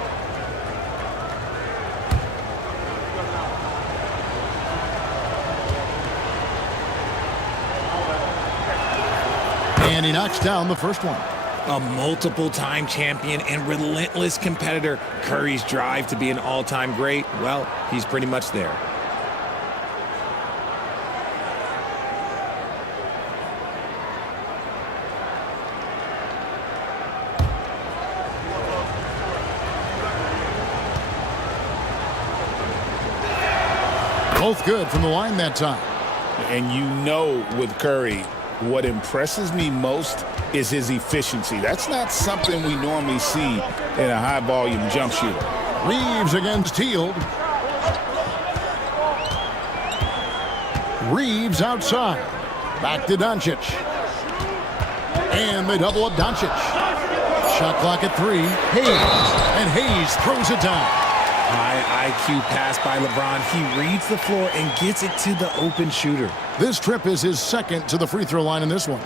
And he knocks down the first one. A multiple-time champion and relentless competitor. Curry's drive to be an all-time great, well, he's pretty much there. Both good from the line that time. And you know with Curry, what impresses me most is his efficiency. That's not something we normally see in a high-volume jump shooter. Reeves against Hield. Reeves outside. Back to Doncic. And they double up Doncic. Shot clock at 3. Hayes. And Hayes throws it down. High IQ pass by LeBron. He reads the floor and gets it to the open shooter. This trip is his second to the free throw line in this one.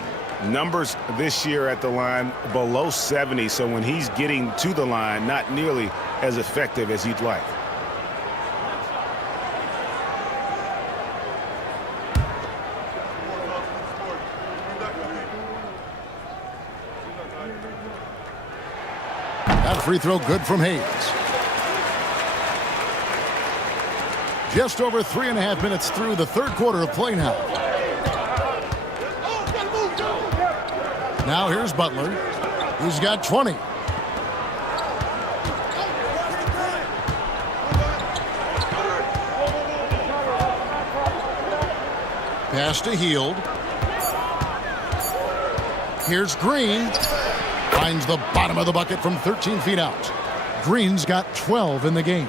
Numbers this year at the line below 70, so when he's getting to the line, not nearly as effective as he'd like. That free throw good from Hayes. Just over 3.5 minutes through the third quarter of play now. Now here's Butler. He's got 20. Pass to Hield. Here's Green. Finds the bottom of the bucket from 13 feet out. Green's got 12 in the game.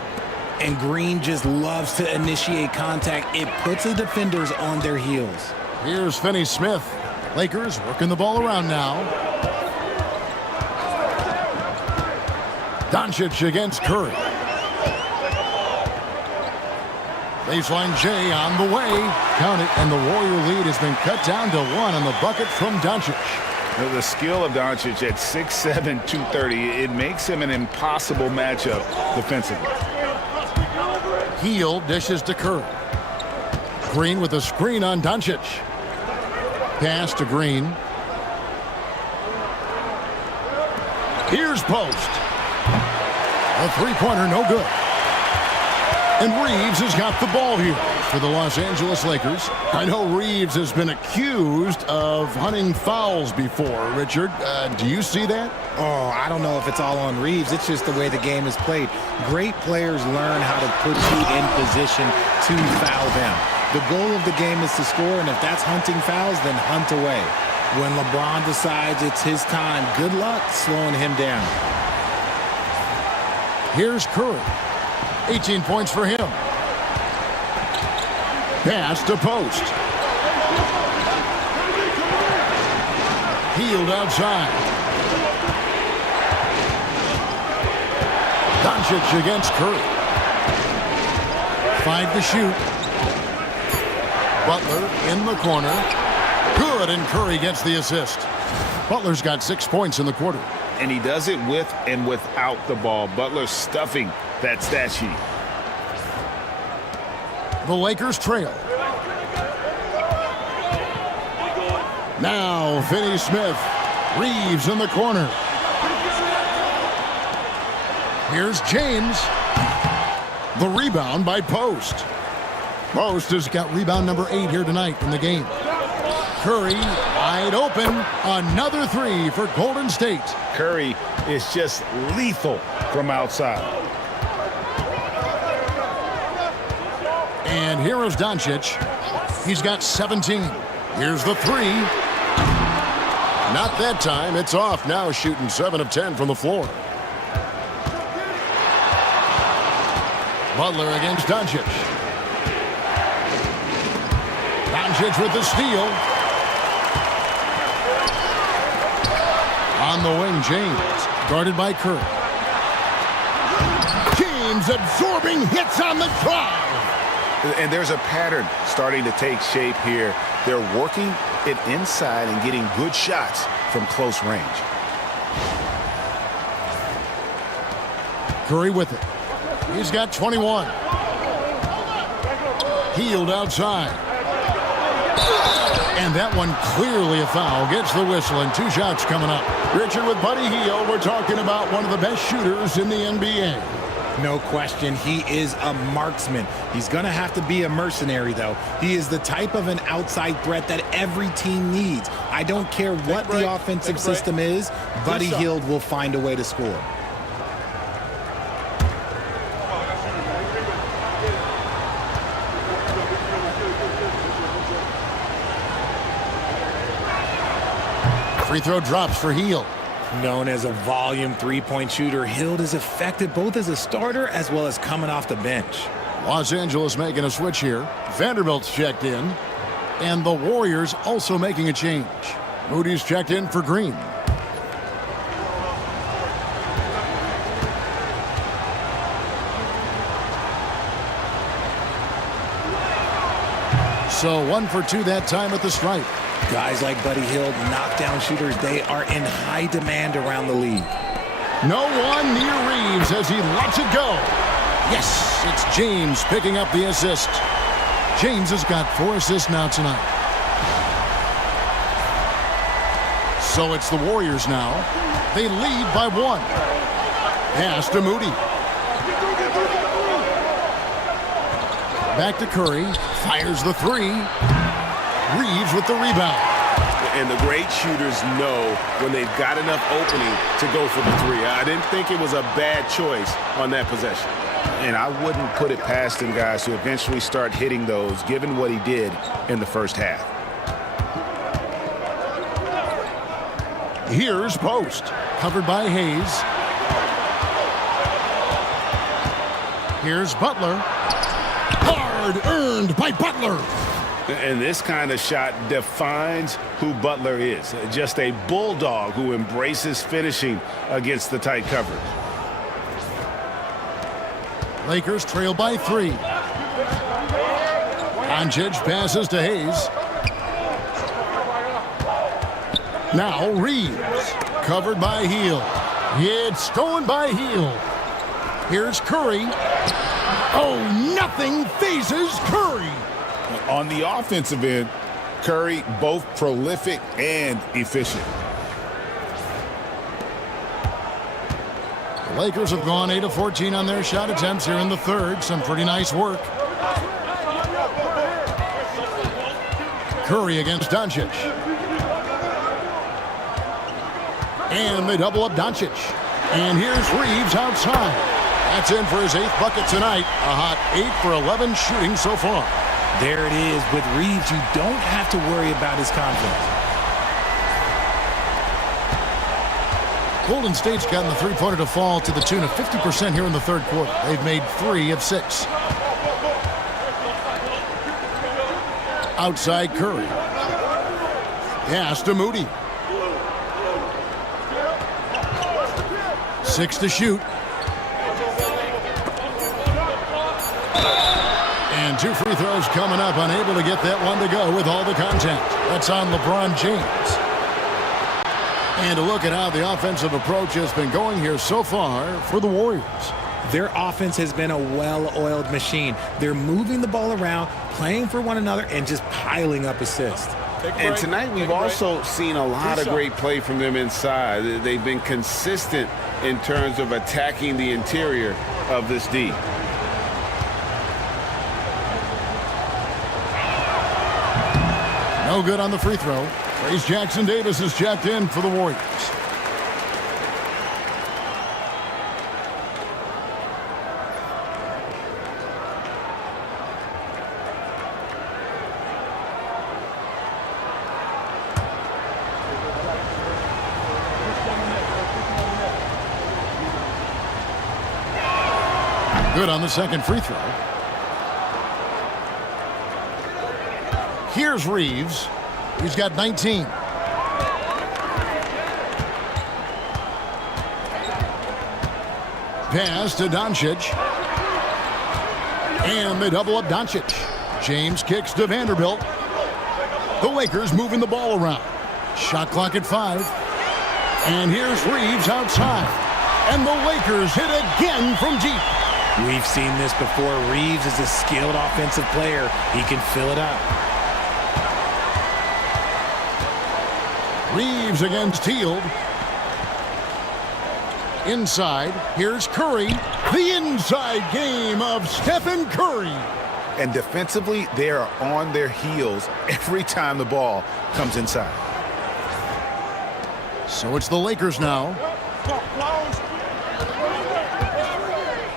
And Green just loves to initiate contact. It puts the defenders on their heels. Here's Finney-Smith. Lakers working the ball around now. Doncic against Curry. Baseline J on the way. Count it, and the Warrior lead has been cut down to 1 on the bucket from Doncic. The skill of Doncic at 6'7", 230, it makes him an impossible matchup defensively. Hield dishes to Curry. Green with a screen on Doncic. Pass to Green. Here's post. A three-pointer, no good. And Reeves has got the ball here for the Los Angeles Lakers. I know Reeves has been accused of hunting fouls before. Richard, do you see that? Oh, I don't know if it's all on Reeves. It's just the way the game is played. Great players learn how to put you in position to foul them. The goal of the game is to score, and if that's hunting fouls, then hunt away. When LeBron decides it's his time, good luck slowing him down. Here's Curry. 18 points for him. Pass to post. Hield outside. Doncic against Curry. 5 to shoot. Butler in the corner. Good, and Curry gets the assist. Butler's got 6 points in the quarter. And he does it with and without the ball. Butler stuffing that stat sheet. The Lakers trail. Now Finney-Smith. Reeves in the corner. Here's James. The rebound by Post. Post has got rebound number 8 here tonight in the game. Curry wide open. Another 3 for Golden State. Curry is just lethal from outside. And here is Doncic. He's got 17. Here's the 3. Not that time. It's off now, shooting 7 of 10 from the floor. Butler against Doncic. Doncic with the steal. On the wing, James, guarded by Curry. James absorbing hits on the drive. And there's a pattern starting to take shape here. They're working it inside and getting good shots from close range. Curry with it. He's got 21. Hield outside. And that one clearly a foul. Gets the whistle and 2 shots coming up. Richard, with Buddy Hield, we're talking about one of the best shooters in the NBA. No question, he is a marksman. He's going to have to be a mercenary, though. He is the type of an outside threat that every team needs. I don't care what the offensive system is, Buddy Hield will find a way to score. Free throw drops for Hield. Known as a volume three-point shooter, Hield is effective both as a starter as well as coming off the bench. Los Angeles making a switch here. Vanderbilt's checked in. And the Warriors also making a change. Moody's checked in for Green. So 1 for 2 that time at the stripe. Guys like Buddy Hield, knockdown shooters, they are in high demand around the league. No one near Reeves as he lets it go. Yes, it's James picking up the assist. James has got 4 assists now tonight. So it's the Warriors now. They lead by 1. Pass to Moody. Back to Curry. Fires the 3. Reeves with the rebound. And the great shooters know when they've got enough opening to go for the 3. I didn't think it was a bad choice on that possession. And I wouldn't put it past him, guys, to eventually start hitting those, given what he did in the first half. Here's Post. Covered by Hayes. Here's Butler. Hard earned by Butler. And this kind of shot defines who Butler is. Just a bulldog who embraces finishing against the tight coverage. Lakers trail by 3. Doncic passes to Hayes. Now Reeves. Covered by Hield. It's stolen by Hield. Here's Curry. Oh, nothing phases Curry. On the offensive end, Curry both prolific and efficient. The Lakers have gone 8 of 14 on their shot attempts here in the third. Some pretty nice work. Curry against Doncic. And they double up Doncic. And here's Reeves outside. That's in for his 8th bucket tonight. A hot 8 for 11 shooting so far. There it is. With Reeves, you don't have to worry about his confidence. Golden State's gotten the three-pointer to fall to the tune of 50% here in the third quarter. They've made 3 of 6. Outside Curry. Pass to Moody. 6 to shoot. And 2 free throws coming up. Unable to get that one to go with all the contact. That's on LeBron James. And to look at how the offensive approach has been going here so far for the Warriors. Their offense has been a well-oiled machine. They're moving the ball around, playing for one another, and just piling up assists. And tonight we've also seen a lot of great play from them inside. They've been consistent in terms of attacking the interior of this D. No good on the free throw. Trace Jackson-Davis is checked in for the Warriors. Good on the second free throw. Here's Reeves. He's got 19. Pass to Doncic. And they double up Doncic. James kicks to Vanderbilt. The Lakers moving the ball around. Shot clock at 5. And here's Reeves outside. And the Lakers hit again from deep. We've seen this before. Reeves is a skilled offensive player. He can fill it up. Reeves against Hield. Inside, here's Curry. The inside game of Stephen Curry. And defensively, they are on their heels every time the ball comes inside. So it's the Lakers now.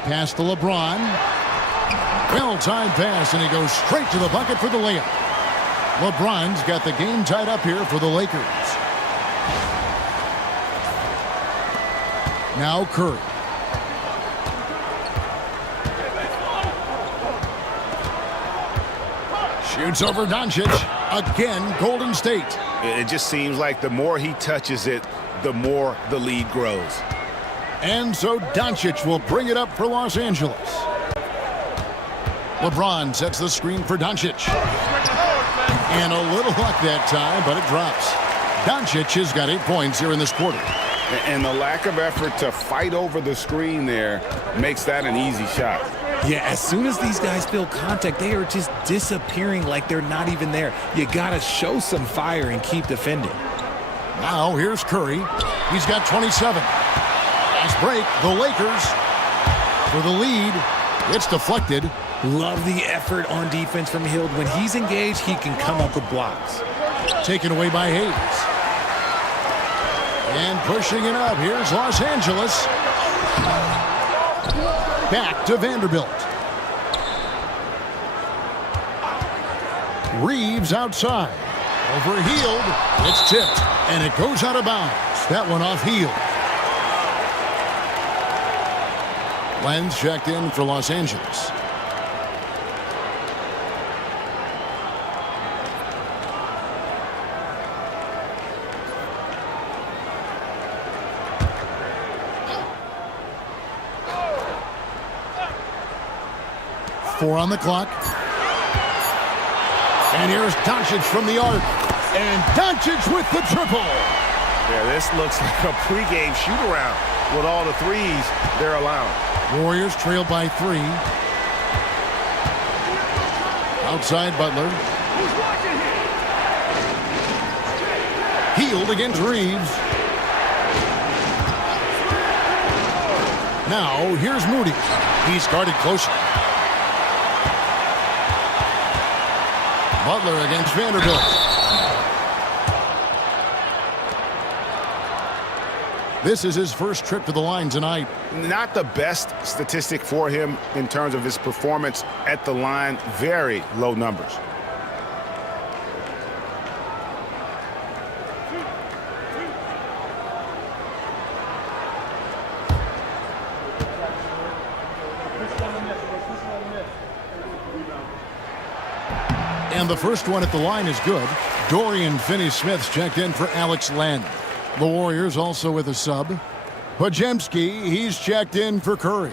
Pass to LeBron. Well-timed pass, and he goes straight to the bucket for the layup. LeBron's got the game tied up here for the Lakers. Now Curry. Shoots over Doncic. Again, Golden State. It just seems like the more he touches it, the more the lead grows. And so Doncic will bring it up for Los Angeles. LeBron sets the screen for Doncic. And a little luck that time, but it drops. Doncic has got 8 points here in this quarter. And the lack of effort to fight over the screen there makes that an easy shot. Yeah, as soon as these guys feel contact, they are just disappearing like they're not even there. You got to show some fire and keep defending. Now here's Curry. He's got 27. Fast break, the Lakers for the lead. It's deflected. Love the effort on defense from Hield. When he's engaged, he can come up with blocks. Taken away by Hayes. And pushing it up, here's Los Angeles. Back to Vanderbilt. Reeves outside. Over Hield. It's tipped, and it goes out of bounds. That one off Hield. Lenz checked in for Los Angeles. Four on the clock. And here's Doncic from the arc. And Doncic with the triple. Yeah, this looks like a pregame shoot-around with all the threes they're allowing. Warriors trail by 3. Outside Butler. Hield against Reeves. Now here's Moody. He's guarded closer. Butler against Vanderbilt. This is his first trip to the line tonight. Not the best statistic for him in terms of his performance at the line. Very low numbers. And the first one at the line is good. Dorian Finney-Smith's checked in for Alex Len. The Warriors also with a sub. Podziemski, he's checked in for Curry.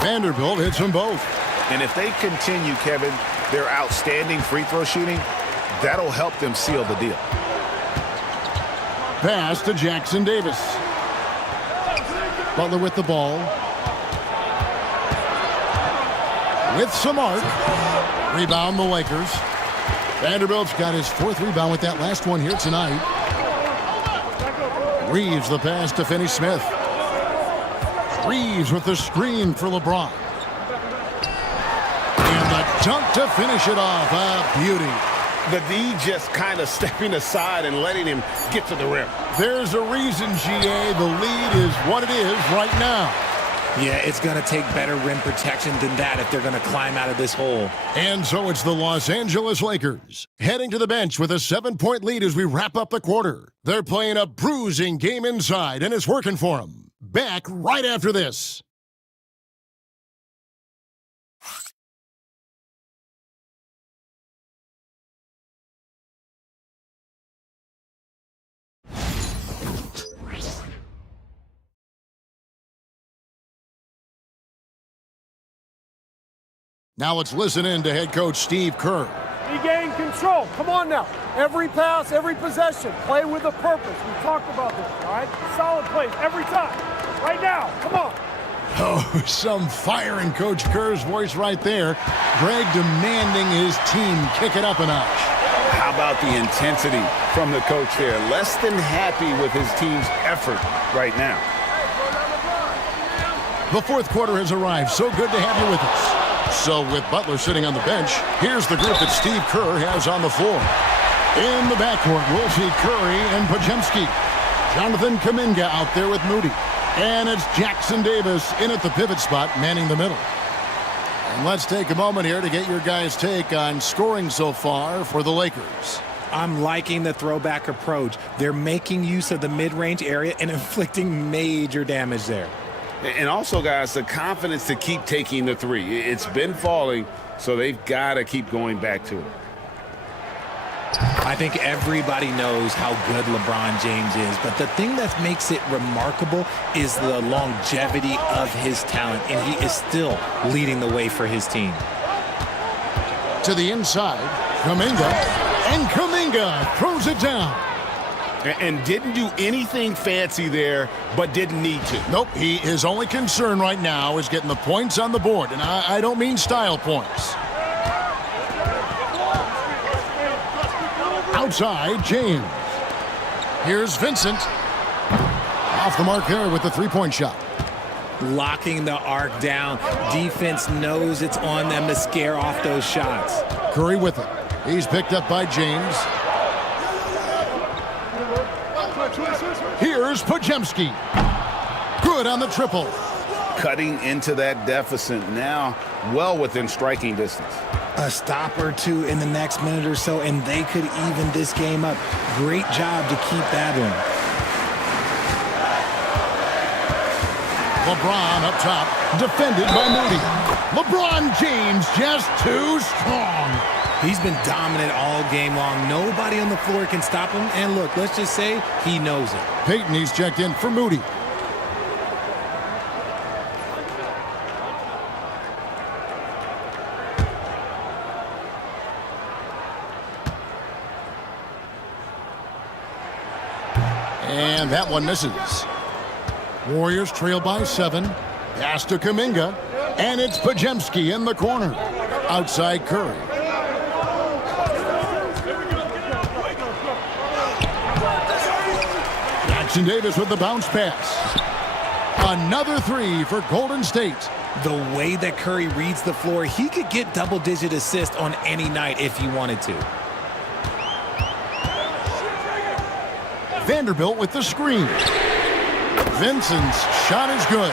Vanderbilt hits them both. And if they continue, Kevin, their outstanding free throw shooting, that'll help them seal the deal. Pass to Jackson Davis. Butler with the ball. With some arc. Rebound the Lakers. Vanderbilt's got his 4th rebound with that last one here tonight. Reeves the pass to Finney-Smith. Reeves with the screen for LeBron. And the dunk to finish it off. A beauty. The D just kind of stepping aside and letting him get to the rim. There's a reason, GA. The lead is what it is right now. Yeah, it's going to take better rim protection than that if they're going to climb out of this hole. And so it's the Los Angeles Lakers heading to the bench with a 7-point lead as we wrap up the quarter. They're playing a bruising game inside, and it's working for them. Back right after this. Now let's listen in to head coach Steve Kerr. Regain control. Come on now. Every pass, every possession. Play with a purpose. We talked about this, all right? Solid plays every time. Right now. Come on. Oh, some fire in Coach Kerr's voice right there. Greg demanding his team kick it up a notch. How about the intensity from the coach there? Less than happy with his team's effort right now. The fourth quarter has arrived. So good to have you with us. So with Butler sitting on the bench, here's the group that Steve Kerr has on the floor. In the backcourt, we'll see Curry and Podziemski. Jonathan Kuminga out there with Moody. And it's Jackson Davis in at the pivot spot, manning the middle. And let's take a moment here to get your guys' take on scoring so far for the Lakers. I'm liking the throwback approach. They're making use of the mid-range area and inflicting major damage there. And also, guys, the confidence to keep taking the three. It's been falling, so they've got to keep going back to it. I think everybody knows how good LeBron James is, but the thing that makes it remarkable is the longevity of his talent, and he is still leading the way for his team. To the inside, Kuminga, and Kuminga throws it down. And didn't do anything fancy there, but didn't need to. Nope, his only concern right now is getting the points on the board, and I don't mean style points. Outside, James. Here's Vincent. Off the mark there with the three-point shot. Locking the arc down. Defense knows it's on them to scare off those shots. Curry with it. He's picked up by James. Here's Podziemski. Good on the triple. Cutting into that deficit now, well within striking distance. A stop or two in the next minute or so, and they could even this game up. Great job to keep battling. LeBron up top, defended by Moody. LeBron James just too strong. He's been dominant all game long. Nobody on the floor can stop him. And look, let's just say he knows it. Peyton, he's checked in for Moody. And that one misses. Warriors trail by 7. Pass to Kuminga. And it's Podziemski in the corner. Outside Curry. Jackson Davis with the bounce pass. Another three for Golden State. The way that Curry reads the floor, he could get double-digit assists on any night if he wanted to. Vanderbilt with the screen. Vincent's shot is good.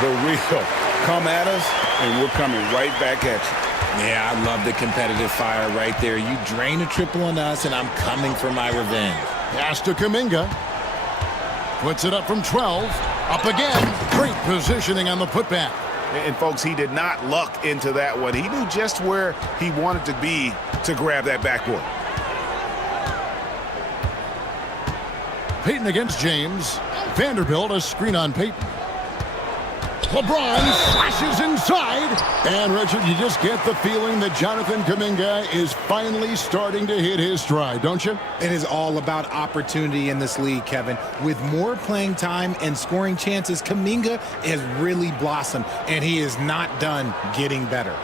The real come at us, and we're coming right back at you. Yeah, I love the competitive fire right there. You drain a triple on us, and I'm coming for my revenge. Pass to Kuminga. Puts it up from 12. Up again. Great positioning on the putback. And, folks, he did not luck into that one. He knew just where he wanted to be to grab that backboard. Peyton against James. Vanderbilt a screen on Peyton. LeBron flashes inside. And, Richard, you just get the feeling that Jonathan Kuminga is finally starting to hit his stride, don't you? It is all about opportunity in this league, Kevin. With more playing time and scoring chances, Kuminga has really blossomed, and he is not done getting better.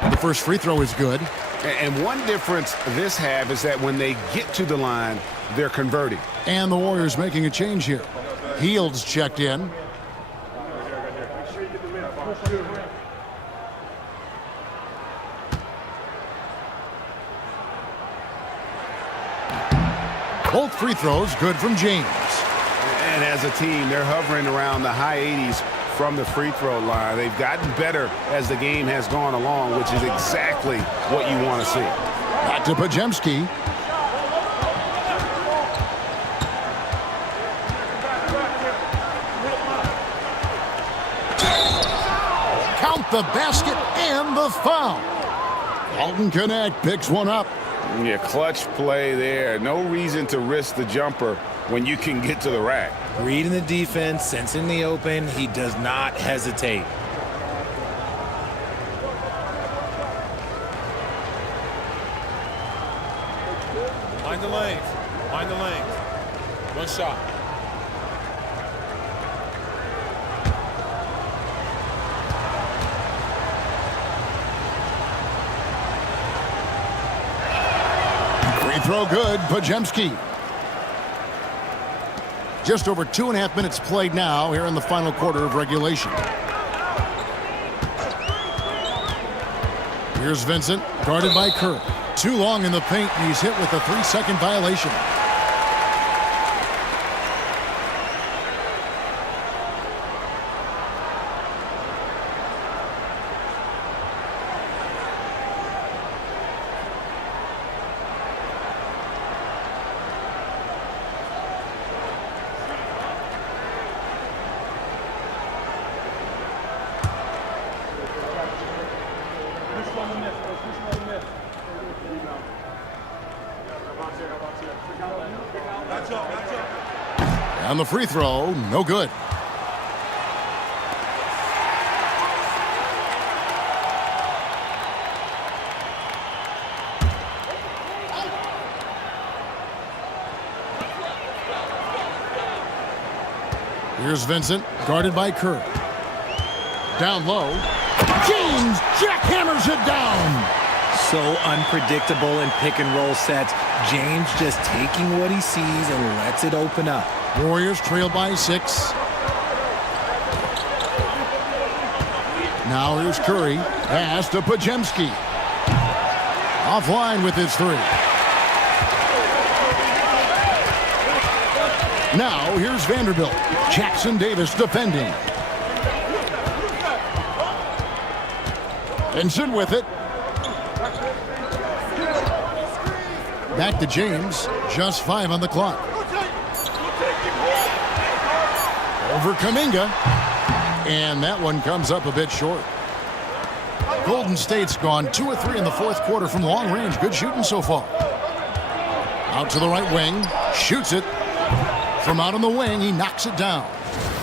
The first free throw is good. And one difference this half is that when they get to the line, they're converting. And the Warriors making a change here. Hield's checked in. Both free throws good from James. And as a team, they're hovering around the high 80s from the free throw line. They've gotten better as the game has gone along, which is exactly what you want to see. Back to Podziemski. Count the basket and the foul. Alton Connect picks one up. Yeah, clutch play there. No reason to risk the jumper when you can get to the rack. Reading the defense, sensing the open, he does not hesitate. Mind the lanes. Mind the lanes. One shot. Free throw good. Pajemski. Just over 2.5 minutes played now here in the final quarter of regulation. Here's Vincent, guarded by Kerr. Too long in the paint, and he's hit with a 3-second violation. And the free throw, no good. Here's Vincent, guarded by Kerr. Down low. James jackhammers it down. So unpredictable in pick and roll sets. James just taking what he sees and lets it open up. Warriors trail by 6. Now here's Curry. Pass to Pajemski. Offline with his 3. Now here's Vanderbilt. Jackson Davis defending. Vincent with it. Back to James. Just 5 on the clock. Over Kuminga. And that one comes up a bit short. Golden State's gone 2 of 3 in the fourth quarter from long range. Good shooting so far. Out to the right wing. Shoots it. From out on the wing, he knocks it down.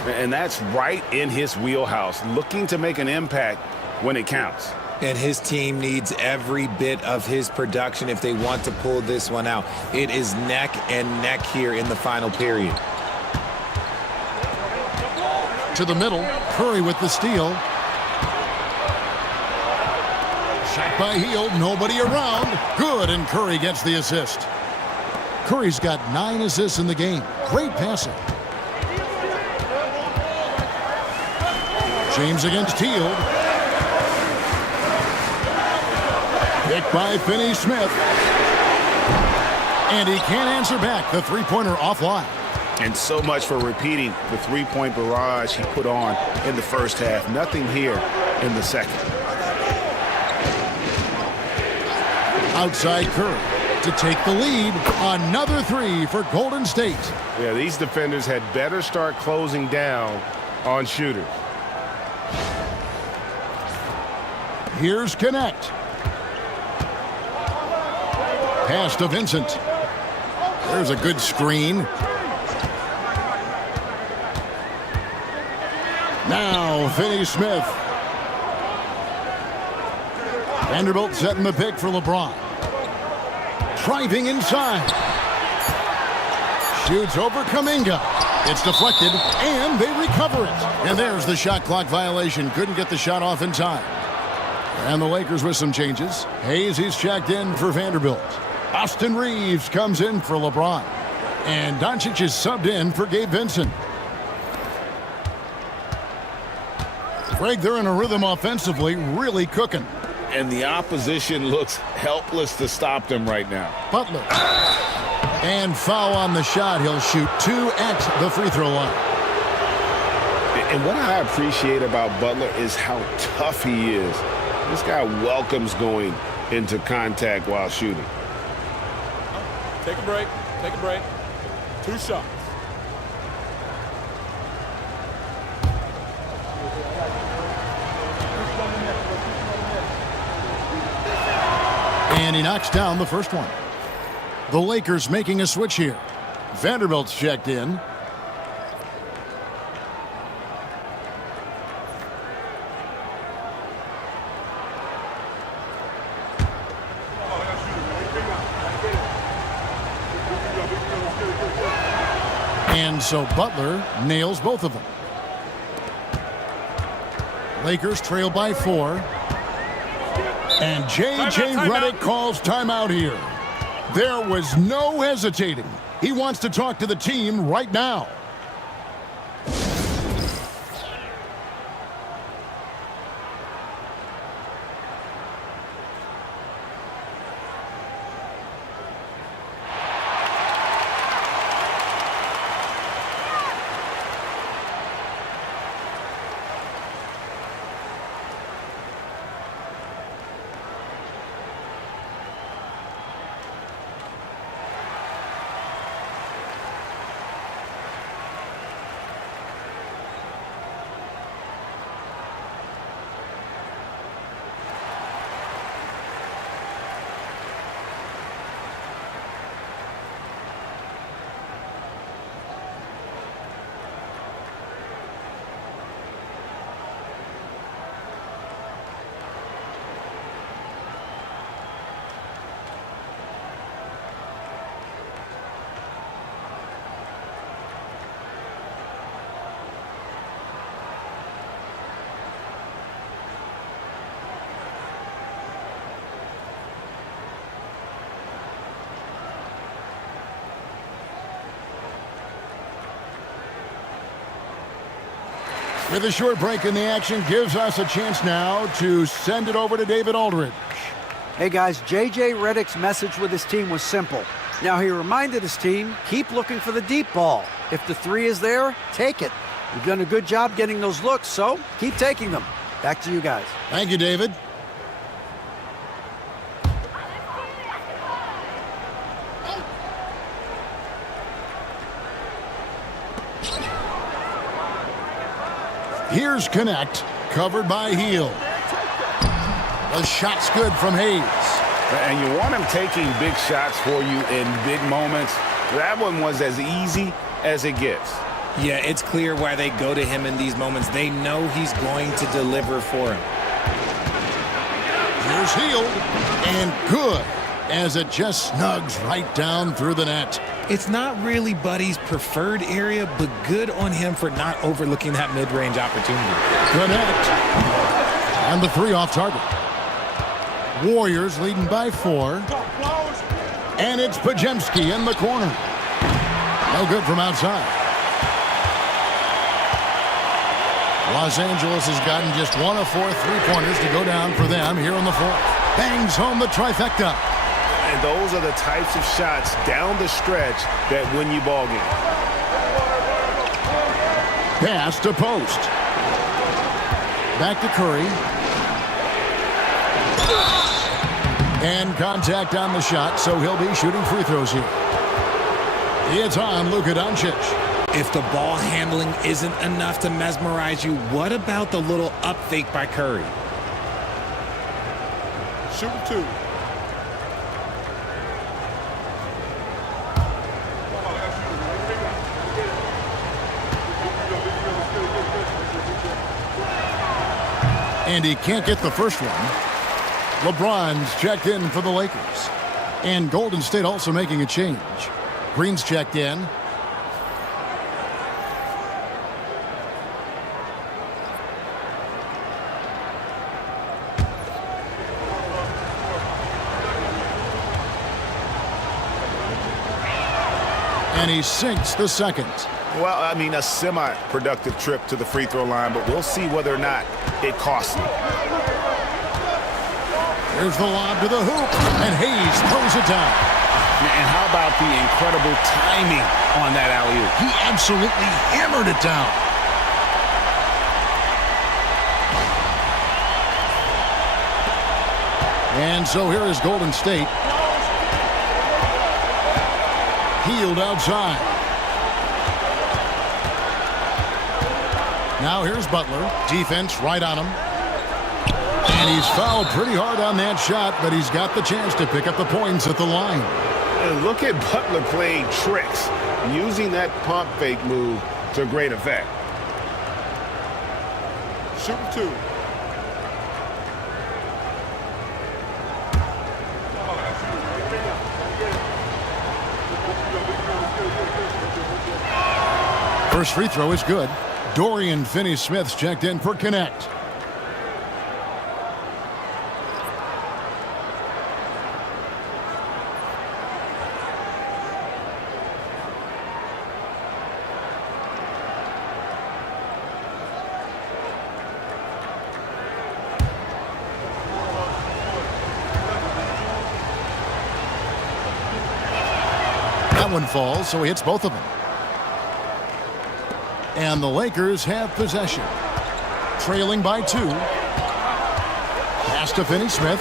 And that's right in his wheelhouse, looking to make an impact when it counts. And his team needs every bit of his production if they want to pull this one out. It is neck and neck here in the final period. To the middle, Curry with the steal. Shot by Hield, nobody around. Good, and Curry gets the assist. Curry's got 9 assists in the game. Great passing. James against Hield. Picked by Finney-Smith. And he can't answer back. The three-pointer offline. And so much for repeating the three-point barrage he put on in the first half. Nothing here in the second. Outside Curry to take the lead. Another 3 for Golden State. Yeah, these defenders had better start closing down on shooters. Here's Connect. Pass to Vincent. There's a good screen. Now Finney-Smith. Vanderbilt setting the pick for LeBron. Driving inside. Shoots over Kuminga. It's deflected, and they recover it. And there's the shot clock violation. Couldn't get the shot off in time. And the Lakers with some changes. Hayes, he's checked in for Vanderbilt. Austin Reeves comes in for LeBron. And Doncic is subbed in for Gabe Vincent. Greg, they're in a rhythm offensively, really cooking. And the opposition looks helpless to stop them right now. Butler. And foul on the shot. He'll shoot 2 at the free throw line. And what I appreciate about Butler is how tough he is. This guy welcomes going into contact while shooting. Take a break. Take a break. 2 shots. And he knocks down the first one. The Lakers making a switch here. Vanderbilt's checked in. And so Butler nails both of them. Lakers trail by 4. And J.J. Redick calls timeout here. There was no hesitating. He wants to talk to the team right now. With a short break in the action, gives us a chance now to send it over to David Aldridge. Hey guys, J.J. Redick's message with his team was simple. Now he reminded his team, keep looking for the deep ball. If the 3 is there, take it. You've done a good job getting those looks, so keep taking them. Back to you guys. Thank you, David. Here's Connect, covered by Heel. The shot's good from Hayes. And you want him taking big shots for you in big moments. That one was as easy as it gets. Yeah, it's clear why they go to him in these moments. They know he's going to deliver for him. Here's Heel, and good, as it just snugs right down through the net. It's not really Buddy's preferred area, but good on him for not overlooking that mid-range opportunity. Connect. And the 3 off target. Warriors leading by 4. And it's Pajemski in the corner. No good from outside. Los Angeles has gotten just 1 of 4 3-pointers to go down for them here in the 4th. Bangs home the trifecta. And those are the types of shots down the stretch that win you ball games. Pass to post. Back to Curry. And contact on the shot, so he'll be shooting free throws here. It's on Luka Doncic. If the ball handling isn't enough to mesmerize you, what about the little up fake by Curry? Shooting 2. And he can't get the first one. LeBron's checked in for the Lakers. And Golden State also making a change. Green's checked in. And he sinks the second. Well, I mean, a semi-productive trip to the free throw line, but we'll see whether or not it costs him. There's the lob to the hoop, and Hayes throws it down. And how about the incredible timing on that alley-oop? He absolutely hammered it down. And so here is Golden State. Healed outside. Now here's Butler. Defense right on him. And he's fouled pretty hard on that shot, but he's got the chance to pick up the points at the line. And look at Butler playing tricks, using that pump fake move to great effect. Shoot 2. First free throw is good. Dorian Finney-Smith's checked in for Connect. That one falls, so he hits both of them. And the Lakers have possession. Trailing by 2. Pass to Finney-Smith.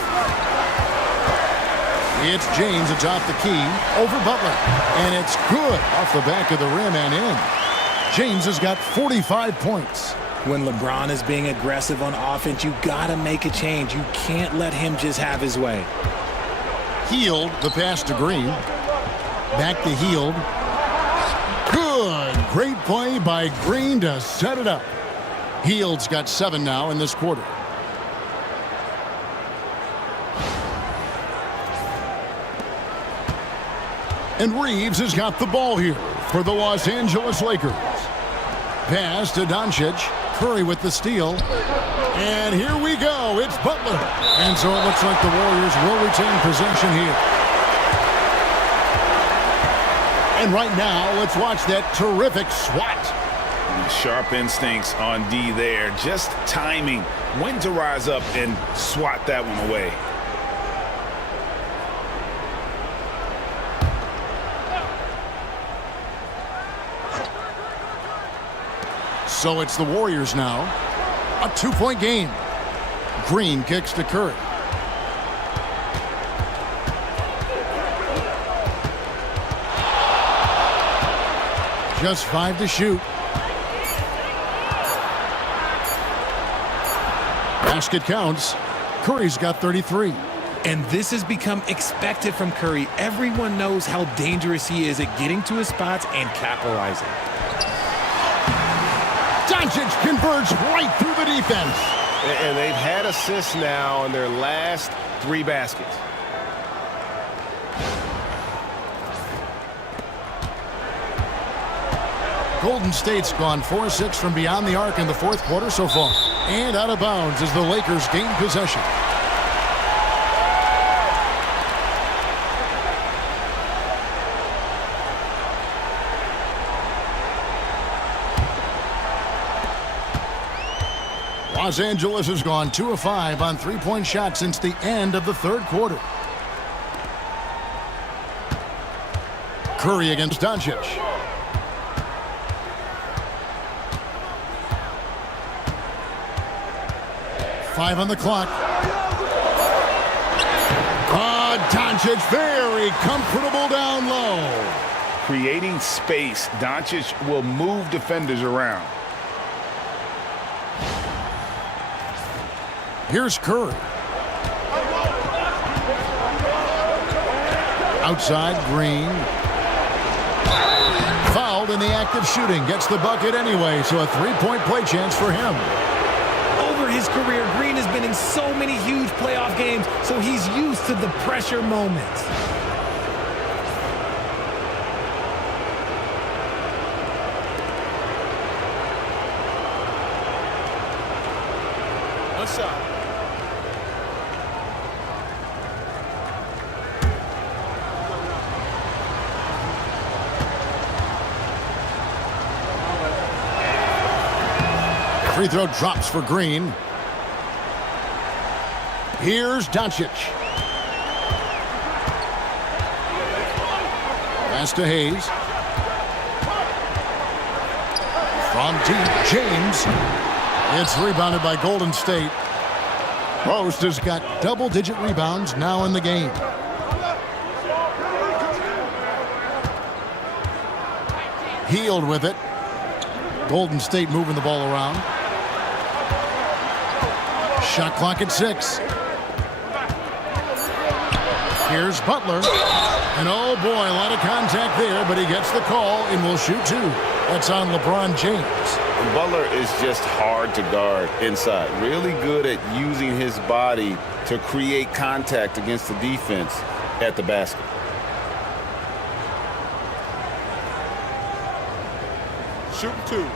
It's James atop the key over Butler. And it's good off the back of the rim and in. James has got 45 points. When LeBron is being aggressive on offense, you got to make a change. You can't let him just have his way. Hield, the pass to Green. Back to Hield. Good. Great play by Green to set it up. Hield's got 7 now in this quarter. And Reeves has got the ball here for the Los Angeles Lakers. Pass to Doncic. Curry with the steal. And here we go. It's Butler. And so it looks like the Warriors will retain possession here. And right now, let's watch that terrific swat. Sharp instincts on D there. Just timing when to rise up and swat that one away. So it's the Warriors now. A 2-point game. Green kicks to Curry. Just 5 to shoot. Basket counts. Curry's got 33. And this has become expected from Curry. Everyone knows how dangerous he is at getting to his spots and capitalizing. Doncic converts right through the defense. And they've had assists now on their last 3 baskets. Golden State's gone 4-6 from beyond the arc in the fourth quarter so far. And out of bounds as the Lakers gain possession. Los Angeles has gone 2 of 5 on 3-point shots since the end of the third quarter. Curry against Doncic. Five on the clock. Doncic very comfortable down low. Creating space, Doncic will move defenders around. Here's Curry. Outside, Green. Fouled in the act of shooting. Gets the bucket anyway, so a 3-point play chance for him. Over his career, Green has been in so many huge playoff games, so he's used to the pressure moments. One shot. Free throw drops for Green. Here's Doncic. Pass to Hayes. From deep, James. It's rebounded by Golden State. Post has got double-digit rebounds now in the game. Hield with it. Golden State moving the ball around. Shot clock at 6. Here's Butler. And oh boy, a lot of contact there, but he gets the call and will shoot 2. That's on LeBron James. Butler is just hard to guard inside. Really good at using his body to create contact against the defense at the basket. Shoot 2.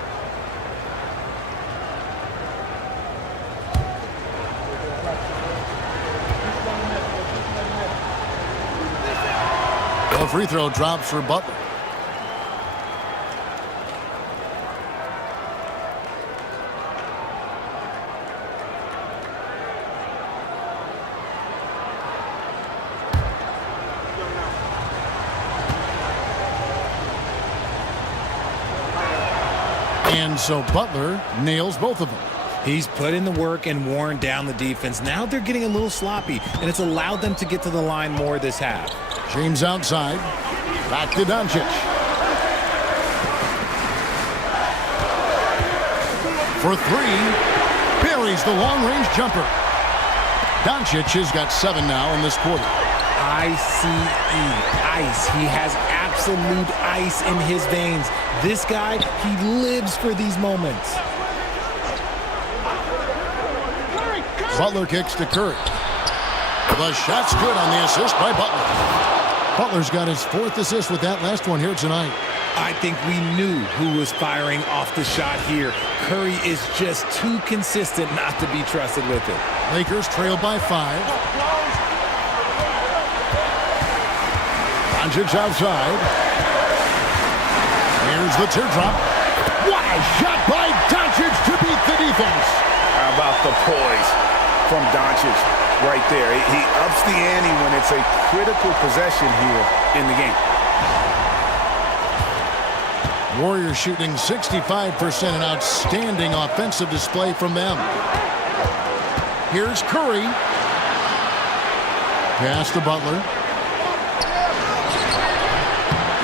A free throw drops for Butler. And so Butler nails both of them. He's put in the work and worn down the defense. Now they're getting a little sloppy, and it's allowed them to get to the line more this half. James outside. Back to Doncic. For 3. Buries the long-range jumper. Doncic has got 7 now in this quarter. ICE. Ice. He has absolute ice in his veins. This guy, he lives for these moments. Butler kicks to Curry. The shot's good on the assist by Butler. Butler's got his 4th assist with that last one here tonight. I think we knew who was firing off the shot here. Curry is just too consistent not to be trusted with it. Lakers trail by 5. Doncic outside. Here's the teardrop. What a shot by Doncic to beat the defense. How about the poise from Doncic right there? He ups the ante when it's a critical possession here in the game. Warriors shooting 65%, an outstanding offensive display from them. Here's Curry. Pass to Butler.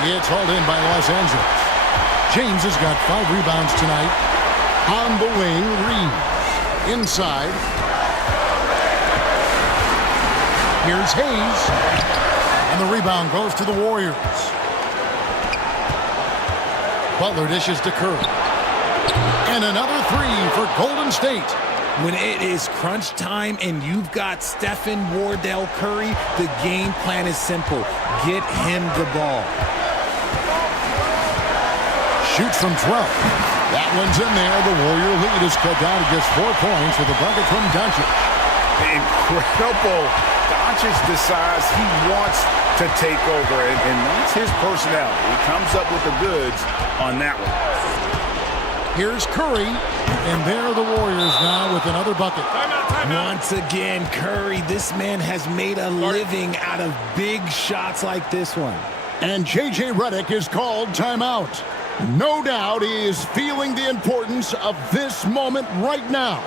It's hauled in by Los Angeles. James has got 5 rebounds tonight. On the wing, Reeves. Inside. Here's Hayes. And the rebound goes to the Warriors. Butler dishes to Curry. And another 3 for Golden State. When it is crunch time and you've got Stephen Wardell Curry, the game plan is simple. Get him the ball. Shoots from 12. That one's in there. The Warrior lead is cut down to just 4 points with a bucket from Doncic. Incredible. Doncic decides he wants to take over, and that's his personality. He comes up with the goods on that one. Here's Curry, and there are the Warriors now with another bucket. Once again, Curry, this man has made a living out of big shots like this one. And J.J. Redick is called timeout. No doubt he is feeling the importance of this moment right now.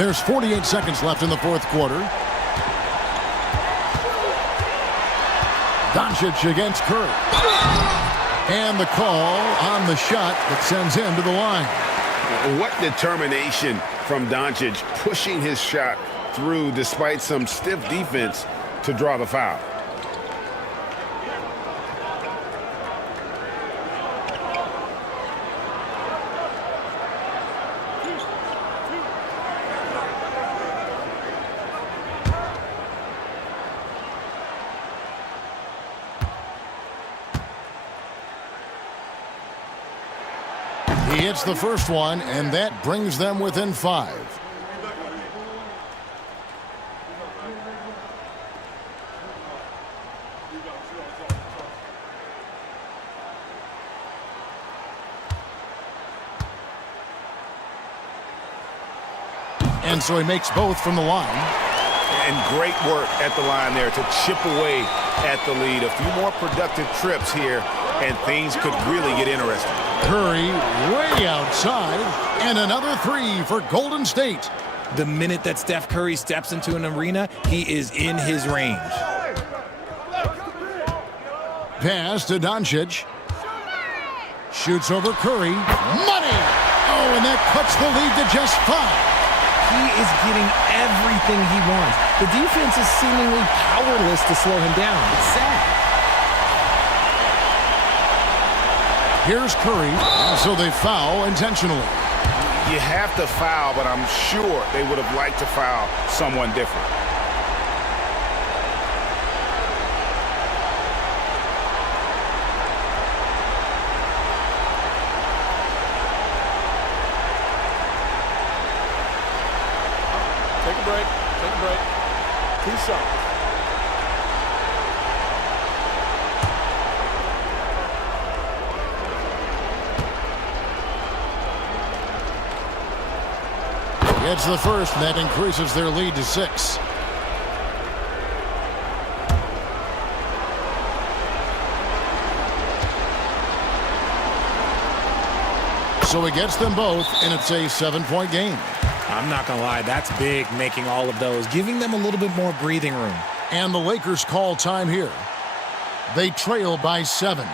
There's 48 seconds left in the fourth quarter. Doncic against Curry. And the call on the shot that sends him to the line. What determination from Doncic, pushing his shot through despite some stiff defense to draw the foul. He hits the first one, and that brings them within 5. And so he makes both from the line. And great work at the line there to chip away at the lead. A few more productive trips here, and things could really get interesting. Curry way outside, and another 3 for Golden State. The minute that Steph Curry steps into an arena, he is in his range. Pass to Doncic. Shoots over Curry. Money! Oh, and that cuts the lead to just 5. He is getting everything he wants. The defense is seemingly powerless to slow him down. It's sad. Here's Curry, so they foul intentionally. You have to foul, but I'm sure they would have liked to foul someone different. Take a break. Take a break. 2 shots. Gets the first, and that increases their lead to 6. So he gets them both, and it's a 7-point game. I'm not going to lie, that's big, making all of those, giving them a little bit more breathing room. And the Lakers call time here. They trail by 7.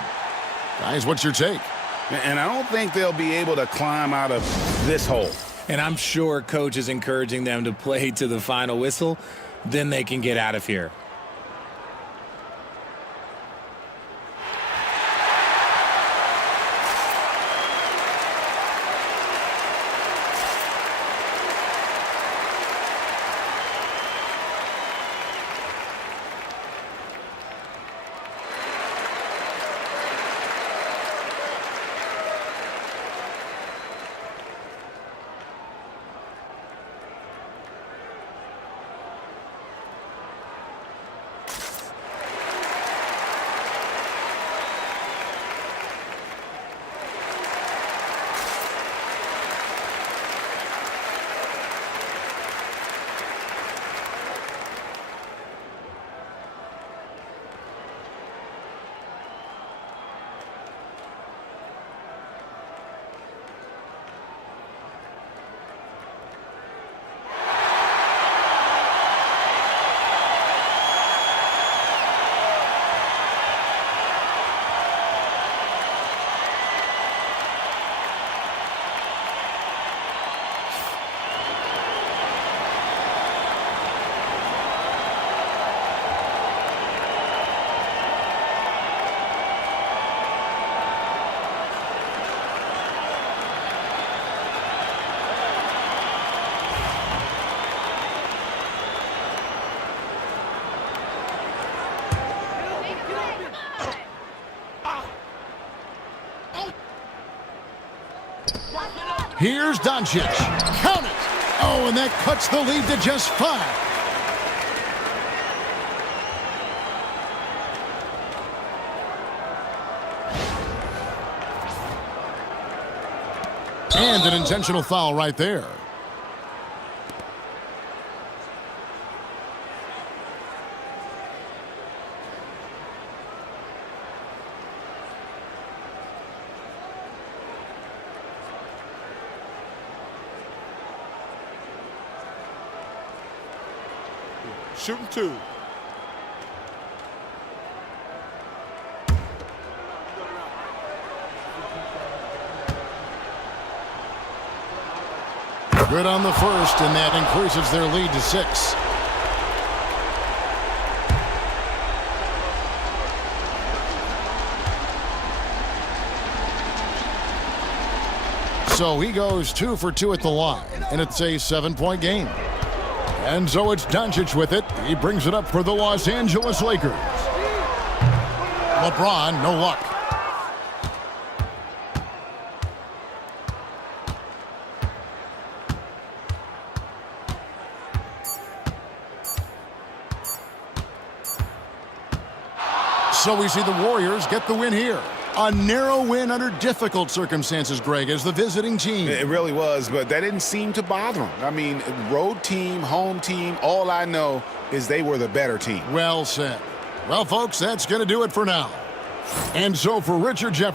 Guys, what's your take? And I don't think they'll be able to climb out of this hole. And I'm sure coach is encouraging them to play to the final whistle. Then they can get out of here. Here's Doncic. Count it. Oh, and that cuts the lead to just 5. And an intentional foul right there. Shooting 2. Good on the first, and that increases their lead to 6. So he goes 2 for 2 at the line, and it's a 7-point game. And so it's Doncic with it. He brings it up for the Los Angeles Lakers. LeBron, no luck. So we see the Warriors get the win here. A narrow win under difficult circumstances, Greg, as the visiting team. It really was, but that didn't seem to bother them. I mean, road team, home team, all I know is they were the better team. Well said. Well, folks, that's going to do it for now. And so for Richard Jefferson.